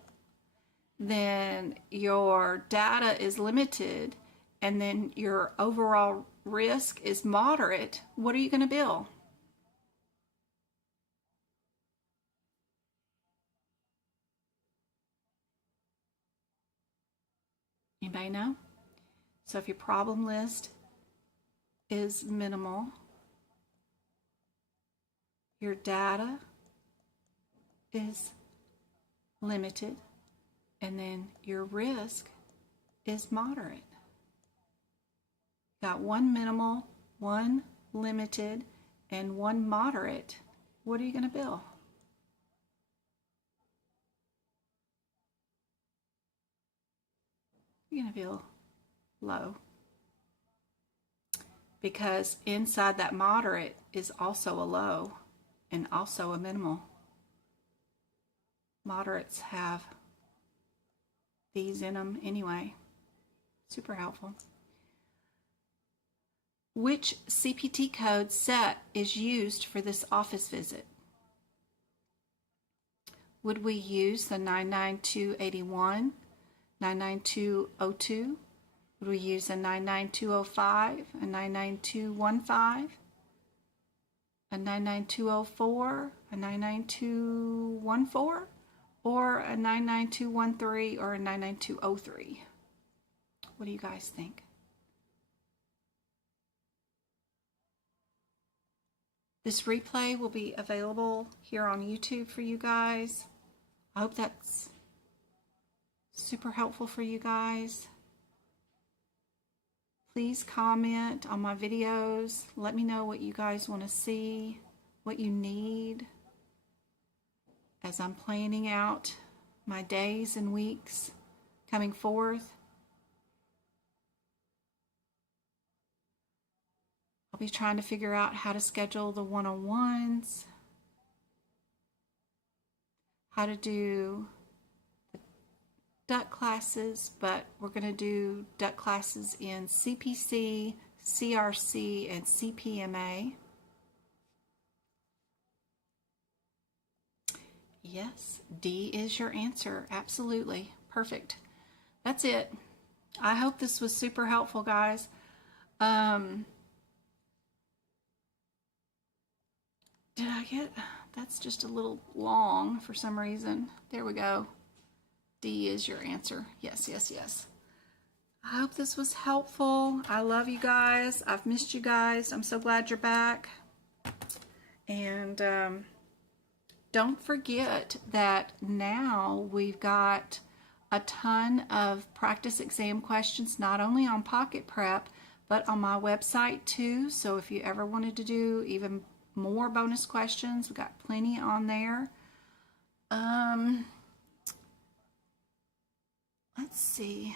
then your data is limited, and then your overall risk is moderate, what are you going to bill? Anybody know? So if your problem list is minimal, your data is limited, and then your risk is moderate. Got 1 minimal, 1 limited, and 1 moderate. What are you going to bill? You're going to bill low, because inside that moderate is also a low and also a minimal. Moderates have these in them anyway. Super helpful. Which CPT code set is used for this office visit? Would we use the 99281, 99202? Would we use a 99205, a 99215, a 99204, a 99214, or a 99213, or a 99203? What do you guys think? This replay will be available here on YouTube for you guys. I hope that's super helpful for you guys. Please comment on my videos. Let me know what you guys want to see, what you need, as I'm planning out my days and weeks coming forth. I'll be trying to figure out how to schedule the one-on-ones, how to do the duck classes, but we're going to do duck classes in CPC, CRC, and CPMA. Yes, D is your answer. Absolutely. Perfect. That's it. I hope this was super helpful, guys. Did I get, that's just a little long for some reason. There we go. D is your answer. Yes, yes, yes. I hope this was helpful. I love you guys. I've missed you guys. I'm so glad you're back. And don't forget that now we've got a ton of practice exam questions, not only on Pocket Prep, but on my website too. So if you ever wanted to do even more bonus questions. We got plenty on there. Let's see.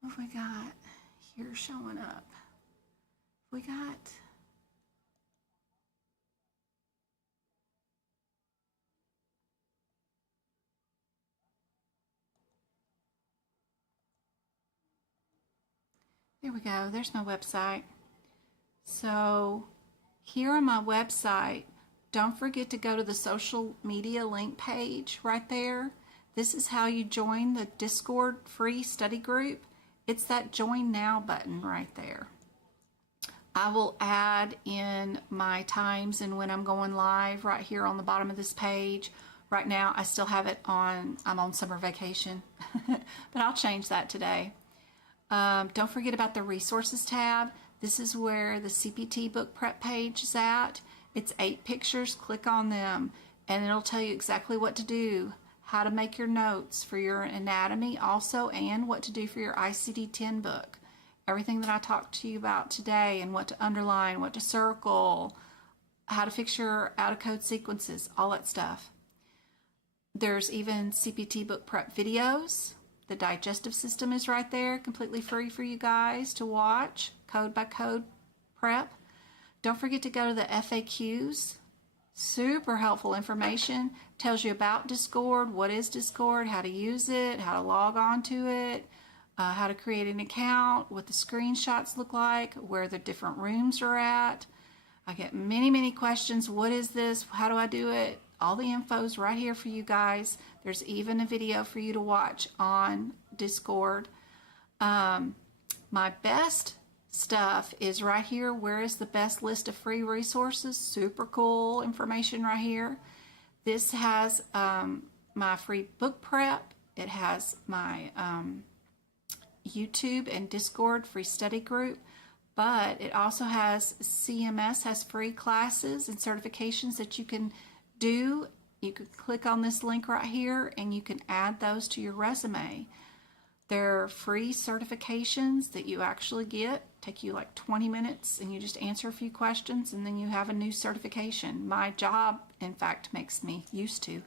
What have we got here showing up? We got there we go. There's my website. So here on my website, don't forget to go to the social media link page right there. This is how you join the Discord free study group. It's that join now button right there. I will add in my times and when I'm going live right here on the bottom of this page. Right now I still have it on, I'm on summer vacation, but I'll change that today. Don't forget about the resources tab. This is where the CPT book prep page is at. It's 8 pictures. Click on them and it'll tell you exactly what to do, how to make your notes for your anatomy also, and what to do for your ICD-10 book. Everything that I talked to you about today, and what to underline, what to circle, how to fix your out-of-code sequences, all that stuff. There's even CPT book prep videos. The digestive system is right there, completely free for you guys to watch, code by code prep. Don't forget to go to the FAQs. Super helpful information. Tells you about Discord, what is Discord, how to use it, how to log on to it, how to create an account, what the screenshots look like, where the different rooms are at. I get many questions. What is this? How do I do it? All the info's right here for you guys. There's even a video for you to watch on Discord. My best stuff is right here. Where is the best list of free resources? Super cool information right here. This has my free book prep. It has my YouTube and Discord free study group, but it also has CMS has free classes and certifications that you can do. You can click on this link right here and you can add those to your resume. They're free certifications that you actually get. Take you like 20 minutes and you just answer a few questions and then you have a new certification. My job, in fact, makes me used to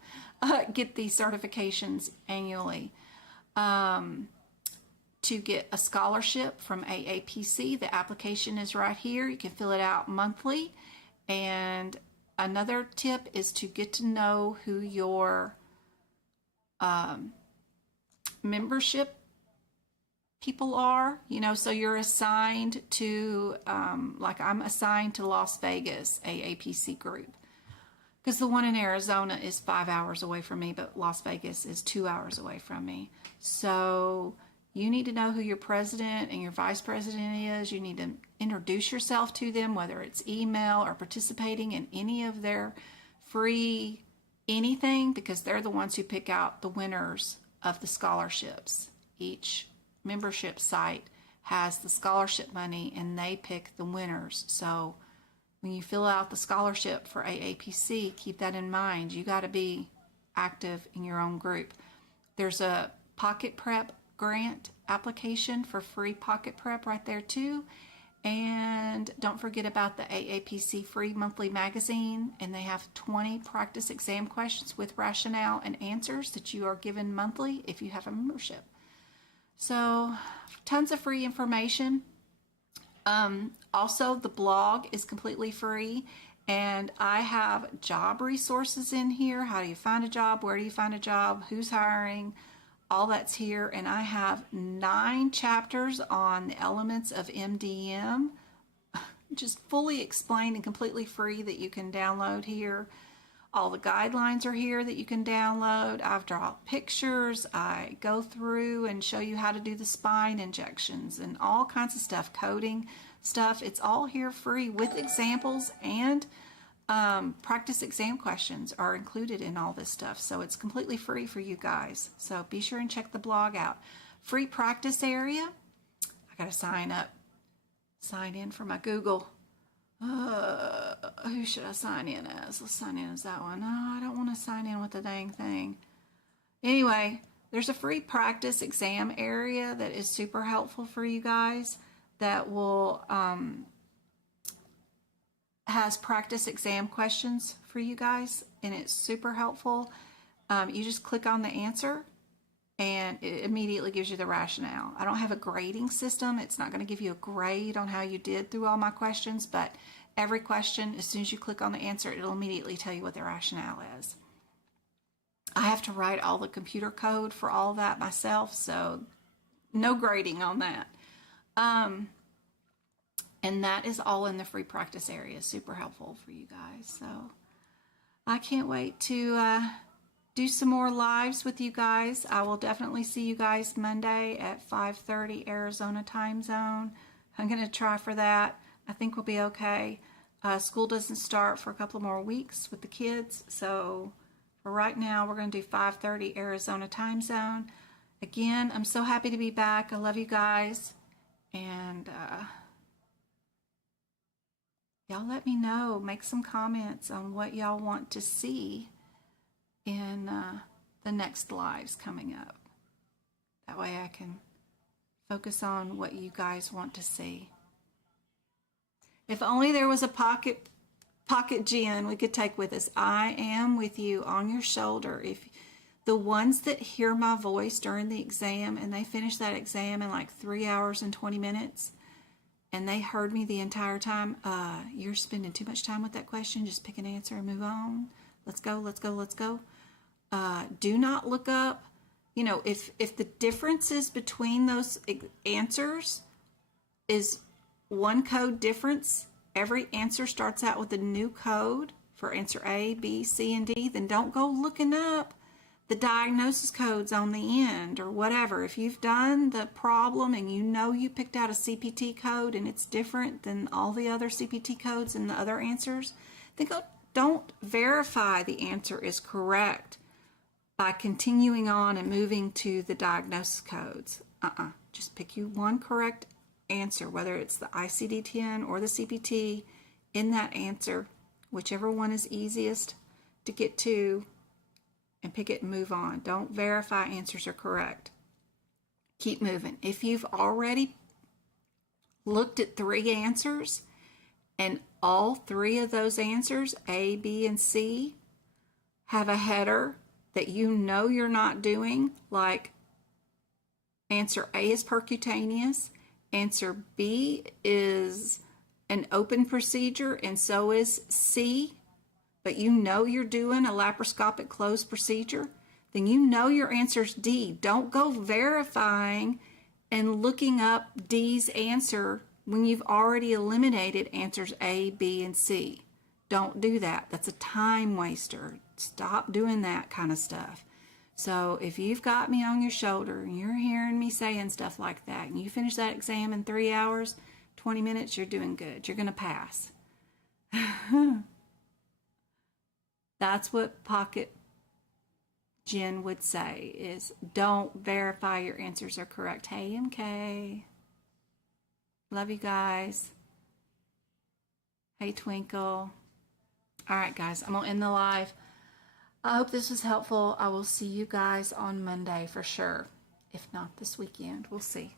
get these certifications annually. To get a scholarship from AAPC, the application is right here. You can fill it out monthly. And another tip is to get to know who your membership people are, so you're assigned to, like I'm assigned to Las Vegas AAPC group, because the one in Arizona is 5 hours away from me, but Las Vegas is 2 hours away from me. So you need to know who your president and your vice president is. You need to introduce yourself to them, whether it's email or participating in any of their free anything, because they're the ones who pick out the winners of the scholarships. Each membership site has the scholarship money and they pick the winners. So when you fill out the scholarship for AAPC, keep that in mind. You got to be active in your own group. There's a Pocket Prep grant application for free Pocket Prep right there too. And don't forget about the AAPC free monthly magazine, and they have 20 practice exam questions with rationale and answers that you are given monthly if you have a membership. So tons of free information. Also, the blog is completely free, and I have job resources in here. How do you find a job? Where do you find a job? Who's hiring? All that's here. And I have 9 chapters on the elements of MDM, just fully explained and completely free, that you can download here. All the guidelines are here that you can download. I've drawn pictures. I go through and show you how to do the spine injections and all kinds of stuff, coding stuff. It's all here free with examples, and practice exam questions are included in all this stuff. So it's completely free for you guys. So be sure and check the blog out. Free practice area. I got to sign in for my Google. Who should I sign in as? Let's sign in as that one. No, I don't want to sign in with the dang thing. Anyway, there's a free practice exam area that is super helpful for you guys, that will has practice exam questions for you guys, and it's super helpful. You just click on the answer and it immediately gives you the rationale. I don't have a grading system. It's not going to give you a grade on how you did through all my questions, but every question, as soon as you click on the answer, it'll immediately tell you what the rationale is. I have to write all the computer code for all that myself, so no grading on that. And that is all in the free practice area. Super helpful for you guys. So I can't wait to do some more lives with you guys. I will definitely see you guys Monday at 5:30 Arizona time zone. I'm going to try for that. I think we'll be okay. School doesn't start for a couple more weeks with the kids. So for right now, we're going to do 5:30 Arizona time zone. Again, I'm so happy to be back. I love you guys. And y'all let me know. Make some comments on what y'all want to see in the next lives coming up. That way I can focus on what you guys want to see. If only there was a pocket gin we could take with us. I am with you on your shoulder. If the ones that hear my voice during the exam and they finish that exam in like 3 hours and 20 minutes and they heard me the entire time, you're spending too much time with that question. Just pick an answer and move on. Let's go, let's go, let's go. Do not look up, if the differences between those answers is one code difference, every answer starts out with a new code for answer A, B, C, and D, then don't go looking up the diagnosis codes on the end or whatever. If you've done the problem and you picked out a CPT code and it's different than all the other CPT codes and the other answers, then don't verify the answer is correct by continuing on and moving to the diagnosis codes. Just pick you one correct answer, whether it's the ICD-10 or the CPT in that answer, whichever one is easiest to get to, and pick it and move on. Don't verify answers are correct. Keep moving. If you've already looked at 3 answers and all 3 of those answers, A, B, and C, have a header that you're not doing, like answer A is percutaneous, answer B is an open procedure, and so is C, but you're doing a laparoscopic closed procedure, then your answer's D. Don't go verifying and looking up D's answer when you've already eliminated answers A, B, and C. Don't do that. That's a time waster. Stop doing that kind of stuff. So if you've got me on your shoulder and you're hearing me saying stuff like that and you finish that exam in 3 hours, 20 minutes, you're doing good. You're going to pass. That's what Pocket Jen would say, is don't verify your answers are correct. Hey, MK. Love you guys. Hey, Twinkle. All right, guys, I'm going to end the live. I hope this was helpful. I will see you guys on Monday for sure. If not this weekend, we'll see.